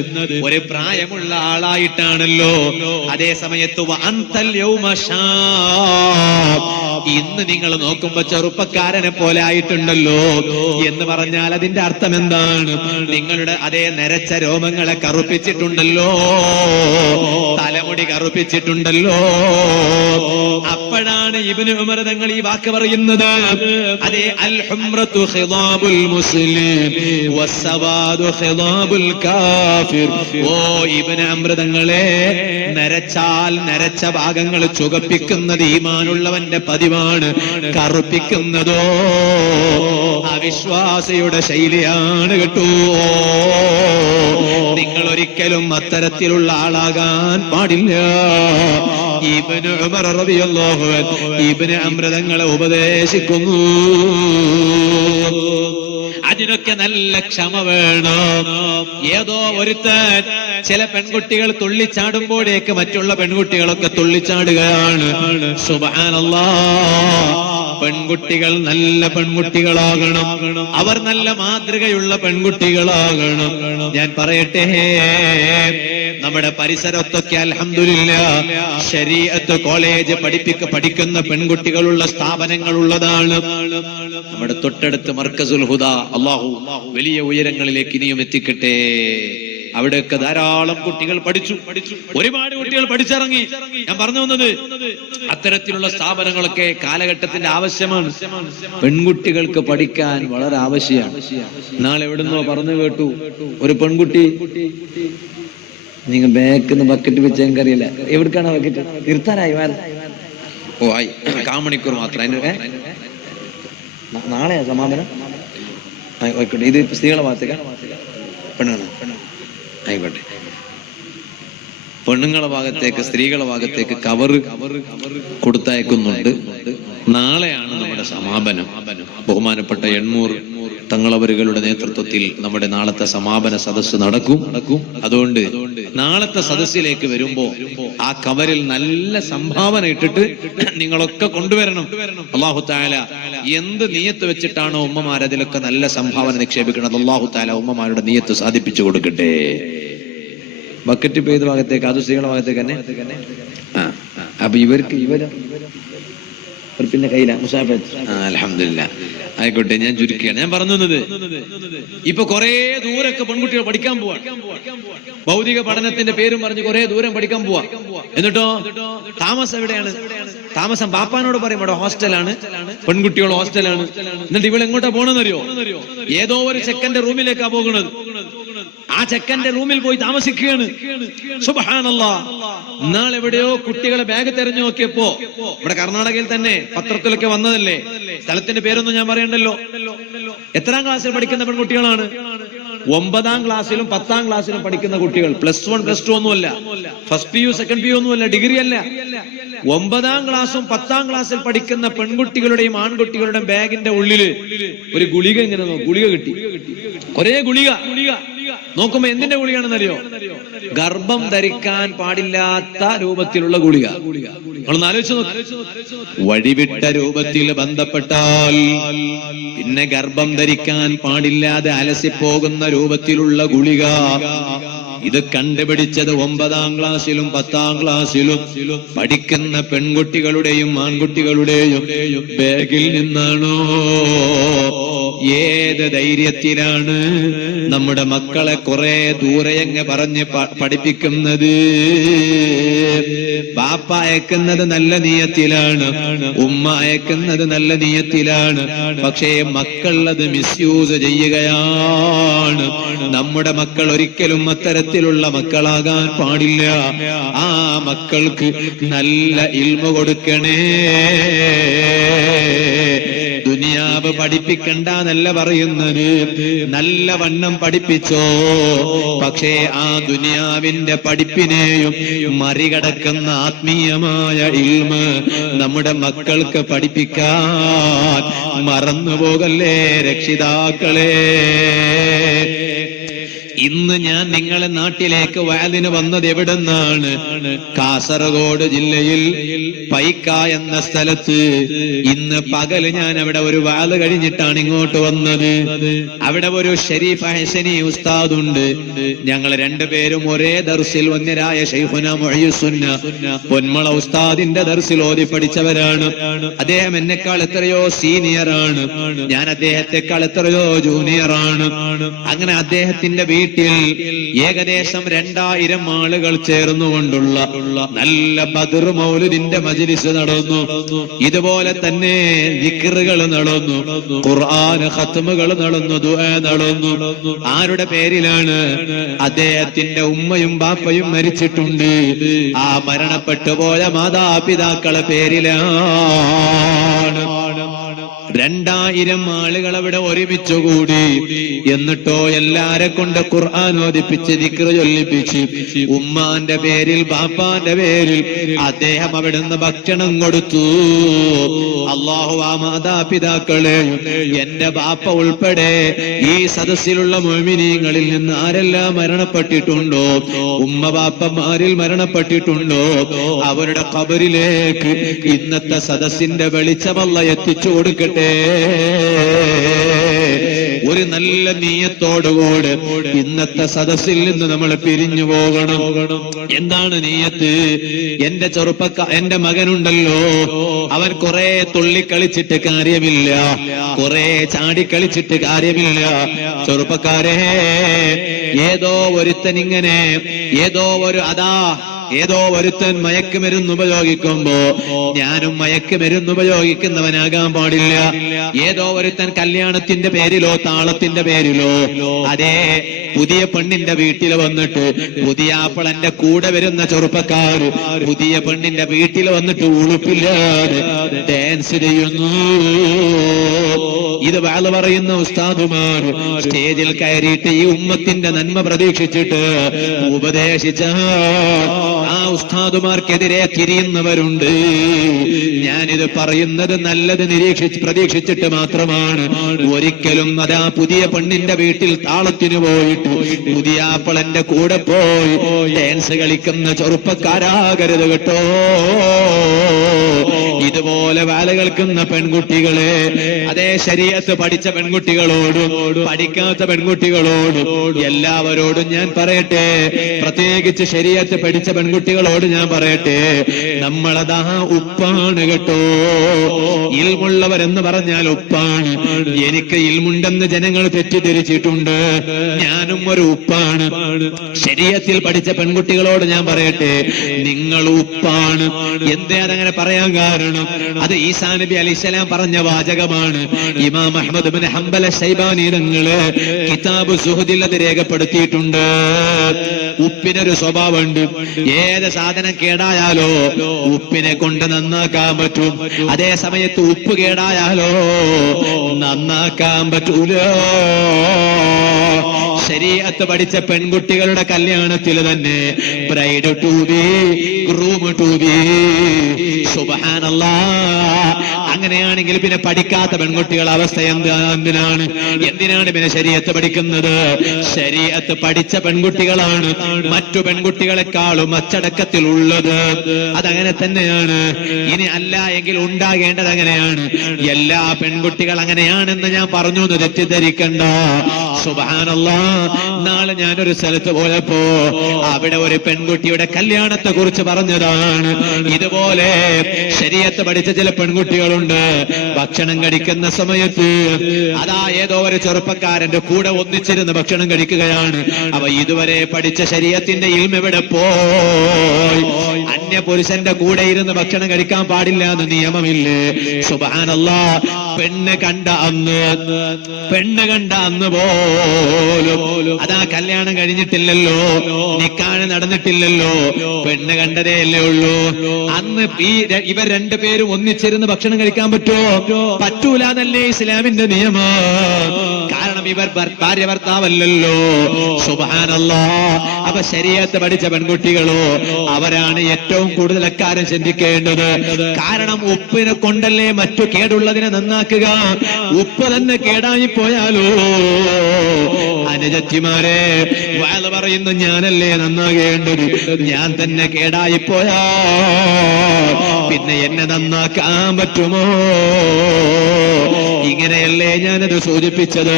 ഒരു പ്രായമുള്ള ആളായിട്ടാണല്ലോ. അതേ സമയത്ത് വഅൻതൽ യൗമ ശാബ്, ഇന്ന് നിങ്ങൾ നോക്കുമ്പോ ചെറുപ്പക്കാരനെ പോലെ ആയിട്ടുണ്ടല്ലോ എന്ന് പറഞ്ഞാൽ അതിന്റെ അർത്ഥം എന്താണ്? നിങ്ങളുടെ അതേ നരച്ച രോമങ്ങളെ കറുപ്പിച്ചിട്ടുണ്ടല്ലോ, തലമുടി കറുപ്പിച്ചിട്ടുണ്ടല്ലോ. അപ്പോഴാണ് ഇബ്നു ഉമർ തങ്ങൾ ഈ വാക്ക് പറയുന്നത്. അതേ അൽ ഹുംറത്തു ഖിദാബുൽ മുസ്ലിം വസ്സവാദു ഖിദാബുൽ കാഫിർ. ഓ ഇബ്നു ഉമർ തങ്ങളെ, നരച്ചാൽ നരച്ച ഭാഗങ്ങൾ ചുവപ്പിക്കുന്നത് ഈമാനുള്ളവന്റെ പതിവാണ്, കറുപ്പിക്കുന്നതോ അവിശ്വാസിയുടെ ശൈലിയാണ് കേട്ടോ. നിങ്ങൾ ഒരിക്കലും അത്തരത്തിലുള്ള ആളാകാൻ പാടില്ല. ഇബ്നു ഉമർ റളിയല്ലാഹു അൻഹു ഇബ്നു അംർ തങ്ങളെ ഉപദേശിക്കുന്നു. അതിനൊക്കെ നല്ല ക്ഷമ വേണം. ഏതോ ഒരുത്തൻ ചില പെൺകുട്ടികൾ തുള്ളിച്ചാടുമ്പോഴേക്ക് മറ്റുള്ള പെൺകുട്ടികളൊക്കെ തുള്ളിച്ചാടുകയാണ്. സുബ്ഹാനല്ലാഹ്, പെൺകുട്ടികൾ നല്ല പെൺകുട്ടികളാകണം, അവർ നല്ല മാതൃകയുള്ള പെൺകുട്ടികളാകണം. ഞാൻ പറയട്ടെ, നമ്മുടെ പരിസരത്തൊക്കെ അൽഹംദുലില്ലാഹ് ശരീഅത്ത് കോളേജ് പഠിക്കുന്ന പെൺകുട്ടികളുള്ള സ്ഥാപനങ്ങൾ ഉള്ളതാണ്. നമ്മുടെ തൊട്ടടുത്ത് മർക്കസുൽ ഹുദ, അല്ലാഹു വലിയ ഉയരങ്ങളിലേക്ക് ഇനിയും എത്തിക്കട്ടെ. അവിടെയൊക്കെ ധാരാളം കുട്ടികൾ പഠിച്ചു, ഒരുപാട് കുട്ടികൾ പഠിച്ചിറങ്ങി. ഞാൻ പറഞ്ഞു വന്നത്, അത്തരത്തിലുള്ള സ്ഥാപനങ്ങളൊക്കെ കാലഘട്ടത്തിന്റെ ആവശ്യമാണ്. പെൺകുട്ടികൾക്ക് പഠിക്കാൻ വളരെ ആവശ്യമാണ്. നാളെ എവിടുന്നോ പറഞ്ഞു കേട്ടു, ഒരു പെൺകുട്ടി, നിങ്ങൾ ബാക്കിന്ന് ബക്കറ്റ് വെച്ച് എനിക്കറിയില്ല എവിടേക്കാണ് ബക്കറ്റ് നിർത്താനായി. ഓ ആയി, കാമണിക്കൂർ മാത്രം. നാളെയാ സമാപനം. ആയിക്കോട്ടെ, ഇത് സ്ത്രീകളെ ഭാഗത്തേക്കാണ്, പെണ്ണുങ്ങളെ ആയിക്കോട്ടെ. പെണ്ണുങ്ങളെ ഭാഗത്തേക്ക് സ്ത്രീകളെ ഭാഗത്തേക്ക് കവർ കൊടുത്തയക്കുന്നുണ്ട്. നാളെയാണ് നമ്മുടെ സമാപനം. ബഹുമാനപ്പെട്ട എണ്ണൂർ തങ്ങളവരുകളുടെ നേതൃത്വത്തിൽ നമ്മുടെ നാളത്തെ സമാപന സദസ്സ് നടക്കും. അതുകൊണ്ട് നാളത്തെ സദസ്സിലേക്ക് വരുമ്പോ ആ കവറിൽ നല്ല സംഭാവന ഇട്ടിട്ട് നിങ്ങളൊക്കെ കൊണ്ടുവരണം. അല്ലാഹു തആല എന്ത് നിയത്ത് വെച്ചിട്ടാണോ ഉമ്മമാർ അതിലൊക്കെ നല്ല സംഭാവന നിക്ഷേപിക്കുന്നത്, അല്ലാഹു തആല ഉമ്മമാരുടെ നിയത്ത് സാധിപ്പിച്ചു കൊടുക്കട്ടെ. ബക്കറ്റ് പെയ്ത ഭാഗത്തേക്ക്, അത് സ്ത്രീകളുടെ ഭാഗത്തേക്ക് തന്നെ. അപ്പൊ ഇവർക്ക് പിന്നെ കയ്യില മുസാഫ. അൽഹംദുലില്ലാഹ്, ആയിക്കോട്ടെ. ഞാൻ ചുരുക്കുകയാണ്. ഞാൻ പറഞ്ഞു വന്നത്, ഇപ്പൊ കുറെ ദൂരൊക്കെ പെൺകുട്ടികൾ പഠിക്കാൻ പോവാ. ഭൗതിക പഠനത്തിന്റെ പേരും പറഞ്ഞ് കുറെ ദൂരം പഠിക്കാൻ പോവാ. എന്നിട്ടോ താമസം എവിടെയാണ്? താമസം ബാപ്പാനോട് പറയും ഇവിടെ ഹോസ്റ്റലാണ്, പെൺകുട്ടികൾ ഹോസ്റ്റലാണ്. എന്നിട്ട് ഇവിടെ എങ്ങോട്ടാ പോണെന്നറിയോ? ഏതോ ഒരു ചെക്കന്റെ റൂമിലേക്കാ പോകുന്നത്. ആ ചെക്കന്റെ റൂമിൽ പോയി താമസിക്കുകയാണ്. സുബ്ഹാനല്ലാഹ്. നാളെ എവിടെയോ കുട്ടികളെ ബാഗ് തെരഞ്ഞു നോക്കിയപ്പോ, ഇവിടെ കർണാടകയിൽ തന്നെ പത്രത്തിലൊക്കെ വന്നതല്ലേ, സ്ഥലത്തിന്റെ പേരൊന്നും ഞാൻ പറയണ്ടല്ലോ. എത്രാം ക്ലാസ്സിൽ പഠിക്കുന്ന പെൺകുട്ടികളാണ്? 9ാം ക്ലാസ്സിലും 10ാം ക്ലാസ്സിലും പഠിക്കുന്ന കുട്ടികൾ. +1 +2 ഒന്നുമല്ല, ഫസ്റ്റ് PU സെക്കൻഡ് PU ഒന്നുമല്ല, ഡിഗ്രി അല്ല. 9ാം ക്ലാസ്സും 10ാം ക്ലാസ്സിൽ പഠിക്കുന്ന പെൺകുട്ടികളുടെയും ആൺകുട്ടികളുടെയും ബാഗിന്റെ ഉള്ളില് ഒരു ഗുളിക ഇങ്ങനെ ഗുളിക കിട്ടി. ഒരേ ഗുളിക. നോക്കുമ്പോ എന്തിന്റെ ഗുളികയാണെന്നറിയോ? ഗർഭം ധരിക്കാൻ പാടില്ലാത്ത രൂപത്തിലുള്ള ഗുളിക. നമ്മളൊന്ന് ആലോചിച്ച് നോക്ക്. വഴിവിട്ട രൂപത്തിൽ ബന്ധപ്പെട്ടാൽ പിന്നെ ഗർഭം ധരിക്കാൻ പാടില്ലാതെ അലസിപ്പോകുന്ന രൂപത്തിലുള്ള ഗുളിക. ഇത് കണ്ടുപിടിച്ചത് 9ാം ക്ലാസ്സിലും 10ാം ക്ലാസ്സിലും പഠിക്കുന്ന പെൺകുട്ടികളുടെയും ആൺകുട്ടികളുടെയും ബാഗിൽ നിന്നാണോ? ഏത് ധൈര്യത്തിലാണ് നമ്മുടെ മക്കളെ കുറെ ദൂരെയങ്ങ് പറഞ്ഞ് പഠിപ്പിക്കുന്നത്? ബാപ്പ അയക്കുന്നത് നല്ല നിയത്തിലാണ്, ഉമ്മ അയക്കുന്നത് നല്ല നിയത്തിലാണ്. പക്ഷേ മക്കൾ അത് മിസ്യൂസ് ചെയ്യുകയാണ്. നമ്മുടെ മക്കൾ ഒരിക്കലും അത്തരത്തിലുള്ള മക്കളാകാൻ പാടില്ല. ആ മക്കൾക്ക് നല്ല ഇൽമു കൊടുക്കണേ. ദുനിയാവ് പഠിപ്പിക്കണ്ടെന്നല്ല പറയുന്നത്, നല്ല വണ്ണം പഠിപ്പിച്ചോ. പക്ഷേ ആ ദുനിയാവിന്റെ പഠിപ്പിനെയും മറികടക്കുന്ന ആത്മീയമായ ഇൽമ് നമ്മുടെ മക്കൾക്ക് പഠിപ്പിക്കാൻ മറന്നുപോകല്ലേ രക്ഷിതാക്കളെ. ഇന്ന് ഞാൻ നിങ്ങളെ നാട്ടിലേക്ക് വയലിന് വന്നത് എവിടെന്നാണ്? കാസർഗോഡ് ജില്ലയിൽ പൈക്ക എന്ന സ്ഥലത്ത്. ഇന്ന് പകല് ഞാൻ അവിടെ ഒരു വാല് കഴിഞ്ഞിട്ടാണ് ഇങ്ങോട്ട് വന്നത്. അവിടെ ഒരു ഷരീഫ് ഹസനി ഉസ്താദുണ്ട്. ഞങ്ങൾ രണ്ടുപേരും ഒരേ ദർസിൽ വന്യരായ ശൈഖുന മുഹയ്യിസുന്ന പൊന്മള ഉസ്താദിന്റെ ദർസിൽ ഓതി പഠിച്ചവരാണ്. അദ്ദേഹം എന്നെക്കാൾ എത്രയോ സീനിയറാണ്, ഞാൻ അദ്ദേഹത്തെക്കാൾ എത്രയോ ജൂനിയറാണ്. അങ്ങനെ അദ്ദേഹത്തിന്റെ വീട്ടിൽ ഏകദേശം 2000 ആളുകൾ ചേർന്നുകൊണ്ടുള്ള നല്ല ബദർ മൗലിദിന്റെ മജ്ലിസ് നടന്നു. ഇതുപോലെ തന്നെ ദിക്റുകൾ നടന്നു, ഖുർആൻ ഖത്മുകൾ നടന്നു, ദുആ നടന്നു. ആരുടെ പേരിലാണ്? അദ്ദേഹത്തിന്റെ ഉമ്മയും ബാപ്പയും മരിച്ചിട്ടുണ്ട്. ആ മരണപ്പെട്ടു പോയ മാതാപിതാക്കളെ പേരിലാണ്. 2000 ആളുകൾ അവിടെ ഒരുമിച്ചുകൂടി. എന്നിട്ടോ എല്ലാരെ കൊണ്ട് ഖുർആൻ ഓതിപ്പിച്ച് ദിക്ർ ചൊല്ലിപ്പിച്ച് ഉമ്മാന്റെ പേരിൽ ബാപ്പാന്റെ പേരിൽ അദ്ദേഹം അവിടുന്ന് ഭക്ഷണം കൊടുത്തു. അല്ലാഹു ആ മാതാപിതാക്കളെയും എന്റെ ബാപ്പ ഉൾപ്പെടെ ഈ സദസ്സിലുള്ള മുഅ്മിനീങ്ങളിൽ നിന്ന് ആരെല്ലാം മരണപ്പെട്ടിട്ടുണ്ടോ, ഉമ്മ ബാപ്പമാരിൽ മരണപ്പെട്ടിട്ടുണ്ടോ, അവരുടെ ഖബറിലേക്ക് ഇന്നത്തെ സദസ്സിന്റെ വെളിച്ചമല്ല എത്തിച്ചു കൊടുക്കട്ടെ. ഒരു നല്ല നീയത്തോടുകൂടെ ഇന്നത്തെ സദസ്സിൽ നിന്ന് നമ്മൾ പിരിഞ്ഞു പോകണം. എന്താണ് നീയത്ത്? എന്റെ മകനുണ്ടല്ലോ, അവൻ കുറെ തുള്ളിക്കളിച്ചിട്ട് കാര്യമില്ല, കുറെ ചാടിക്കളിച്ചിട്ട് കാര്യമില്ല. ചെറുപ്പക്കാരെ, ഏതോ ഒരുത്തനിങ്ങനെ ഏതോ ഒരുത്തൻ മയക്കുമരുന്ന് ഉപയോഗിക്കുമ്പോ ഞാനും മയക്കുമരുന്ന് ഉപയോഗിക്കുന്നവനാകാൻ പാടില്ല. ഏതോ ഒരുത്തൻ കല്യാണത്തിന്റെ പേരിലോ താളത്തിന്റെ പേരിലോ അതേ പുതിയ പെണ്ണിന്റെ വീട്ടിൽ വന്നിട്ട് പുതിയ ആപ്പിളന്റെ കൂടെ വരുന്ന ചെറുപ്പക്കാർ പുതിയ പെണ്ണിന്റെ വീട്ടിൽ വന്നിട്ട് ഉളുപ്പില്ലാതെ ഡാൻസ് ചെയ്യുന്നു. ഇത് വാള് പറയുന്ന ഉസ്താദുമാർ സ്റ്റേജിൽ കയറിയിട്ട് ഈ ഉമ്മത്തിന്റെ നന്മ പ്രതീക്ഷിച്ചിട്ട് ഉപദേശിച്ച ആ ഉസ്താദുമാർക്കെതിരെ തിരിയുന്നവരുണ്ട്. ഞാനിത് പറയുന്നത് നല്ലത് പ്രതീക്ഷിച്ചിട്ട് മാത്രമാണ്. ഒരിക്കലും അതാ പുതിയ പെണ്ണിന്റെ വീട്ടിൽ താളത്തിന് പോയിട്ട് പുതിയ ആപ്പിളന്റെ കൂടെ പോയി ഡാൻസ് കളിക്കുന്ന ചെറുപ്പക്കാരാകരുത് കേട്ടോ. ഇതുപോലെ വാല കേൾക്കുന്ന പെൺകുട്ടികളെ, അതേ ശരീഅത്ത് പഠിച്ച പെൺകുട്ടികളോടും പഠിക്കാത്ത പെൺകുട്ടികളോടും എല്ലാവരോടും ഞാൻ പറയട്ടെ, പ്രത്യേകിച്ച് ശരീഅത്ത് പഠിച്ച പെൺകുട്ടികളോട് ഞാൻ പറയട്ടെ, നമ്മളതാ ഉപ്പാണ് കേട്ടോ. ഇൽമുള്ളവരെന്ന് പറഞ്ഞാൽ ഉപ്പാണ്. എനിക്ക് ഇൽമുണ്ടെന്ന് ജനങ്ങൾ തെറ്റിദ്ധരിച്ചിട്ടുണ്ട്. ഞാനും ഒരു ഉപ്പാണ്. ശരീഅത്തിൽ പഠിച്ച പെൺകുട്ടികളോട് ഞാൻ പറയട്ടെ, നിങ്ങൾ ഉപ്പാണ്. എന്തേ അതങ്ങനെ പറയാൻ കാരണം? അത് ഈസാ നബി അലൈഹിസ്സലാം പറഞ്ഞ വാചകമാണ്. ഇമാം അഹ്മദ് ഇബ്നു ഹംബൽ ശൈബാനി തങ്ങള് കിതാബ് സുഹദിൽ അത് രേഖപ്പെടുത്തിയിട്ടുണ്ട്. ഉപ്പിനൊരു സ്വഭാവമുണ്ട്. ഏത് സാധനം കേടായാലോ ഉപ്പിനെ കൊണ്ട് നന്നാക്കാൻ പറ്റും. അതേ സമയത്ത് ഉപ്പ് കേടായാലോ നന്നാക്കാൻ പറ്റൂല. ശരീഅത്ത് പഠിച്ച പെൺകുട്ടികളുടെ കല്യാണത്തിൽ തന്നെ bride to be, groom to be, സുബ്ഹാനല്ലാഹ്, അങ്ങനെയാണെങ്കിൽ പിന്നെ പഠിക്കാത്ത പെൺകുട്ടികളുടെ അവസ്ഥ എന്തിനാണ് പിന്നെ ശരീഅത്ത് പഠിക്കുന്നത്? ശരീഅത്ത് പഠിച്ച പെൺകുട്ടികളാണ് മറ്റു പെൺകുട്ടികളെക്കാളും അച്ചടക്കത്തിലുള്ളത്. അതങ്ങനെ തന്നെയാണ്. ഇനി അല്ല എങ്കിൽ ഉണ്ടാകേണ്ടത് അങ്ങനെയാണ്. എല്ലാ പെൺകുട്ടികൾ അങ്ങനെയാണെന്ന് ഞാൻ പറഞ്ഞു എന്ന് തെറ്റിദ്ധരിക്കണ്ട. സുബ്ഹാനല്ലാഹ്, നാളെ ഞാനൊരു സ്ഥലത്ത് പോയപ്പോ അവിടെ ഒരു പെൺകുട്ടിയുടെ കല്യാണത്തെ കുറിച്ച് പറഞ്ഞതാണ്. ഇതുപോലെ ശരീഅത്ത് പഠിച്ച ചില പെൺകുട്ടികളുണ്ട്. ഭക്ഷണം കഴിക്കുന്ന സമയത്ത് അതാ ഏതോ ഒരു ചെറുപ്പക്കാരന്റെ കൂടെ ഒന്നിച്ചിരുന്ന് ഭക്ഷണം കഴിക്കുകയാണ്. അവ ഇതുവരെ പഠിച്ച ശരീഅത്തിന്റെ ഇൽമ് എവിടെ പോയി? അന്യ പുരുഷന്റെ കൂടെ ഇരുന്ന് ഭക്ഷണം കഴിക്കാൻ പാടില്ല എന്ന് നിയമമില്ലേ? സുബ്ഹാനല്ലാഹ്, പെണ്ണ് കണ്ട അന്ന് പോലും അതാ കല്യാണം കഴിഞ്ഞിട്ടില്ലല്ലോ, നിക്കാഹ് നടന്നിട്ടില്ലല്ലോ, പെണ്ണ് കണ്ടതേയല്ലേ ഉള്ളൂ. അന്ന് ഇവർ രണ്ടുപേരും ഒന്നിച്ചിരുന്ന് ഭക്ഷണം കഴിക്കാൻ പറ്റുമോ? പറ്റൂല എന്നല്ലേ ഇസ്ലാമിന്റെ നിയമം. കാരണം ഇവർ ഭാര്യ ഭർത്താവല്ലല്ലോ. സുബ്ഹാനല്ലാഹ്. അപ്പൊ ശരീഅത്ത് പഠിച്ച പെൺകുട്ടികളോ അവരാണ് ഏറ്റവും കൂടുതൽ അക്കാര്യം ചിന്തിക്കേണ്ടത്. കാരണം ഉപ്പിനെ കൊണ്ടല്ലേ മറ്റു കേടുള്ളതിനെ നന്നാക്കുക. ഉപ്പ് തന്നെ കേടായി പോയാലോ അനുജത്തിമാരെ, വഅദ് പറയുന്നു ഞാനല്ലേ നന്നാകേണ്ടത്. ഞാൻ തന്നെ കേടായി പോയാ പിന്നെ എന്നെ നന്നാക്കാൻ പറ്റുമോ? ഇങ്ങനെയല്ലേ ഞാനത് സൂചിപ്പിച്ചത്.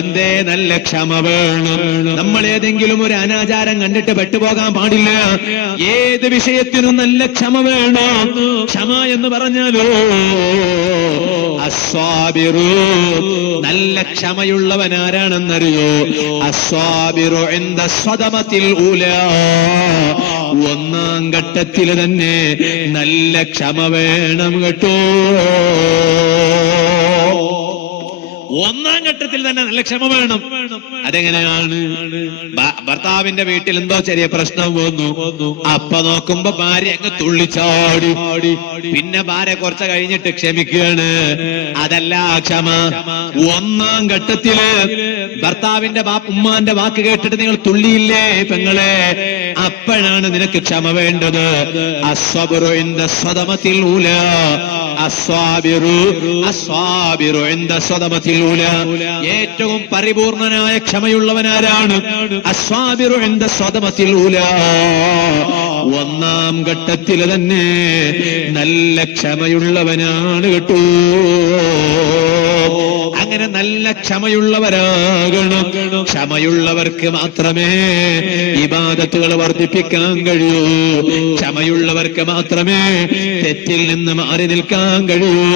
എന്തേ നല്ല ക്ഷമ വേണം. നമ്മൾ ഏതെങ്കിലും ഒരു അനാചാരം കണ്ടിട്ട് പെട്ടുപോകാൻ പാടില്ല. ഏത് വിഷയത്തിനും നല്ല ക്ഷമ വേണം. ക്ഷമ എന്ന് പറഞ്ഞാലോ അസ്വാബിറു, നല്ല ക്ഷമയുള്ളവനാരാണെന്നറിയോ? അസ്വാബിറു ഇൻദ സ്വദമത്തിൽ ഊലാ, ഒന്നാം ഘട്ടത്തിൽ തന്നെ നല്ല ക്ഷമ വേണം കേട്ടോ. ഒന്നാം ഘട്ടത്തിൽ തന്നെ നല്ല ക്ഷമ വേണം. അതെങ്ങനെയാണ്? ഭർത്താവിന്റെ വീട്ടിൽ എന്തോ ചെറിയ പ്രശ്നം വന്നു. അപ്പ നോക്കുമ്പോ ഭാര്യ അങ്ങ് തുള്ളിച്ചാടി. പിന്നെ ഭാര്യ കുറച്ച് കഴിഞ്ഞിട്ട് ക്ഷമിക്കുകയാണ്. അതല്ല ക്ഷമ. ഒന്നാം ഘട്ടത്തില് ഭർത്താവിന്റെ ഉമ്മാന്റെ വാക്ക് കേട്ടിട്ട് നിങ്ങൾ തുള്ളിയില്ലേ പെങ്ങളെ, അപ്പോഴാണ് നിനക്ക് ക്ഷമ വേണ്ടത്. അസ്വബ്റു ഇൻദ സ്വദമത്തിൽ ഊലാ, അസ്വാബിറു ഇൻദ സ്വദമത്തിൽ ഊലാ, ഏറ്റവും പരിപൂർണനായ ക്ഷമയുള്ളവനാരാണ്? അസ്വാബിറു ഇൻദ സ്വദമത്തിൽ ഊലാ, ഒന്നാം ഘട്ടത്തിൽ തന്നെ നല്ല ക്ഷമയുള്ളവനാണ് കേട്ടോ. അങ്ങനെ നല്ല ക്ഷമയുള്ളവരാകണം. ക്ഷമയുള്ളവർക്ക് മാത്രമേ ഇബാദത്തുകൾ വർദ്ധിപ്പിക്കാൻ കഴിയൂ. ക്ഷമയുള്ളവർക്ക് മാത്രമേ തെറ്റിൽ നിന്ന് മാറി നിൽക്കാൻ കഴിയൂ.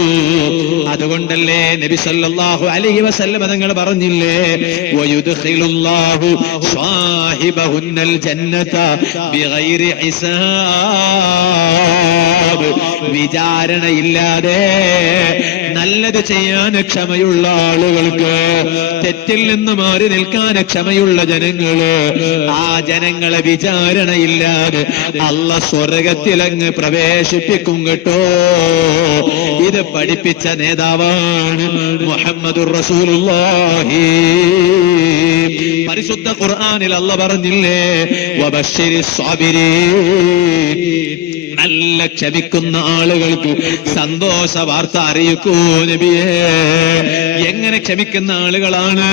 അതുകൊണ്ടല്ലേ നബി സല്ലല്ലാഹു അലൈഹി വസല്ലം തങ്ങൾ പറഞ്ഞില്ലേ, വയുദ്ഖിലുല്ലാഹു സ്വാഹിബഹുന്നൽ ജന്നത ബിഗൈരി ഹിസാബ്, വിചാരണയില്ലാതെ നല്ലത് ചെയ്യാൻ ക്ഷമയുള്ള ആളുകൾക്ക്, തെറ്റിൽ നിന്ന് മാറി നിൽക്കാൻ ക്ഷമയുള്ള ജനങ്ങള്, ആ ജനങ്ങളെ വിചാരണയില്ലാതെ അല്ലാഹ് സ്വർഗത്തിലങ്ങ് പ്രവേശിപ്പിക്കും കേട്ടോ. ഇത് പഠിപ്പിച്ച നേതാവാണ് മുഹമ്മദുർ റസൂലുള്ളാഹി. പരിശുദ്ധ ഖുർആനിൽ അല്ലാഹ് പറഞ്ഞില്ലേ, വബശ്ശിരിസ് സാബിരീൻ, നല്ല ക്ഷമിക്കുന്ന ആളുകൾക്ക് സന്തോഷ വാർത്ത അറിയിക്കൂ നബിയേ. എങ്ങനെ ക്ഷമിക്കുന്ന ആളുകളാണ്?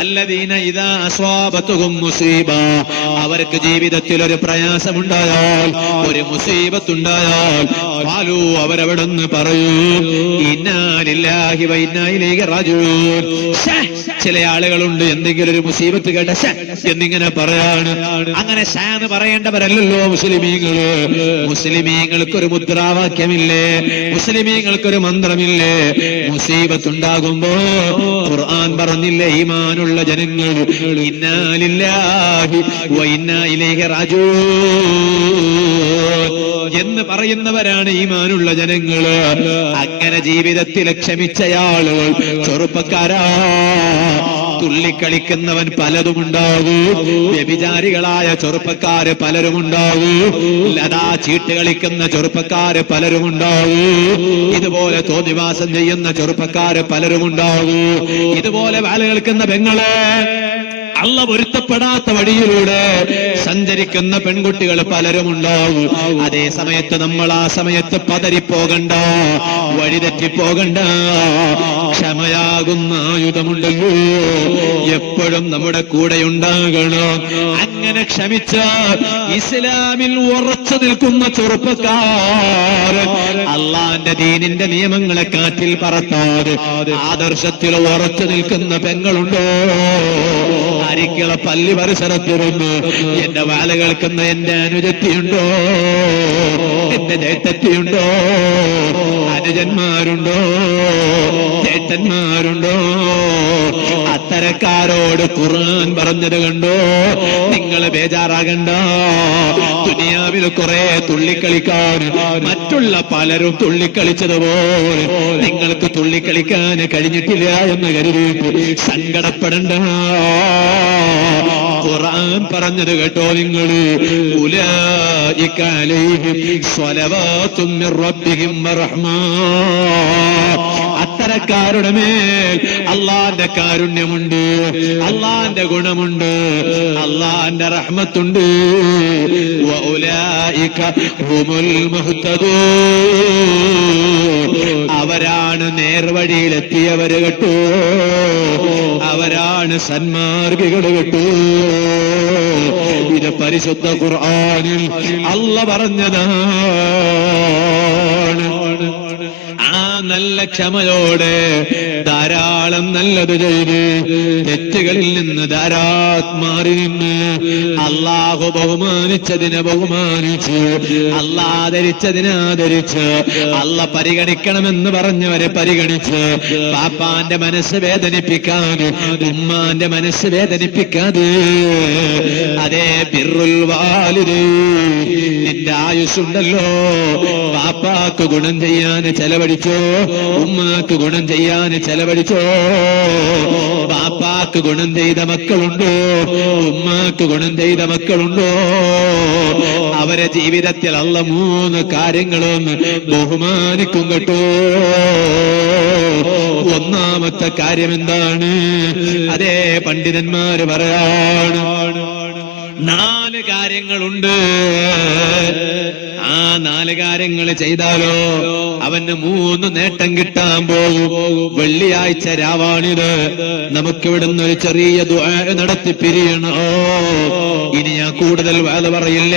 അല്ലദീന ഇദാ അസ്വാബത്തുഹും മുസീബ, അവർക്ക് ജീവിതത്തിൽ ഒരു പ്രയാസമുണ്ടായാൽ, ഒരു മുസീബത്തുണ്ടായാൽ, ഖാലൂ, അവരവിടുന്ന് പറയൂ, ഇന്നാ ലില്ലാഹി വ ഇന്നാ ഇലൈഹി റാജിഊൻ. ചില ആളുകളുണ്ട് എന്തെങ്കിലും ഒരു മുസീബത്ത് കേട്ട എന്നിങ്ങനെ പറയാണ്. അങ്ങനെ ഷാന്ന് പറയേണ്ടവരല്ലല്ലോ മുസ്ലിമീങ്ങള്. മുസ്ലിമീങ്ങൾക്കൊരു മുദ്രാവാക്യമില്ലേ? മുസ്ലിമീങ്ങൾക്കൊരു മന്ത്രമില്ലേ? മുസീബത്തുണ്ടാകുമ്പോ ഖുർആൻ പറഞ്ഞില്ലേ, ഈമാനുള്ള ജനങ്ങൾ ഇന്നാ ലില്ലാഹി വ ഇന്നാ ഇലൈഹി റാജിഊൻ എന്ന് പറയുന്നവരാണ് ഈമാനുള്ള ജനങ്ങള്. അങ്ങനെ ജീവിതത്തിൽ ക്ഷമിച്ചയാളുകൾ ചെറുപ്പക്കാരാ. തുള്ളിക്കളിക്കുന്നവൻ പലതുമുണ്ടാകൂ, വ്യഭിചാരികളായ ചെറുപ്പക്കാര് പലരുമുണ്ടാകൂ, ലതാ ചീട്ട് കളിക്കുന്ന ചെറുപ്പക്കാര് പലരുമുണ്ടാകൂ, ഇതുപോലെ തോന്നിവാസം ചെയ്യുന്ന ചെറുപ്പക്കാര് പലരുമുണ്ടാകൂ, ഇതുപോലെ വാല കേൾക്കുന്ന പെങ്ങള് അള്ള പൊരുത്തപ്പെടാത്ത വഴിയിലൂടെ സഞ്ചരിക്കുന്ന പെൺകുട്ടികൾ പലരും ഉണ്ടാവും. അതേ സമയത്ത് നമ്മൾ ആ സമയത്ത് പതറിപ്പോകണ്ട, വഴിതെറ്റിപ്പോകണ്ട. ക്ഷമയാകുന്ന ആയുധമുണ്ടല്ലോ, എപ്പോഴും നമ്മുടെ കൂടെ ഉണ്ടാകണം. അങ്ങനെ ക്ഷമിച്ച ഇസ്ലാമിൽ ഉറച്ചു നിൽക്കുന്ന ചെറുപ്പക്കാരൻ, അള്ളാന്റെ ദീനിന്റെ നിയമങ്ങളെ കാറ്റിൽ പറത്താതെ ആദർശത്തിൽ ഉറച്ചു നിൽക്കുന്ന പെങ്ങളുണ്ടോ? അരിക്കള പള്ളി പരിസരത്തിരുന്ന് എന്റെ വാല കേൾക്കുന്ന എന്റെ അനുജത്തിയുണ്ടോ? എന്റെ ചേട്ടത്തിയുണ്ടോ? അനുജന്മാരുണ്ടോ? ചേട്ടന്മാരുണ്ടോ? അത്തരക്കാരോട് ഖുർആൻ പറഞ്ഞത് കണ്ടോ? നിങ്ങൾ ബേജാറാകണ്ട. ദുനിയാവിൽ കുറെ തുള്ളിക്കളിക്കാൻ മറ്റുള്ള പലരും തുള്ളിക്കളിച്ചതുപോലെ നിങ്ങൾക്ക് തുള്ളിക്കളിക്കാൻ കഴിഞ്ഞിട്ടില്ല എന്ന് കരുതിയിട്ട് സങ്കടപ്പെടണ്ട. ഖുർആൻ പറഞ്ഞത് കേട്ടോ നിങ്ങൾ? ഉലൈക അലൈഹിം സ്വലവാത്തും മിർ റബ്ബിഹിം വറഹ്മ. അത്തരക്കാരുടെ മേൽ അള്ളാന്റെ കാരുണ്യമുണ്ട്, അള്ളാന്റെ ഗുണമുണ്ട്, അള്ളാന്റെ റഹ്മത്തുണ്ട്. വഉലൈക ഹുമുൽ മുഹ്തദൂൻ. അവരാണ് നേർവഴിയിലെത്തിയവര് കേട്ടോ, അവരാണ് സന്മാർഗികൾ കേട്ടോ. ഇത് പരിശുദ്ധ ഖുർആനിൽ അള്ള പറഞ്ഞതാണ്. ആ നല്ല ക്ഷമയോടെ ധാരാളം നല്ലത് ചെയ്ത് തെറ്റുകളിൽ നിന്ന് ധാരാത്മാറി നിന്ന് അള്ളാഹു ബഹുമാനിച്ചതിനെ ബഹുമാനിച്ച്, അള്ളാ ആദരിച്ചതിനെ ആദരിച്ച്, അള്ള പരിഗണിക്കണമെന്ന് പറഞ്ഞവരെ പരിഗണിച്ച്, പാപ്പാന്റെ മനസ്സ് വേദനിപ്പിക്കാതെ, ഉമ്മാന്റെ മനസ്സ് വേദനിപ്പിക്കാതെ, അതേ ബിർറുൽ വാലിദ്, നിന്റെ ആയുസ്സുണ്ടല്ലോ, പാപ്പാക്ക് ഗുണം ചെയ്യാൻ ചെലവഴിച്ചോ, ഉമ്മാക്ക് ഗുണം ചെയ്യാൻ ചെലവഴിച്ചോ. പാപ്പാക്ക് ഗുണം ചെയ്ത മക്കളുണ്ടോ? ഉമ്മാക്ക് ഗുണം ചെയ്ത മക്കളുണ്ടോ? അവരെ ജീവിതത്തിൽ അള്ള 3 കാര്യങ്ങളും ബഹുമാനിക്കും കേട്ടോ. ഒന്നാമത്തെ കാര്യം എന്താണ്? അതേ പണ്ഡിതന്മാര് പറയാണ്, 4 കാര്യങ്ങളുണ്ട്. ആ 4 കാര്യങ്ങൾ ചെയ്താലോ അവന് 3 നേട്ടം കിട്ടാൻ പോകും. വെള്ളിയാഴ്ച രാവാണിത്. നമുക്കിവിടുന്ന് ഒരു ചെറിയ ദുആ നടത്തി പിരിയണോ? ഇനി ഞാൻ കൂടുതൽ വാദ പറയില്ല.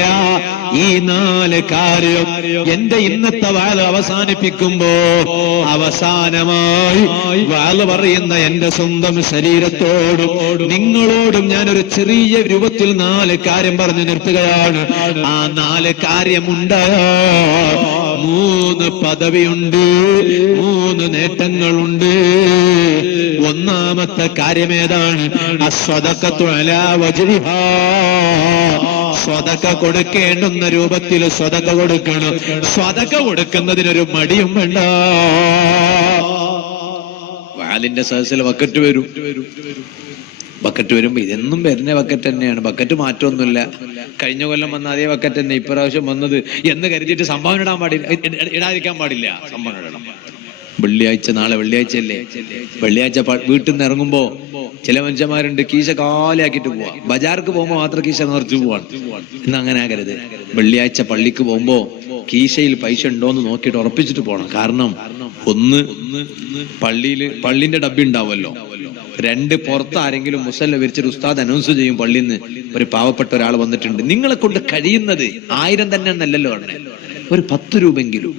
ഈ 4 കാര്യം എന്റെ ഇന്നത്തെ വാദ അവസാനിപ്പിക്കുമ്പോ അവസാനമായി വാദ പറയുന്ന എന്റെ സ്വന്തം ശരീരത്തോടും നിങ്ങളോടും ഞാനൊരു ചെറിയ രൂപത്തിൽ 4 കാര്യം പറഞ്ഞു നിർത്തുകയാണ്. ആ 4 കാര്യമുണ്ട്. 3 പദവിയുണ്ട്, 3 നേട്ടങ്ങളുണ്ട്. ഒന്നാമത്തെ കാര്യം ഏതാണ്? അസ്സദഖത്തു അലാ വജ്ഹിഹാ. സ്വതക്ക കൊടുക്കേണ്ടുന്ന രൂപത്തിൽ സ്വതക്ക കൊടുക്കണം. സ്വതക്ക കൊടുക്കുന്നതിനൊരു മടിയും വേണ്ട. വാലിന്റെ സദസ്സിൽ ബക്കറ്റ് വരും. ബക്കറ്റ് വരുമ്പോ ഇതെന്നും വരുന്ന ബക്കറ്റ് തന്നെയാണ്, ബക്കറ്റ് മാറ്റമൊന്നുമില്ല. കഴിഞ്ഞ കൊല്ലം വന്ന അതേ ബക്കറ്റ് തന്നെ ഇപ്രാവശ്യം വന്നത് എന്ന് കരുതിയിട്ട് സംഭാവന ഇടാൻ പാടില്ല, ഇടാതിരിക്കാൻ പാടില്ല. സംഭാവന ഇടണം. വെള്ളിയാഴ്ച, നാളെ വെള്ളിയാഴ്ചയല്ലേ, വെള്ളിയാഴ്ച വീട്ടിൽ നിന്ന് ഇറങ്ങുമ്പോ ചില മനുഷ്യന്മാരുണ്ട് കീശ കാലിയാക്കിയിട്ട് പോവാ. ബജാർക്ക് പോകുമ്പോ മാത്രം കീശ നിറച്ചു പോവാണ്. ഇന്ന് അങ്ങനെ ആകരുത്. വെള്ളിയാഴ്ച പള്ളിക്ക് പോകുമ്പോ കീശയിൽ പൈസ ഉണ്ടോന്ന് നോക്കിയിട്ട് ഉറപ്പിച്ചിട്ട് പോകണം. കാരണം ഒന്ന്, പള്ളിന്റെ ഡബ്ബി ഉണ്ടാവുമല്ലോ. 2, പുറത്ത് ആരെങ്കിലും മുസല്ല വിരിച്ചിട്ട് ഉസ്താദ് അനൗൺസ് ചെയ്യും, പള്ളിയിൽ നിന്ന് ഒരു പാവപ്പെട്ട ഒരാൾ വന്നിട്ടുണ്ട്. നിങ്ങളെ കൊണ്ട് കഴിയുന്നത് 1000 തന്നെ എന്നല്ലല്ലോ പറഞ്ഞേ, ഒരു 10 രൂപെങ്കിലും,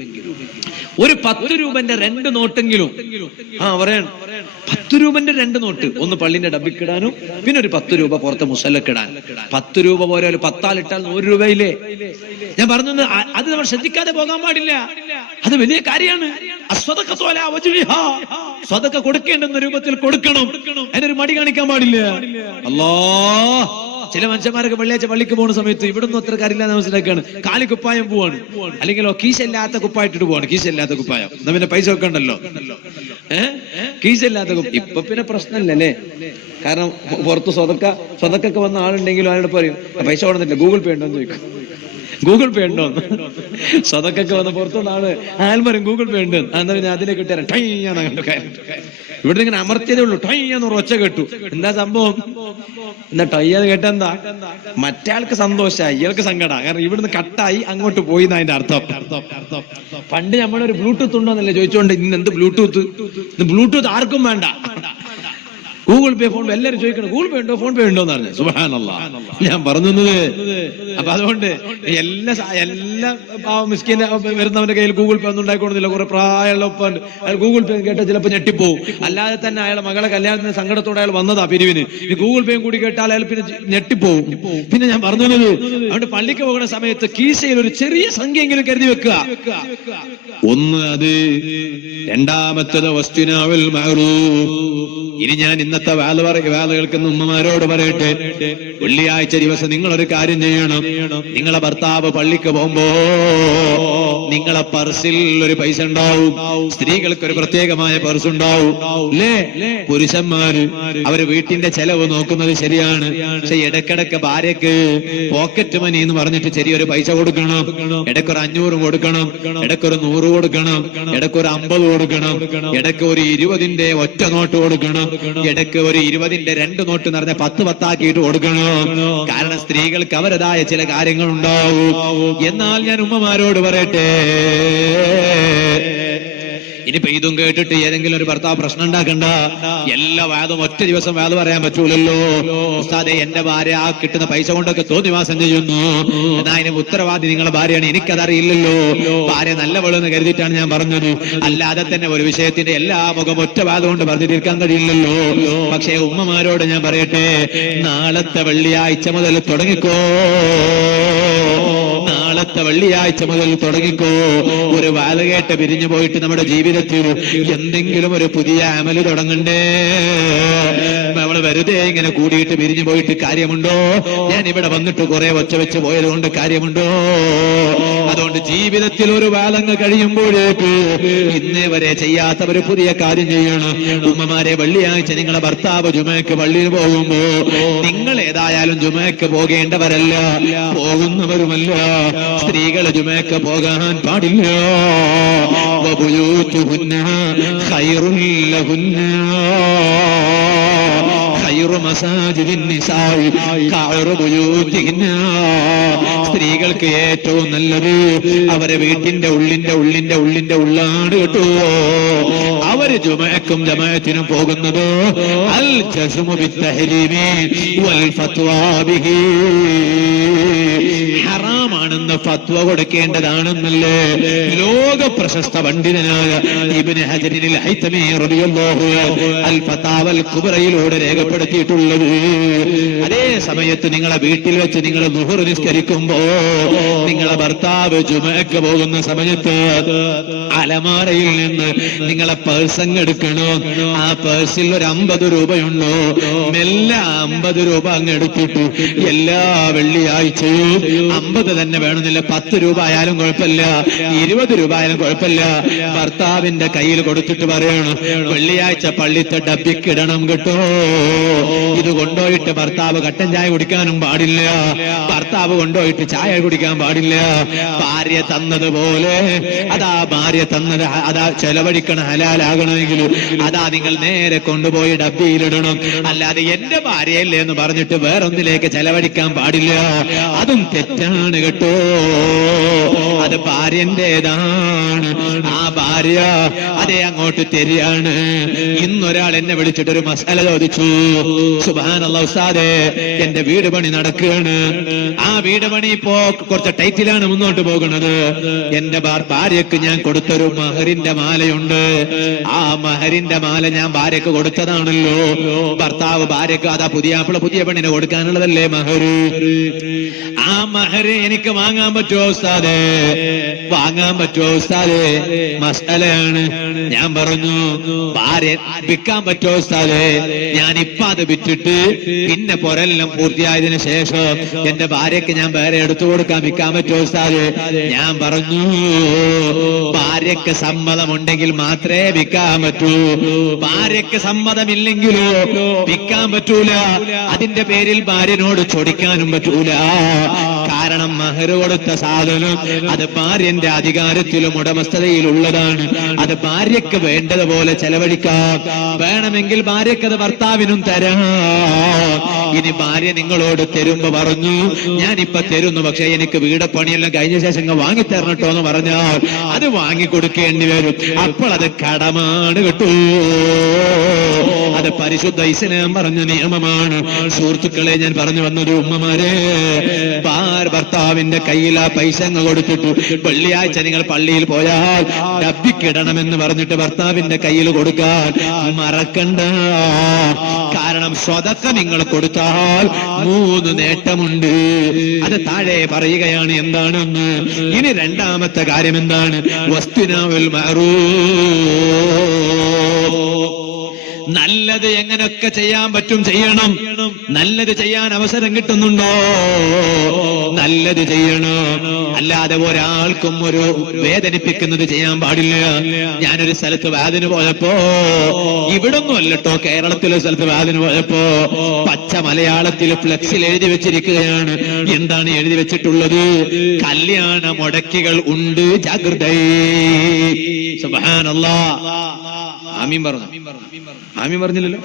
ഒരു 10 രൂപന്റെ 2 നോട്ടെങ്കിലും. പറയാൻ 10 രൂപന്റെ 2 നോട്ട്, ഒന്ന് പള്ളിന്റെ ഡബ്ബിക്കിടാനും പിന്നെ ഒരു 10 രൂപ പുറത്തെ മുസല്ലക്കിടാൻ. 10 രൂപ പോലെ ഒരു 10 ആൾ ഇട്ടാൽ 100 രൂപയില്ലേ? ഞാൻ പറഞ്ഞത് അത് നമ്മൾ ശ്രദ്ധിക്കാതെ പോകാൻ പാടില്ല. അത് വലിയ കാര്യമാണ്. സ്വതക്ക കൊടുക്കേണ്ടുന്ന രൂപത്തിൽ കൊടുക്കണം. അതിനൊരു മടി കാണിക്കാൻ പാടില്ല. അല്ലാഹ്, ചില മനുഷ്യന്മാരൊക്കെ വെള്ളിയാഴ്ച പള്ളിക്ക് പോകുന്ന സമയത്ത് ഇവിടുന്ന് അത്ര കാര്യമില്ലാന്ന് മനസ്സിലാക്കാണ്. കാലി കുപ്പായം പോവാണ്, അല്ലെങ്കിലോ കീശല്ലാത്ത കുപ്പായിട്ടിട്ട് പോവാണ്. കീശല്ലാത്ത കുപ്പായം എന്നാ പിന്നെ പൈസ ഒക്കെ ഉണ്ടല്ലോ. കീശല്ലാത്ത ഇപ്പൊ പിന്നെ പ്രശ്നമില്ലല്ലേ? കാരണം പുറത്ത് സ്വതക്കൊക്കെ വന്ന ആളുണ്ടെങ്കിലും ആളുടെ പറയും പൈസ കൊടുത്തില്ല, ഗൂഗിൾ പേ ഉണ്ടോന്ന് ചോദിക്കും. ഗൂഗിൾ പേ ഉണ്ടോ? സ്വതക്കൊക്കെ വന്ന് പുറത്തുനിന്നാണ് ആൽമരം ഗൂഗിൾ പേ ഉണ്ട്. അന്നേരം ഞാൻ അതിനെ കിട്ടിയാൽ ടൈയാണ് കണ്ടു കാര്യം. ഇവിടെ ഇങ്ങനെ അമർത്തിയതേ ഉള്ളൂ, ടൈന്ന് ഒച്ച കേട്ടു. എന്താ സംഭവം? എന്നാ ടൈയത് കേട്ടെന്താ? മറ്റയാൾക്ക് സന്തോഷമായി, ഇയാൾക്ക് സങ്കട. കാരണം ഇവിടുന്ന് കട്ടായി അങ്ങോട്ട് പോയി എന്നതിന്റെ അർത്ഥം. പണ്ട് നമ്മളൊരു ബ്ലൂടൂത്ത് ഉണ്ടോന്നല്ലേ ചോദിച്ചോണ്ട് ഇന്ന് എന്ത് ബ്ലൂടൂത്ത്? ബ്ലൂടൂത്ത് ആർക്കും വേണ്ട. ഗൂഗിൾ പേ, ഫോൺ പേ എല്ലാവരും ചോദിക്കണം, ഗൂഗിൾ പേ ഉണ്ടോ ഫോൺ പേ ഉണ്ടോ എന്നാണ്. സുബ്ഹാനല്ലാഹ്, ഞാൻ പറഞ്ഞത്. അപ്പൊ അതുകൊണ്ട് എല്ലാ മിസ്കിന്റെ വരുന്നവന്റെ കയ്യിൽ ഗൂഗിൾ പേ ഒന്നും ഉണ്ടായിക്കൊള്ളുന്നില്ല. കുറെ പ്രായമുള്ള ഒപ്പുണ്ട്, അയാൾ ഗൂഗിൾ പേ കേട്ടാൽ ചിലപ്പോൾ ഞെട്ടിപ്പോവും. അല്ലാതെ തന്നെ അയാളെ മകളെ കല്യാണത്തിന് സങ്കടത്തോടെ അയാൾ വന്നതാ പിരിവിന്. ഈ ഗൂഗിൾ പേയും കൂടി കേട്ടാൽ അയാൾ പിന്നെ ഞെട്ടിപ്പോവും. പിന്നെ ഞാൻ പറഞ്ഞത്, അതുകൊണ്ട് പള്ളിക്ക് പോകുന്ന സമയത്ത് കീശയിൽ ഒരു ചെറിയ സംഖ്യയെങ്കിലും കരുതി വെക്കുക. ഒന്ന് അത്, രണ്ടാമത്തത് വസ്തുനാവിൽ മഅറൂഫ്. ഇനി ഞാൻ ഇന്നത്തെ വേല കേൾക്കുന്ന ഉമ്മമാരോട് പറയട്ടെ, വെള്ളിയാഴ്ച ദിവസം നിങ്ങളൊരു കാര്യം ചെയ്യണം. നിങ്ങളെ ഭർത്താവ് പള്ളിക്ക് പോകുമ്പോ നിങ്ങളെ പർസിൽ ഒരു പൈസ ഉണ്ടാവും. സ്ത്രീകൾക്ക് ഒരു പ്രത്യേകമായ പർസ് ഉണ്ടാവും അല്ലേ? പുരുഷന്മാര് അവര് വീട്ടിന്റെ ചെലവ് നോക്കുന്നത് ശരിയാണ്, പക്ഷെ ഇടക്കിടക്ക് ഭാര്യക്ക് പോക്കറ്റ് മണി എന്ന് പറഞ്ഞിട്ട് ചെറിയൊരു പൈസ കൊടുക്കണം. ഇടയ്ക്കൊരു 500 കൊടുക്കണം, ഇടയ്ക്കൊരു 100 കൊടുക്കണം, ഇടയ്ക്കൊരു 50 കൊടുക്കണം, ഇടയ്ക്ക് ഒരു 20ന്റെ ഒറ്റ നോട്ട് കൊടുക്കണം, ഇടയ്ക്ക് ഒരു 20ന്റെ 2 നോട്ട് നിറഞ്ഞ 10 ആക്കിയിട്ട് കൊടുക്കണം. കാരണം സ്ത്രീകൾക്ക് അവരതായ ചില കാര്യങ്ങൾ ഉണ്ടാവും. എന്നാൽ ഞാൻ ഉമ്മമാരോട് പറയട്ടെ, ഇനിയിപ്പോ ഇതും കേട്ടിട്ട് ഏതെങ്കിലും ഒരു ഭർത്താവ് പ്രശ്നം ഉണ്ടാക്കണ്ട. എല്ലാ വാദവും ഒറ്റ ദിവസം വാദം പറയാൻ പറ്റൂലല്ലോ. ഉസ്താദേ, എന്റെ ഭാര്യ ആ കിട്ടുന്ന പൈസ കൊണ്ടൊക്കെ തോന്നിവാസം ചെയ്യുന്നു, എന്നാ അതിന് ഉത്തരവാദി നിങ്ങളെ ഭാര്യയാണ്, എനിക്കതറിയില്ലല്ലോ. ഭാര്യ നല്ലവളെന്ന് കരുതിയിട്ടാണ് ഞാൻ പറഞ്ഞത്. അല്ലാതെ തന്നെ ഒരു വിഷയത്തിന്റെ എല്ലാ മുഖം ഒറ്റ വാദം കൊണ്ട് പറഞ്ഞു തീർക്കാൻ കഴിയില്ലല്ലോ. പക്ഷേ ഉമ്മമാരോട് ഞാൻ പറയട്ടെ, നാളത്തെ വെള്ളിയാഴ്ച മുതൽ തുടങ്ങിക്കോ. നാളത്തെ വെള്ളിയാഴ്ച മുതൽ തുടങ്ങിക്കോ. ഒരു വാല കേട്ട് പിരിഞ്ഞു പോയിട്ട് നമ്മുടെ ജീവിതത്തിൽ എന്തെങ്കിലും ഒരു പുതിയ അമല് തുടങ്ങണ്ടേ? നമ്മള് വെറുതെ ഇങ്ങനെ കൂടിയിട്ട് പിരിഞ്ഞു പോയിട്ട് കാര്യമുണ്ടോ? ഞാൻ ഇവിടെ വന്നിട്ട് കുറെ ഒച്ച വെച്ച് പോയത് കൊണ്ട് കാര്യമുണ്ടോ? അതുകൊണ്ട് ജീവിതത്തിൽ ഒരു വാലങ്ങ് കഴിയുമ്പോഴേക്ക് ഇന്നേ വരെ ചെയ്യാത്ത ഒരു പുതിയ കാര്യം ചെയ്യണം. ഉമ്മമാരെ, വെള്ളിയാഴ്ച നിങ്ങളെ ഭർത്താവ് ജുമയ്ക്ക് പള്ളിയിൽ പോകുമ്പോ നിങ്ങൾ ഏതായാലും ജുമയ്ക്ക് പോകേണ്ടവരല്ല, പോകുന്നവരുമല്ല. സ്ത്രീകൾ ജുമയ്ക്ക് പോകാൻ പാടില്ല. വബുയൂതുഹുന്ന ഖൈറുൽ ലഹുന്ന ഖൈറു മസാജിദിൻ നിസാഇ ഖൈറു ബുയൂതിഹിന്ന. സ്ത്രീകൾക്ക് ഏറ്റവും നല്ലത് അവരെ വീട്ടിന്റെ ഉള്ളിന്റെ ഉള്ളാണ് കേട്ടോ. അവര് ജുമഅക്കും ജമാഅത്തിനും പോകുന്നത് അൽ ജസ്മു ബിത്തഹരീമി വൽ ഫത്വാ ബിഹി. ഹറാമാണെന്ന് ഫത്വ കൊടുക്കേണ്ടതാണെന്നല്ലേ ലോക പ്രശസ്ത പണ്ഡിതനായ ഇബ്നു ഹജറിൽ ഹൈതമി റളിയല്ലാഹു അൻഹു അൽ ഫതാവൽ കുബ്രയിലൂടെ രേഖപ്പെടുത്തിയിട്ടുള്ളത്. അതേ സമയത്ത് നിങ്ങളെ വീട്ടിൽ വെച്ച് നിങ്ങൾ ദുഹർ നിസ്കരിക്കുമ്പോ നിങ്ങളെ ഭർത്താവ് ജുമഅക്ക് പോകുന്ന സമയത്ത് അലമാരയിൽ നിന്ന് നിങ്ങളെ പേഴ്സ് അങ്ങ് എടുക്കണോ. ആ പേഴ്സിൽ ഒരു 50 രൂപയുണ്ടോ, മെല്ലെ 50 രൂപ അങ്ങ് എടുത്തിട്ട് എല്ലാ വെള്ളിയാഴ്ചയും 50 തന്നെ വേണമെന്നില്ല, 10 രൂപ ആയാലും കുഴപ്പമില്ല, 20 രൂപ ആയാലും കുഴപ്പമില്ല, ഭർത്താവിന്റെ കയ്യിൽ കൊടുത്തിട്ട് പറയണം, വെള്ളിയാഴ്ച പള്ളിത്തെ ഡബ്ബിക്കിടണം കേട്ടോ. ഇത് കൊണ്ടുപോയിട്ട് ഭർത്താവ് കട്ടൻ ചായ കുടിക്കാനും പാടില്ല, ഭർത്താവ് കൊണ്ടുപോയിട്ട് ചായ കുടിക്കാൻ പാടില്ല. ഭാര്യ തന്നതുപോലെ അതാ ഭാര്യ തന്നത് അതാ ചെലവഴിക്കണം. ഹലാലാകണമെങ്കിൽ അതാ നിങ്ങൾ നേരെ കൊണ്ടുപോയി ഡബ്ബിയിലിടണം. അല്ലാതെ എന്റെ ഭാര്യയല്ലേ എന്ന് പറഞ്ഞിട്ട് വേറൊന്നിലേക്ക് ചെലവഴിക്കാൻ പാടില്ല. അതും തെറ്റാണ് കേട്ടോ. അത് ഭാര്യന്റേതാണ്. ആ ഭാര്യ അതേ അങ്ങോട്ട് തരികയാണ്. ഇന്നൊരാൾ എന്നെ വിളിച്ചിട്ടൊരു മസാല ചോദിച്ചു. സുബ്ഹാനല്ലാഹ് ഉസ്താദേ, എന്റെ വീട് പണി നടക്കുകയാണ്. ആ വീട് പണി ഇപ്പോ കുറച്ച് ടൈറ്റിലാണ് മുന്നോട്ട് പോകുന്നത്. എന്റെ ഭാര്യക്ക് ഞാൻ കൊടുത്തൊരു മഹറിന്റെ മാലയുണ്ട്. ആ മഹറിന്റെ മാല ഞാൻ ഭാര്യക്ക് കൊടുത്തതാണല്ലോ. ഭർത്താവ് ഭാര്യക്ക് അതാ പുതിയ പെണ്ണിന് കൊടുക്കാനുള്ളതല്ലേ മഹറ്. ആ മഹറ് എനിക്ക് വാങ്ങാൻ പറ്റുമോ ഉസ്താദേ? വാങ്ങാൻ പറ്റുമോ ഉസ്താദേ? മസാലയാണ്. ഞാൻ പറഞ്ഞു, ഭാര്യ വിൽക്കാൻ പറ്റുമോ ഉസ്താദേ? ഞാൻ ഇപ്പൊ അത് വിറ്റിട്ട് പിന്നെ പൊരെല്ലാം പൂർത്തിയായതിനു ശേഷം എന്റെ ഭാര്യക്ക് ഞാൻ വേറെ എടുത്തു കൊടുക്കാൻ വിൽക്കാൻ പറ്റുമോ ഉസ്താദേ? ഞാൻ പറഞ്ഞു, ഭാര്യ ഭാര്യക്ക് സമ്മതമുണ്ടെങ്കിൽ മാത്രമേ വിൽക്കാൻ പറ്റൂ. ഭാര്യക്ക് സമ്മതമില്ലെങ്കിലോ വിൽക്കാൻ പറ്റൂല. അതിന്റെ പേരിൽ ഭാര്യനോട് ചൊടിക്കാനും പറ്റൂല. കാരണം മഹർ കൊടുത്ത സാധനം അത് ഭാര്യന്റെ അധികാരത്തിലും ഉടമസ്ഥതയിലുള്ളതാണ്. അത് ഭാര്യക്ക് വേണ്ടതുപോലെ ചെലവഴിക്കാം. വേണമെങ്കിൽ ഭാര്യക്കത് ഭർത്താവിനും തരാം. ഇനി ഭാര്യ നിങ്ങളോട് തരുമ്പോ പറഞ്ഞു ഞാനിപ്പൊ തരുന്നു, പക്ഷെ എനിക്ക് വീട് പണിയെല്ലാം കഴിഞ്ഞ ശേഷം വാങ്ങിത്തരണം കേട്ടോ എന്ന് പറഞ്ഞാൽ അത് വാങ്ങിക്കൊടുക്കേണ്ടി വരും. അപ്പോൾ അത് കടമാണ് കേട്ടോ. അത് പരിശുദ്ധ ഇസ്ലാം പറഞ്ഞ നിയമമാണ്. സുഹൃത്തുക്കളെ, ഞാൻ പറഞ്ഞു വന്നത് ഉമ്മമാരെ, ഭർത്താവിന്റെ കയ്യിൽ ആ പൈസ അങ്ങ് കൊടുത്തിട്ടു വെള്ളിയാഴ്ച നിങ്ങൾ പള്ളിയിൽ പോയാൽ ഡബ്ബിക്കിടണമെന്ന് പറഞ്ഞിട്ട് ഭർത്താവിന്റെ കയ്യിൽ കൊടുക്കാൻ മറക്കണ്ട. കാരണം സ്വതക്ക നിങ്ങൾ കൊടുത്താൽ 3 നേട്ടമുണ്ട്. അത് താഴെ പറയുകയാണ് എന്താണെന്ന്. ഇനി രണ്ടാമത്തെ കാര്യം എന്താണ്? വസ്തുനാവുൽ മഅറൂഫ്. നല്ലത് എങ്ങനെയൊക്കെ ചെയ്യാൻ പറ്റും ചെയ്യണം. നല്ലത് ചെയ്യാൻ അവസരം കിട്ടുന്നുണ്ടോ? നല്ലത് ചെയ്യണം. അല്ലാതെ ഒരാൾക്കും ഒരു വേദനിപ്പിക്കുന്നത് ചെയ്യാൻ പാടില്ല. ഞാനൊരു സ്ഥലത്ത് വാതിന് പോയപ്പോ, ഇവിടൊന്നും അല്ലട്ടോ, കേരളത്തിലെ സ്ഥലത്ത് വാതിന് പോയപ്പോ പച്ച മലയാളത്തിൽ ഫ്ലെക്സിൽ എഴുതി വെച്ചിരിക്കുകയാണ്. എന്താണ് എഴുതി വെച്ചിട്ടുള്ളത്? കല്യാണ മുടക്കികൾ ഉണ്ട്, ജാഗ്രത. സുബ്ഹാനല്ലാഹ്. ആമീൻ പറഞ്ഞു. ആമീൻ പറഞ്ഞില്ലല്ലോ.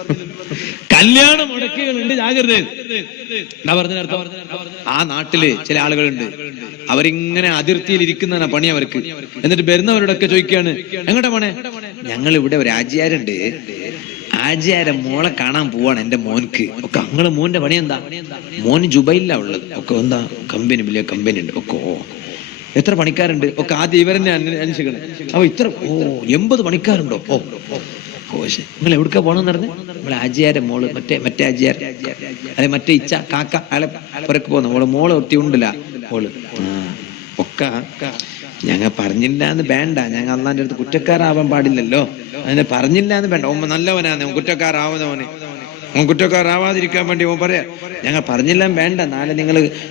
കല്യാണ മുടക്കികളുണ്ട്, ജാഗ്രത. എന്താ പറഞ്ഞ? ആ നാട്ടില് ചില ആളുകളുണ്ട്, അവരിങ്ങനെ അതിർത്തിയിൽ ഇരിക്കുന്നതാണ് പണി അവർക്ക്. എന്നിട്ട് വരുന്നവരോടൊക്കെ ചോദിക്കുകയാണ്, എങ്ങോട്ടാ പോണേ? ഞങ്ങൾ ഇവിടെ ഒരു ആചാരുണ്ട്, ആചാരം മോളെ കാണാൻ പോവാണ് എന്റെ മോൻക്ക്. ഒക്കെ അങ്ങളെ മോന്റെ പണി എന്താ? മോൻ ജുബൈലിലാ ഉള്ളത്. ഒക്കെ എന്താ? കമ്പനി, വലിയ കമ്പനി ഉണ്ട്. ഒക്കെ എത്ര പണിക്കാരുണ്ട്? ഒക്കെ ആദ്യം ഇവരെന്നെ അന്വേഷിക്കണം. അപ്പൊ ഇത്ര 80 പണിക്കാരുണ്ടോ? നിങ്ങൾ എവിടേക്കാ പോണെന്ന് പറഞ്ഞ്? നമ്മളെ ആജിയാരെ മോള്, മറ്റേ ആജിയാർ, അല്ലെ മറ്റേ ഇച്ച കാക്ക, അയാളെ പുറക്ക് പോകുന്ന മോള് ഒത്തി ഉണ്ടല്ല മോള്. ഒക്കെ ഞങ്ങൾ പറഞ്ഞില്ല എന്ന് വേണ്ട. ഞങ്ങൾ അള്ളാന്റെ അടുത്ത് കുറ്റക്കാരാവാൻ പാടില്ലല്ലോ. അതിനെ പറഞ്ഞില്ല എന്ന് വേണ്ട. ഓൻ നല്ലവനാണ്, കുറ്റക്കാരാവുന്നവന്. ഓൻ കുറ്റക്കാരാവാതിരിക്കാൻ വേണ്ടി ഓൻ പറയാ, ഞങ്ങൾ പറഞ്ഞില്ല വേണ്ട. നാളെ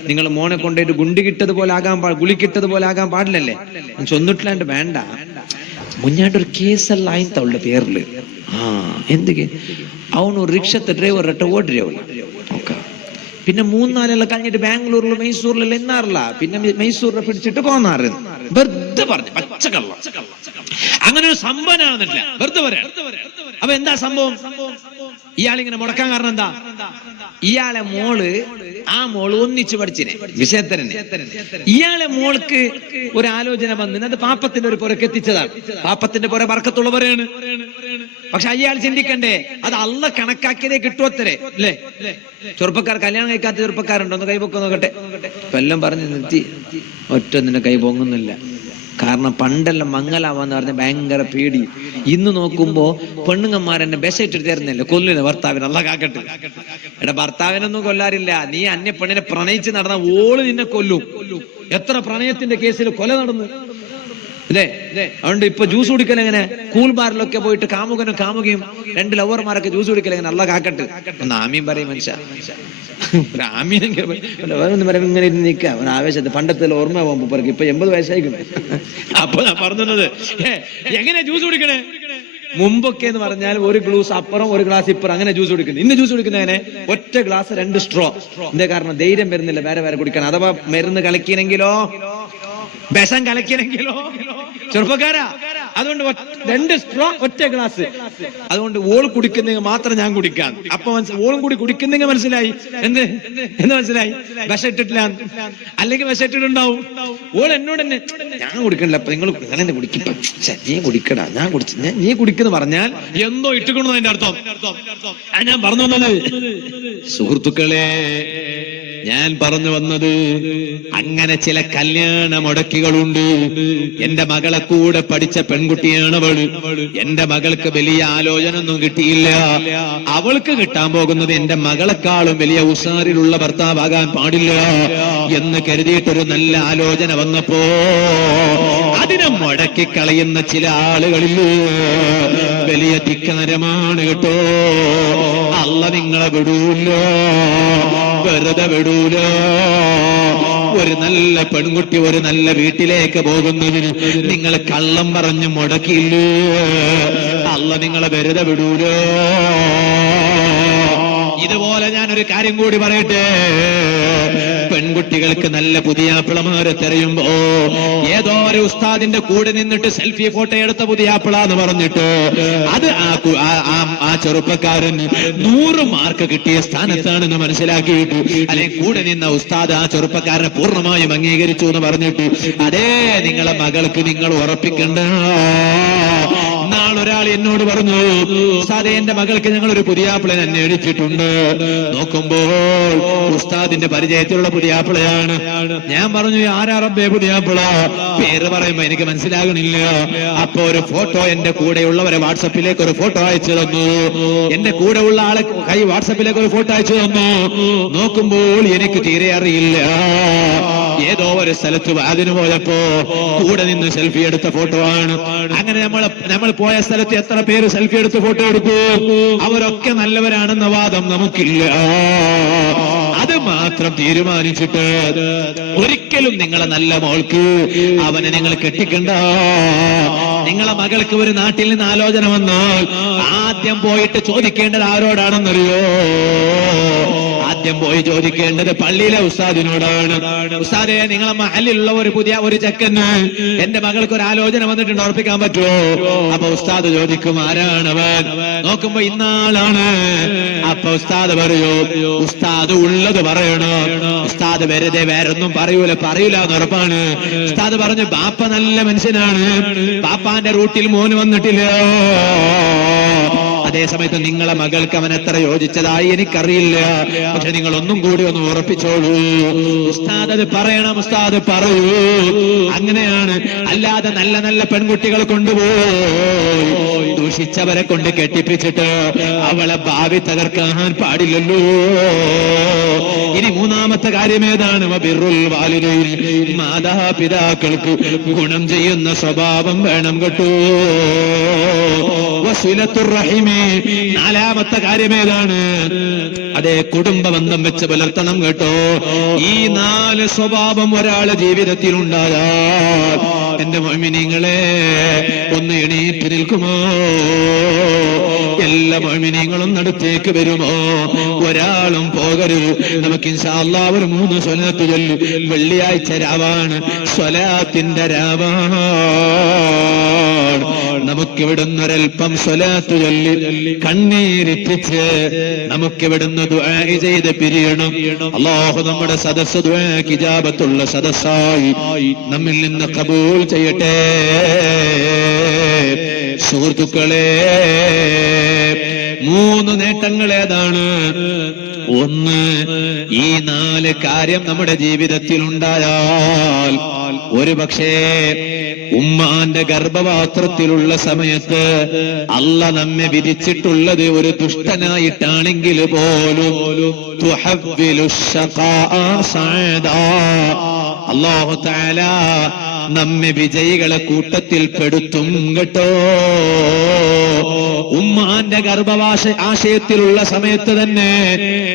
നിങ്ങൾ മോനെ കൊണ്ടുപോയിട്ട് ഗുളിക്കിട്ടതുപോലെ ആകാൻ പാടില്ലല്ലേ. ചൊന്നിട്ടില്ലാണ്ട് വേണ്ട. മുന്നാട്ടൊരു കേസല്ല ആയിത്തവളുടെ പേരില്. എന്തൊക്കെ അവನು റിക്ഷത്തെ ഡ്രൈവർ ഓടിരവല്ല. പിന്നെ 3-4 കഴിഞ്ഞിട്ട് ബാംഗ്ലൂരിലും മൈസൂരിലെല്ലാം എന്നാറില്ല. പിന്നെ മൈസൂരിനെ പിടിച്ചിട്ട് പോന്നാറ്. വെറുതെ പറഞ്ഞു, പച്ചക്കള്ള. അങ്ങനെ ഒരു സംഭവനാണെന്നില്ല, വെറുതെ പറയാം. അപ്പൊ എന്താ സംഭവം? ഇയാളിങ്ങനെ മുടക്കാൻ കാരണം എന്താ? ഇയാളെ മോള് ഒന്നിച്ച് പഠിച്ചിനെ വിഷയത്തരനെ. ഇയാളെ മോൾക്ക് ഒരു ആലോചന വന്നിന്. അത് പാപ്പത്തിന്റെ ഒരു പുറക്കെത്തിച്ചതാണ്. പാപ്പത്തിന്റെ പുറ ബർക്കത്തുള്ളവരാണ്. പക്ഷെ അയാൾ ചിന്തിക്കണ്ടേ, അത് അള്ള കണക്കാക്കിയതേ കിട്ടുവത്തരെ അല്ലേ? ചെറുപ്പക്കാർ, കല്യാണം കഴിക്കാത്ത ചെറുപ്പക്കാരുണ്ടോ? ഒന്ന് കൈപൊക്കെ നോക്കട്ടെ. ഇപ്പൊ എല്ലാം പറഞ്ഞ് നിർത്തി. ഒറ്റ നിന്റെ കൈ പൊങ്ങുന്നില്ല. കാരണം പണ്ടെല്ലാം മംഗലാവാന്ന് പറഞ്ഞ ഭയങ്കര പേടി. ഇന്ന് നോക്കുമ്പോ പെണ്ണുങ്ങന്മാരെന്നെ ബെസൈറ്റ് തരുന്നില്ല, കൊല്ലുന്ന ഭർത്താവിന്. അല്ല കാക്കട്ടെ. എടാ, ഭർത്താവിനൊന്നും കൊല്ലാറില്ല. നീ അന്യ പെണ്ണിനെ പ്രണയിച്ച് നടന്ന ഓള് നിന്നെ കൊല്ലും. എത്ര പ്രണയത്തിന്റെ കേസിൽ കൊല നടന്നു അല്ലേ? അതുകൊണ്ട് ഇപ്പൊ ജ്യൂസ് കുടിക്കലെങ്ങനെ? കൂൾ ബാറിലൊക്കെ പോയിട്ട് കാമുകനും കാമുകയും 2 ലവർമാരൊക്കെ ജ്യൂസ് കുടിക്കലെങ്ങനെ? അല്ല കാക്കട്ടെ. ഒന്ന് ആമീൻ പറയും മനുഷ്യ. ഇങ്ങനെ നിൽക്കുക ആവേശത്ത്. പണ്ടത്തെ ഓർമ്മ പോകുമ്പോ ഇപ്പൊ 80 വയസ്സായിക്കണേ. അപ്പൊ ഞാൻ പറഞ്ഞത് എങ്ങനെ ജ്യൂസ് കുടിക്കണേ? മുമ്പൊക്കെ എന്ന് പറഞ്ഞാൽ ഒരു ഗ്ലാസ് അപ്പുറം ഒരു ഗ്ലാസ് ഇപ്പുറം അങ്ങനെ ജ്യൂസ് കുടിക്കുന്നത്. ഇന്ന് ജ്യൂസ് കുടിക്കുന്നതിനെ ഒറ്റ ഗ്ലാസ് 2 സ്ട്രോ. എന്താ കാരണം? ധൈര്യം വരുന്നില്ല വേറെ കുടിക്കാൻ. അഥവാ മരുന്ന് കലക്കിയെങ്കിലോ, ബെസം കലക്കിയെങ്കിലോ ചെറുപ്പക്കാരാ. അതുകൊണ്ട് 2 സ്ട്രോ, ഒറ്റ ഗ്ലാസ്. അതുകൊണ്ട് ഓൾ കുടിക്കുന്നെങ്കിൽ മാത്രം ഞാൻ കുടിക്കാൻ. അപ്പൊ ഓളും കൂടി കുടിക്കുന്നെങ്കിൽ മനസ്സിലായി എന്ന് മനസ്സിലായി. വിഷയിട്ടിട്ടില്ല, അല്ലെങ്കിൽ വിഷയിട്ടിട്ടുണ്ടാവും. ഓൾ എന്നോട് തന്നെ ഞാൻ കുടിക്കണില്ല, അപ്പൊ നിങ്ങൾ അങ്ങനെ കുടിക്കും. നീ കുടിക്കടാ, ഞാൻ കുടിച്ചു. നീ കുടിക്കുന്ന പറഞ്ഞാൽ എന്തോ ഇട്ടുകൊണ്ടു അതിന്റെ അർത്ഥം. ഞാൻ പറഞ്ഞു വന്നത്, സുഹൃത്തുക്കളെ, ഞാൻ പറഞ്ഞു വന്നത് അങ്ങനെ ചില കല്യാണ മുടക്കികളുണ്ട്. എന്റെ മകളെ കൂടെ പഠിച്ച പെൺകുട്ടിയാണ് അവള്. എന്റെ മകൾക്ക് വലിയ ആലോചന ഒന്നും കിട്ടിയില്ല. അവൾക്ക് കിട്ടാൻ പോകുന്നത് എന്റെ മകളെക്കാളും വലിയ ഉഷാറിലുള്ള ഭർത്താവാകാൻ പാടില്ല എന്ന് കരുതിയിട്ടൊരു നല്ല ആലോചന വന്നപ്പോ അതിനെ മുടക്കി കളയുന്ന ചില ആളുകളിൽ വലിയ ധിക്കാരമാണ് കേട്ടോ. അല്ല നിങ്ങളെ വിടൂല, വെറുതെ വിടൂല. ഒരു നല്ല പെൺകുട്ടി ഒരു നല്ല വീട്ടിലേക്ക് പോകുന്നതിന് നിങ്ങൾ കള്ളം പറഞ്ഞ് മുടക്കിയില്ലേ? അല്ലാഹു നിങ്ങളെ വെറുതെ വിടൂലോ? ഇതുപോലെ ഞാനൊരു കാര്യം കൂടി പറയട്ടെ. പെൺകുട്ടികൾക്ക് നല്ല പുതിയാപ്പിളമാരെ തെരയുമ്പോ ഏതോ ഒരു ഉസ്താദിന്റെ കൂടെ നിന്നിട്ട് സെൽഫി ഫോട്ടോ എടുത്ത പുതിയാപ്പിള എന്ന് പറഞ്ഞിട്ട് അത് ആ ചെറുപ്പക്കാരൻ 100 മാർക്ക് കിട്ടിയ സ്ഥാനത്താണെന്ന് മനസ്സിലാക്കിയിട്ട് അല്ലെങ്കിൽ കൂടെ നിന്ന ഉസ്താദ് ആ ചെറുപ്പക്കാരനെ പൂർണ്ണമായും അംഗീകരിച്ചു എന്ന് പറഞ്ഞിട്ട് അതേ നിങ്ങളെ മകൾക്ക് നിങ്ങൾ ഉറപ്പിക്കണ്ട. നാളൊരാൾ എന്നോട് പറഞ്ഞു, ഉസ്താദേ എന്റെ മകൾക്ക് ഞങ്ങൾ ഒരു പുതിയാപ്പിളനെ അന്വേഷിച്ചിട്ടുണ്ട്. നോക്കുമ്പോൾ ഉസ്താദിന്റെ പരിചയത്തിലുള്ള പുതിയാപ്പിളയാണ്. ഞാൻ പറഞ്ഞു, ആരാ റബ്ബേ പുതിയാപ്പിള? പേര് പറയുമ്പോ എനിക്ക് മനസ്സിലാകണില്ല. അപ്പൊ ഒരു ഫോട്ടോ എന്റെ കൂടെയുള്ളവരെ വാട്സപ്പിലേക്ക് ഒരു ഫോട്ടോ അയച്ചു തന്നു. എന്റെ കൂടെ ഉള്ള ആളെ കൈ വാട്സപ്പിലേക്ക് ഒരു ഫോട്ടോ അയച്ചു തന്നു. നോക്കുമ്പോൾ എനിക്ക് തീരെ അറിയില്ല. ഏതോ ഒരു സ്ഥലത്ത് അതിന് പോയപ്പോ കൂടെ നിന്ന് സെൽഫി എടുത്ത ഫോട്ടോ ആണ്. അങ്ങനെ നമ്മൾ പോയ സ്ഥലത്ത് എത്ര പേര് സെൽഫി എടുത്ത് ഫോട്ടോ എടുത്തു? അവരൊക്കെ നല്ലവരാണെന്ന വാദം നമുക്കില്ല. അത് മാത്രം തീരുമാനിച്ചിട്ട് ഒരിക്കലും നിങ്ങളെ നല്ല മോൾക്ക് അവനെ നിങ്ങൾ കെട്ടിക്കണ്ട. നിങ്ങളെ മകൾക്ക് ഒരു നാട്ടിൽ നിന്ന് ആലോചന വന്നാൽ ആദ്യം പോയിട്ട് ചോദിക്കേണ്ടത് ആരോടാണെന്നറിയോ? ആദ്യം പോയി ചോദിക്കേണ്ടത് പള്ളിയിലെ ഉസ്താദിനോടാണ്. ഉസ്താദേ, നിങ്ങളെ മഹലിലുള്ള ഒരു ചെക്കന് എന്റെ മകൾക്ക് ഒരു ആലോചന വന്നിട്ടുണ്ട്, ഉറപ്പിക്കാൻ പറ്റുമോ? അപ്പൊ ഉസ്താദ് ചോദിക്കും, ആരാണവൻ? നോക്കുമ്പോ ഇന്നാളാണ്. അപ്പൊ ഉസ്താദ് പറയൂ, ഉസ്താദ് ഉള്ളത് പറയണോ? ഉസ്താദ് വെറുതെ വേറൊന്നും പറയൂല എന്ന് ഉറപ്പാണ്. ഉസ്താദ് പറഞ്ഞു, ബാപ്പ നല്ല മനുഷ്യനാണ്, ബാപ്പാന്റെ റൂട്ടിൽ മോന് വന്നിട്ടില്ല. അതേസമയത്ത് നിങ്ങളെ മകൾക്ക് അവൻ എത്ര യോജിച്ചതായി എനിക്കറിയില്ല. പക്ഷെ നിങ്ങൾ ഒന്നും കൂടി ഒന്ന് ഉറപ്പിച്ചോളൂ. ഉസ്താദ് അത് പറയണം, ഉസ്താദ് പറയൂ. അങ്ങനെയാണ്. അല്ലാതെ നല്ല നല്ല പെൺകുട്ടികൾ കൊണ്ടുപോയി ദൂഷിച്ചവരെ കൊണ്ട് കെട്ടിപ്പിച്ചിട്ട് അവളെ ഭാവി തകർക്കാൻ പാടില്ലല്ലോ. ഇനി മൂന്നാമത്തെ കാര്യം ഏതാണ്? ബിർറുൽ വാലിദൈൻ, മാതാപിതാക്കൾക്ക് ഗുണം ചെയ്യുന്ന സ്വഭാവം വേണം കേട്ടോ. വസിലത്തുർ റഹിമി, നാലാമത്തെ കാര്യം ഏതാണ്? അതേ, കുടുംബ ബന്ധം വെച്ച് പുലർത്തണം കേട്ടോ. ഈ 4 സ്വഭാവം ഒരാളെ ജീവിതത്തിൽ ഉണ്ടായാൽ എന്റെ മുഅ്മിനീങ്ങളെ ഒന്ന് എണീറ്റ് നിൽക്കുമോ? എല്ലാ മുഅ്മിനീങ്ങളും അടുത്തേക്ക് വരുമോ? ഒരാളും പോകരുത്. നമുക്ക് ഇൻഷാ അല്ലാഹ് ഒരു 3 സ്വലാത്ത് ചൊല്ലി. വെള്ളിയാഴ്ച രാവാണ്, സ്വലാത്തിന്റെ രാവാണ്. നമുക്കിവിടുന്ന് ഒരൽപ്പം സ്വലാത്ത് ചൊല്ലി കണ്ണീരിപ്പിച്ച് നമുക്കിവിടുന്ന് ദുആ ചെയ്ത് പിരിയണം. അല്ലാഹു നമ്മുടെ സദസ്സ് ദുആക്ക് ഇജാബത്തുള്ള സദസ്സായി നമ്മിൽ നിന്ന് ഖബൂൽ ചെയ്യട്ടെ. സുഹൃത്തുക്കളെ, 3 നേട്ടങ്ങൾ ഏതാണ്? ഒന്ന്, ഈ 4 കാര്യം നമ്മുടെ ജീവിതത്തിൽ ഉണ്ടായാൽ ഒരു പക്ഷേ ഉമ്മാന്റെ ഗർഭപാത്രത്തിലുള്ള സമയത്ത് അല്ലാഹ് നമ്മെ വിധിച്ചിട്ടുള്ളത് ഒരു ദുഷ്ടനായിട്ടാണെങ്കിൽ പോലും അല്ലാഹു തആല നമ്മെ വിജയികളെ കൂട്ടത്തിൽ പെടുത്തും കേട്ടോ. ഉമ്മാന്റെ ആശയത്തിലുള്ള സമയത്ത് തന്നെ,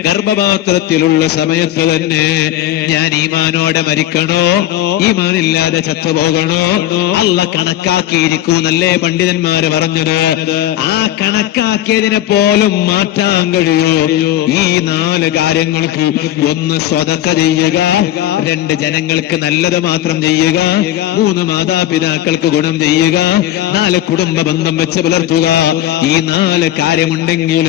ഗർഭപാത്രത്തിലുള്ള സമയത്ത് തന്നെ ഞാൻ ഈമാനോടെ മരിക്കണോ, ഈമാനില്ലാതെ ചത്തുപോകണോ? അല്ലാഹ് കണക്കാക്കിയിരിക്കൂന്നല്ലേ പണ്ഡിതന്മാര് പറഞ്ഞത്. ആ കണക്കാക്കിയതിനെ പോലും മാറ്റാൻ കഴിയോ? ഈ 4 കാര്യങ്ങൾക്ക്: 1 സ്വതക്ക ചെയ്യുക, 2 ജനങ്ങൾക്ക് നല്ലത് മാത്രം ചെയ്യുക, 3 മാതാപിതാക്കൾക്ക് ഗുണം ചെയ്യുക, 4 കുടുംബ ബന്ധം വെച്ച് പുലർത്തുക. ഈ 4 കാര്യമുണ്ടെങ്കിൽ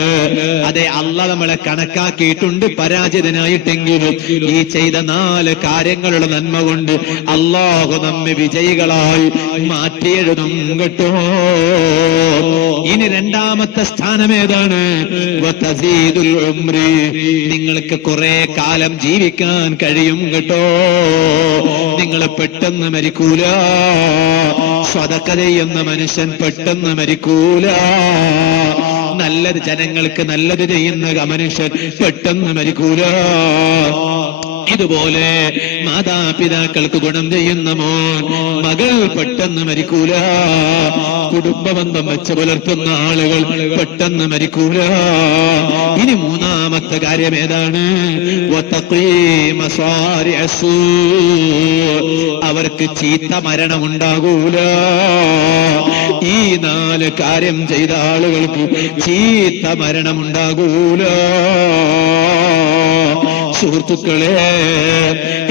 അതെ അല്ലാഹ് നമ്മളെ കണക്കാക്കിയിട്ടുണ്ട്. പരാജിതനായിട്ടെങ്കിലും ഈ ചെയ്ത 4 കാര്യങ്ങളുടെ നന്മ കൊണ്ട് അല്ലാഹു നമ്മെ വിജയികളായി മാറ്റിയെഴുതും കേട്ടോ. ഇനി രണ്ടാമത്തെ സ്ഥാനം ഏതാണ്? വതസീദുൽ ഉംരി, നിങ്ങൾക്ക് കുറെ കാലം ജീവിക്കാൻ കഴിയും കേട്ടോ. നിങ്ങൾ പെട്ടെന്ന് മരിക്കൂല. സ്വതക്ക ചെയ്യുന്ന മനുഷ്യൻ പെട്ടെന്ന് മരിക്കൂല. നല്ലത് ജനങ്ങൾക്ക് നല്ലത് ചെയ്യുന്ന മനുഷ്യൻ പെട്ടെന്ന് മരിക്കൂല. ഇതുപോലെ മാതാപിതാക്കൾക്ക് ഗുണം ചെയ്യുന്ന മോൻ മകൾ പെട്ടെന്ന് മരിക്കൂല. കുടുംബബന്ധം വെച്ച് പുലർത്തുന്ന ആളുകൾ പെട്ടെന്ന് മരിക്കൂല. ഇനി മൂന്നാമത്തെ കാര്യം ഏതാണ്? അവർക്ക് ചീത്ത മരണമുണ്ടാകൂല. ഈ 4 കാര്യം ചെയ്ത ആളുകൾക്ക് ചീത്ത മരണമുണ്ടാകൂല. സുഹൃത്തുക്കളെ,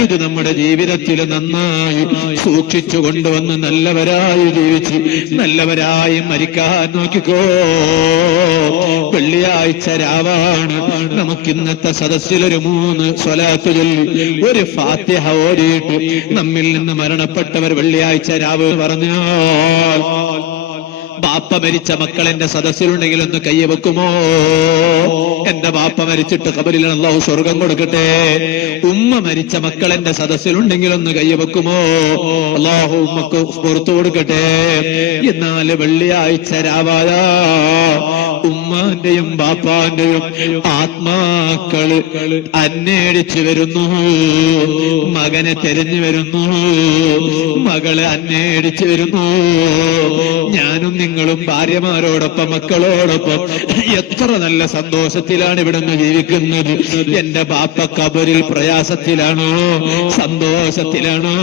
ഇത് നമ്മുടെ ജീവിതത്തിൽ നന്നായി സൂക്ഷിച്ചു കൊണ്ടുവന്ന് നല്ലവരായി ജീവിച്ച് നല്ലവരായി മരിക്കാൻ നോക്കിക്കോ. വെള്ളിയാഴ്ച രാവാണ്. നമുക്കിന്നത്തെ സദസ്സിലൊരു 3 സ്വലാത്ത് ചൊല്ലി ഒരു ഫാത്തിഹ ഓതിയിട്ട് നമ്മിൽ നിന്ന് മരണപ്പെട്ടവർ വെള്ളിയാഴ്ച രാവ് പറഞ്ഞാൽ, ബാപ്പ മരിച്ച മക്കൾ എന്റെ സദസ്സിലുണ്ടെങ്കിൽ ഒന്ന് കയ്യെ വെക്കുമോ? എന്റെ ബാപ്പ മരിച്ചിട്ട് ഖബറിൽ അല്ലാഹു സ്വർഗം കൊടുക്കട്ടെ. ഉമ്മ മരിച്ച മക്കൾ എന്റെ സദസ്സിലുണ്ടെങ്കിൽ ഒന്ന് കയ്യെ വെക്കുമോ? അല്ലാഹു ഉമ്മക്ക് പുറത്തു കൊടുക്കട്ടെ. എന്നാൽ വെള്ളിയാഴ്ച രാവായ ഉമ്മാന്റെയും ബാപ്പാന്റെയും ആത്മാക്കള് അന്വേഷിച്ചു വരുന്നു. മകനെ തെരഞ്ഞു വരുന്നു. മകള് അന്വേഷിച്ചു വരുന്നു. ഞാനും നിങ്ങളും ഭാര്യമാരോടൊപ്പം മക്കളോടൊപ്പം എത്ര നല്ല സന്തോഷത്തിലാണ് ഇവിടുന്ന് ജീവിക്കുന്നത്. എന്റെ ബാപ്പ ഖബറിൽ പ്രയാസത്തിലാണോ സന്തോഷത്തിലാണോ?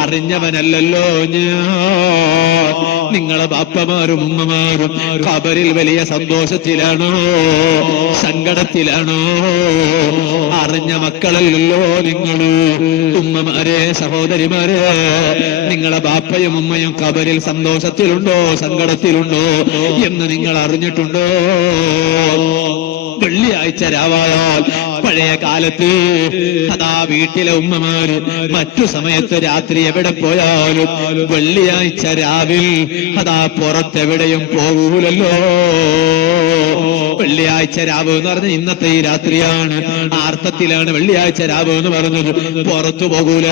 അറിഞ്ഞവനല്ലല്ലോ ഞാൻ. നിങ്ങളെ ബാപ്പമാരും ഉമ്മമാരും ഖബറിൽ വലിയ സന്തോഷത്തിലാണോ സങ്കടത്തിലാണോ? അറിഞ്ഞ മക്കളല്ലല്ലോ നിങ്ങൾ. ഉമ്മമാരെ, സഹോദരിമാരെ, നിങ്ങളെ ബാപ്പയും ഉമ്മയും ഖബറിൽ സന്തോഷത്തിലുണ്ടോ സങ്കടത്തിലുണ്ടോ എന്ന് നിങ്ങൾ അറിഞ്ഞിട്ടുണ്ടോ? വെള്ളിയാഴ്ച രാവായാൽ പഴയ കാലത്ത് അതാ വീട്ടിലെ ഉമ്മമാര് മറ്റു സമയത്ത് രാത്രി എവിടെ പോയാലും വെള്ളിയാഴ്ച രാവിൽ അതാ പുറത്തെവിടെയും പോകൂലല്ലോ. വെള്ളിയാഴ്ച രാവ് എന്ന് പറഞ്ഞ ഇന്നത്തെ ഈ രാത്രിയാണ്. ആർത്തത്തിലാണ് വെള്ളിയാഴ്ച രാവ് എന്ന് പറഞ്ഞത്. പുറത്തു പോകൂല.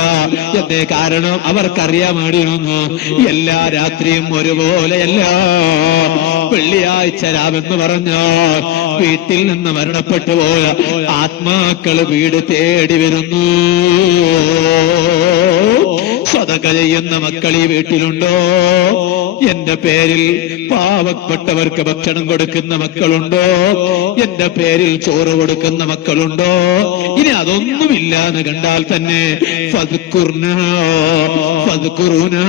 എന്തേ കാരണം? അവർക്കറിയാമായിരുന്നു എല്ലാ രാത്രിയും ഒരുപോലെയല്ല. വെള്ളിയാഴ്ച രാവെന്ന് പറഞ്ഞാൽ വീട്ടിൽ നിന്ന് മരണപ്പെട്ടു പോയ ആത്മാക്കള് വീട് തേടി വരുന്നു. സദഖ ചെയ്യുന്ന മക്കൾ ഈ വീട്ടിലുണ്ടോ? എന്റെ പേരിൽ പാവപ്പെട്ടവർക്ക് ഭക്ഷണം കൊടുക്കുന്ന മക്കളുണ്ടോ? എന്റെ പേരിൽ ചോറ് കൊടുക്കുന്ന മക്കളുണ്ടോ? ഇനി അതൊന്നുമില്ല എന്ന് കണ്ടാൽ തന്നെ ഫദ്കുർനാ ഫദ്കുറൂനാ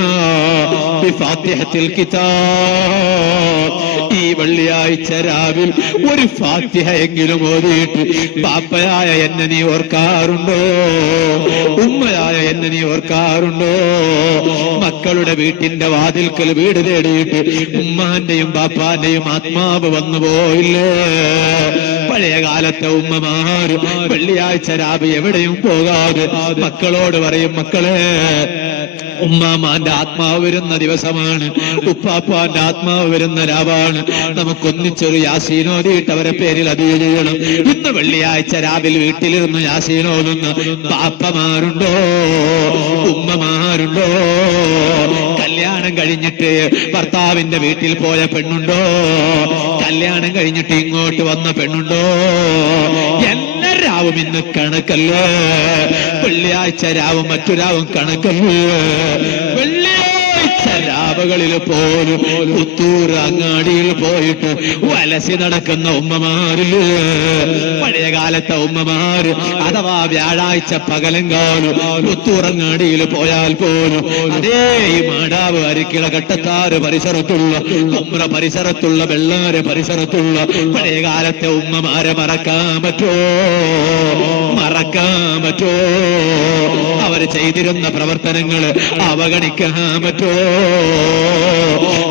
ബിഫാത്തിഹത്തിൽ കിതാബ്. ഈ വെള്ളിയാഴ്ച രാവിൽ ഒരു ഫാത്തിഹ എങ്കിലും ഓതിയിട്ട് പാപ്പയായ എന്നെ നീ ഓർക്കാറുണ്ടോ? ഉമ്മയായ എന്നെ നീ ഓർക്കാറുണ്ടോ? മക്കളുടെ വീട്ടിന്റെ വാതിൽക്കൽ വീട് തേടിയിട്ട് ഉമ്മാന്റെയും ബാപ്പാന്റെയും ആത്മാവ് വന്നു പോയില്ലേ? പഴയ കാലത്തെ ഉമ്മമാർ വെള്ളിയാഴ്ച രാവിലെ എവിടെയും പോകാതെ മക്കളോട് പറയും, മക്കളെ, ഉമ്മാമാന്റെ ആത്മാവ് വരുന്ന ദിവസമാണ്, ഉപ്പാപ്പാന്റെ ആത്മാവ് വരുന്ന രാവാണ്. നമുക്കൊന്നിച്ചൊരു യാസീനോദിയിട്ട് അവരെ പേരിൽ അതിഥി ചെയ്യണം. ഇന്ന് വെള്ളിയാഴ്ച രാവിലെ വീട്ടിലിരുന്ന് യാസീനോതുന്ന പാപ്പമാരുണ്ടോ? ഉമ്മമാരുണ്ടോ? കല്യാണം കഴിഞ്ഞിട്ട് ഭർത്താവിന്റെ വീട്ടിൽ പോയ പെണ്ണുണ്ടോ? കല്യാണം കഴിഞ്ഞിട്ട് ഇങ്ങോട്ട് വന്ന പെണ്ണുണ്ടോ? എല്ലാ രാവും ഇന്ന് കണക്കല്ലേ? വെള്ളിയാഴ്ച രാവും മറ്റു രാവും കണക്കല്ലേ? വെള്ളിയാഴ്ച രാവുകളിൽ പോലും പുത്തൂർ അങ്ങാടിയിൽ പോയിട്ട് വലസി നടക്കുന്ന ഉമ്മമാരില്, പഴയ കാലത്തെ ഉമ്മമാര് അഥവാ വ്യാഴാഴ്ച പകലങ്കാലും പുത്തൂർ അങ്ങാടിയിൽ പോയാൽ പോലും അതേ ഈ മാടാവ് അരിക്കിള കട്ടത്താറ് പരിസരത്തുള്ള ഉമ്ര പരിസരത്തുള്ള വെള്ളാര് പരിസരത്തുള്ള പഴയ കാലത്തെ ഉമ്മമാരെ മറക്കാൻ പറ്റോ? മറക്കാൻ പറ്റോ? അവർ ചെയ്തിരുന്ന പ്രവർത്തനങ്ങൾ അവഗണിക്കാൻ പറ്റോ?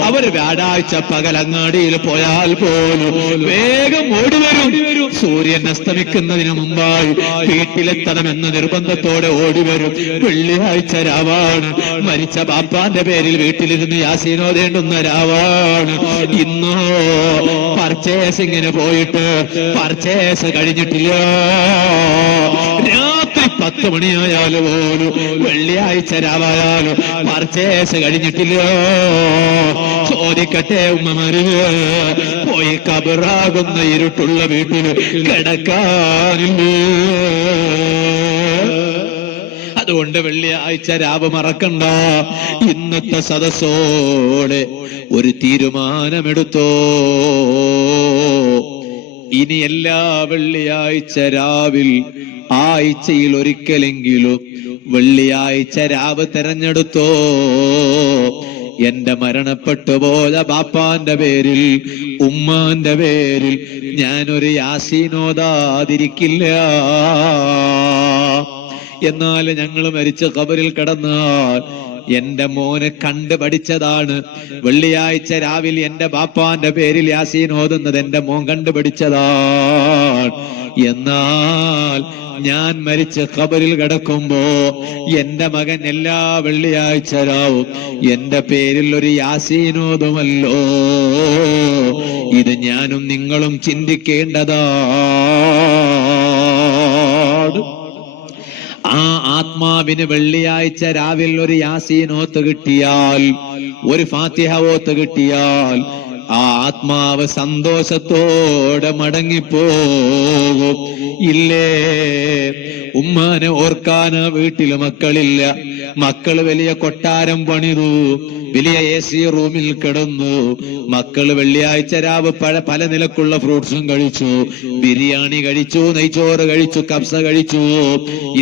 അവർ വ്യാഴാഴ്ച പകലങ്ങാടിയിൽ പോയാൽ പോലും വേഗം ഓടിവരും. സൂര്യൻ അസ്തമിക്കുന്നതിന് മുമ്പായി വീട്ടിലെത്തണമെന്ന നിർബന്ധത്തോടെ ഓടിവരും. വെള്ളിയാഴ്ച രാവാണ്. മരിച്ച ബാപ്പാന്റെ പേരിൽ വീട്ടിലിരുന്ന് യാസീനോദേണ്ടുന്ന രാവാണ്. ഇന്നോ പർച്ചേസിങ്ങിന് പോയിട്ട് പർച്ചേസ് കഴിഞ്ഞിട്ടില്ല. രാത്രി 10 മണിയായാലും പോലും വെള്ളിയാഴ്ച രാവായാലും പർച്ചേസ് കഴിഞ്ഞിട്ടില്ല. ചോദ്യം തീരുമാനിക്കട്ടെ ഉമ്മമാര്, പോയി കബറാകുന്ന ഇരുട്ടുള്ള വീട്ടിൽ കിടക്കാനില്ലേ. അതുകൊണ്ട് വെള്ളിയാഴ്ച രാവ് മറക്കണ്ട. ഇന്നത്തെ സദസ്സോടെ ഒരു തീരുമാനമെടുത്തോ. ഇനി എല്ലാ വെള്ളിയാഴ്ച രാവിൽ ആഴ്ചയിൽ ഒരിക്കലെങ്കിലും വെള്ളിയാഴ്ച രാവ് തെരഞ്ഞെടുത്തോ. എന്റെ മരണപ്പെട്ടു പോയ ബാപ്പാന്റെ പേരിൽ, ഉമ്മാന്റെ പേരിൽ ഞാനൊരു യാസീനോദാതിരിക്കില്ല. എന്നാൽ ഞങ്ങൾ മരിച്ച ഖബറിൽ കിടന്നാൽ എന്റെ മോന് കണ്ടു പഠിച്ചതാണ്. വെള്ളിയാഴ്ച രാവിലെ എന്റെ ബാപ്പാന്റെ പേരിൽ യാസീൻ ഓതുന്നത് എന്റെ മോൻ കണ്ടുപിടിച്ചതാണ്. എന്നാൽ ഞാൻ മരിച്ച് ഖബറിൽ കിടക്കുമ്പോ എന്റെ മകൻ എല്ലാ വെള്ളിയാഴ്ച രാവും എന്റെ പേരിൽ ഒരു യാസീൻ ഓതുമല്ലോ. ഇത് ഞാനും നിങ്ങളും ചിന്തിക്കേണ്ടതാണ്. ആ ആത്മാവിന് വെള്ളിയാഴ്ച രാവിലെ ഒരു യാസീൻ ഓത്ത് കിട്ടിയാൽ, ഒരു ഫാത്തിഹ ഓത്ത് കിട്ടിയാൽ ആ ആത്മാവ് സന്തോഷത്തോടെ മടങ്ങിപ്പോകും. ഇല്ലേ, ഉമ്മാനെ ഓർക്കാന് വീട്ടില് മക്കളില്ല. മക്കള് വലിയ കൊട്ടാരം പണിതു, വലിയ AC റൂമിൽ കിടന്നു. മക്കള് വെള്ളിയാഴ്ച രാവ് പല നിലക്കുള്ള ഫ്രൂട്ട്സും കഴിച്ചു, ബിരിയാണി കഴിച്ചു, നെയ്ച്ചോറ് കഴിച്ചു, കബ്സ കഴിച്ചു.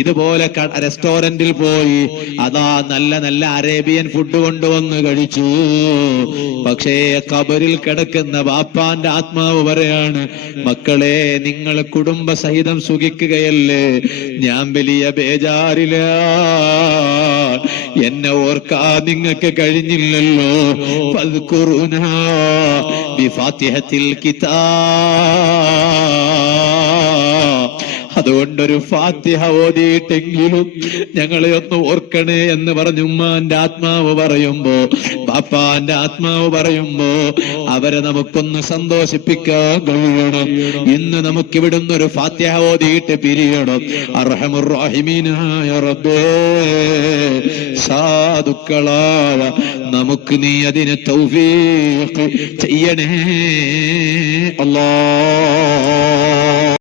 ഇതുപോലെ റെസ്റ്റോറന്റിൽ പോയി അതാ നല്ല നല്ല അറേബ്യൻ ഫുഡ് കൊണ്ടുവന്ന് കഴിച്ചു. പക്ഷേ ഖബറിൽ കിടക്കുന്ന ബാപ്പാന്റെ ആത്മാവ് പറയാണ്, മക്കളെ നിങ്ങൾ കുടുംബസഹിതം സുഖിക്കുകയല്ലേ, ഞാൻ വലിയ ബേജാറില. എന്നെ ഓർക്കാൻ നിങ്ങൾക്ക് കഴിഞ്ഞില്ലല്ലോ. ഫദ്കുറുനാ ബിഫാത്തിഹത്തിൽ കിതാബ്. അതുകൊണ്ടൊരു ഫാത്തിഹ ഓതിയിട്ടെങ്കിലും ഞങ്ങളെ ഒന്ന് ഓർക്കണേ എന്ന് പറഞ്ഞു ഉമ്മാന്റെ ആത്മാവ് പറയുമ്പോ, ബാപ്പാന്റെ ആത്മാവ് പറയുമ്പോ അവരെ നമുക്കൊന്ന് സന്തോഷിപ്പിക്കാൻ കഴിയണം. ഇന്ന് നമുക്കിവിടുന്ന് ഒരു ഫാത്തിഹ ഓതിയിട്ട് പിരിയണം. അർഹമുർ റഹീമീനായ റബ്ബേ, സാധുക്കളായ നമുക്ക് നീ അതിനെ തൗഫീഖ് ചെയ്യണേ അല്ലാഹ്.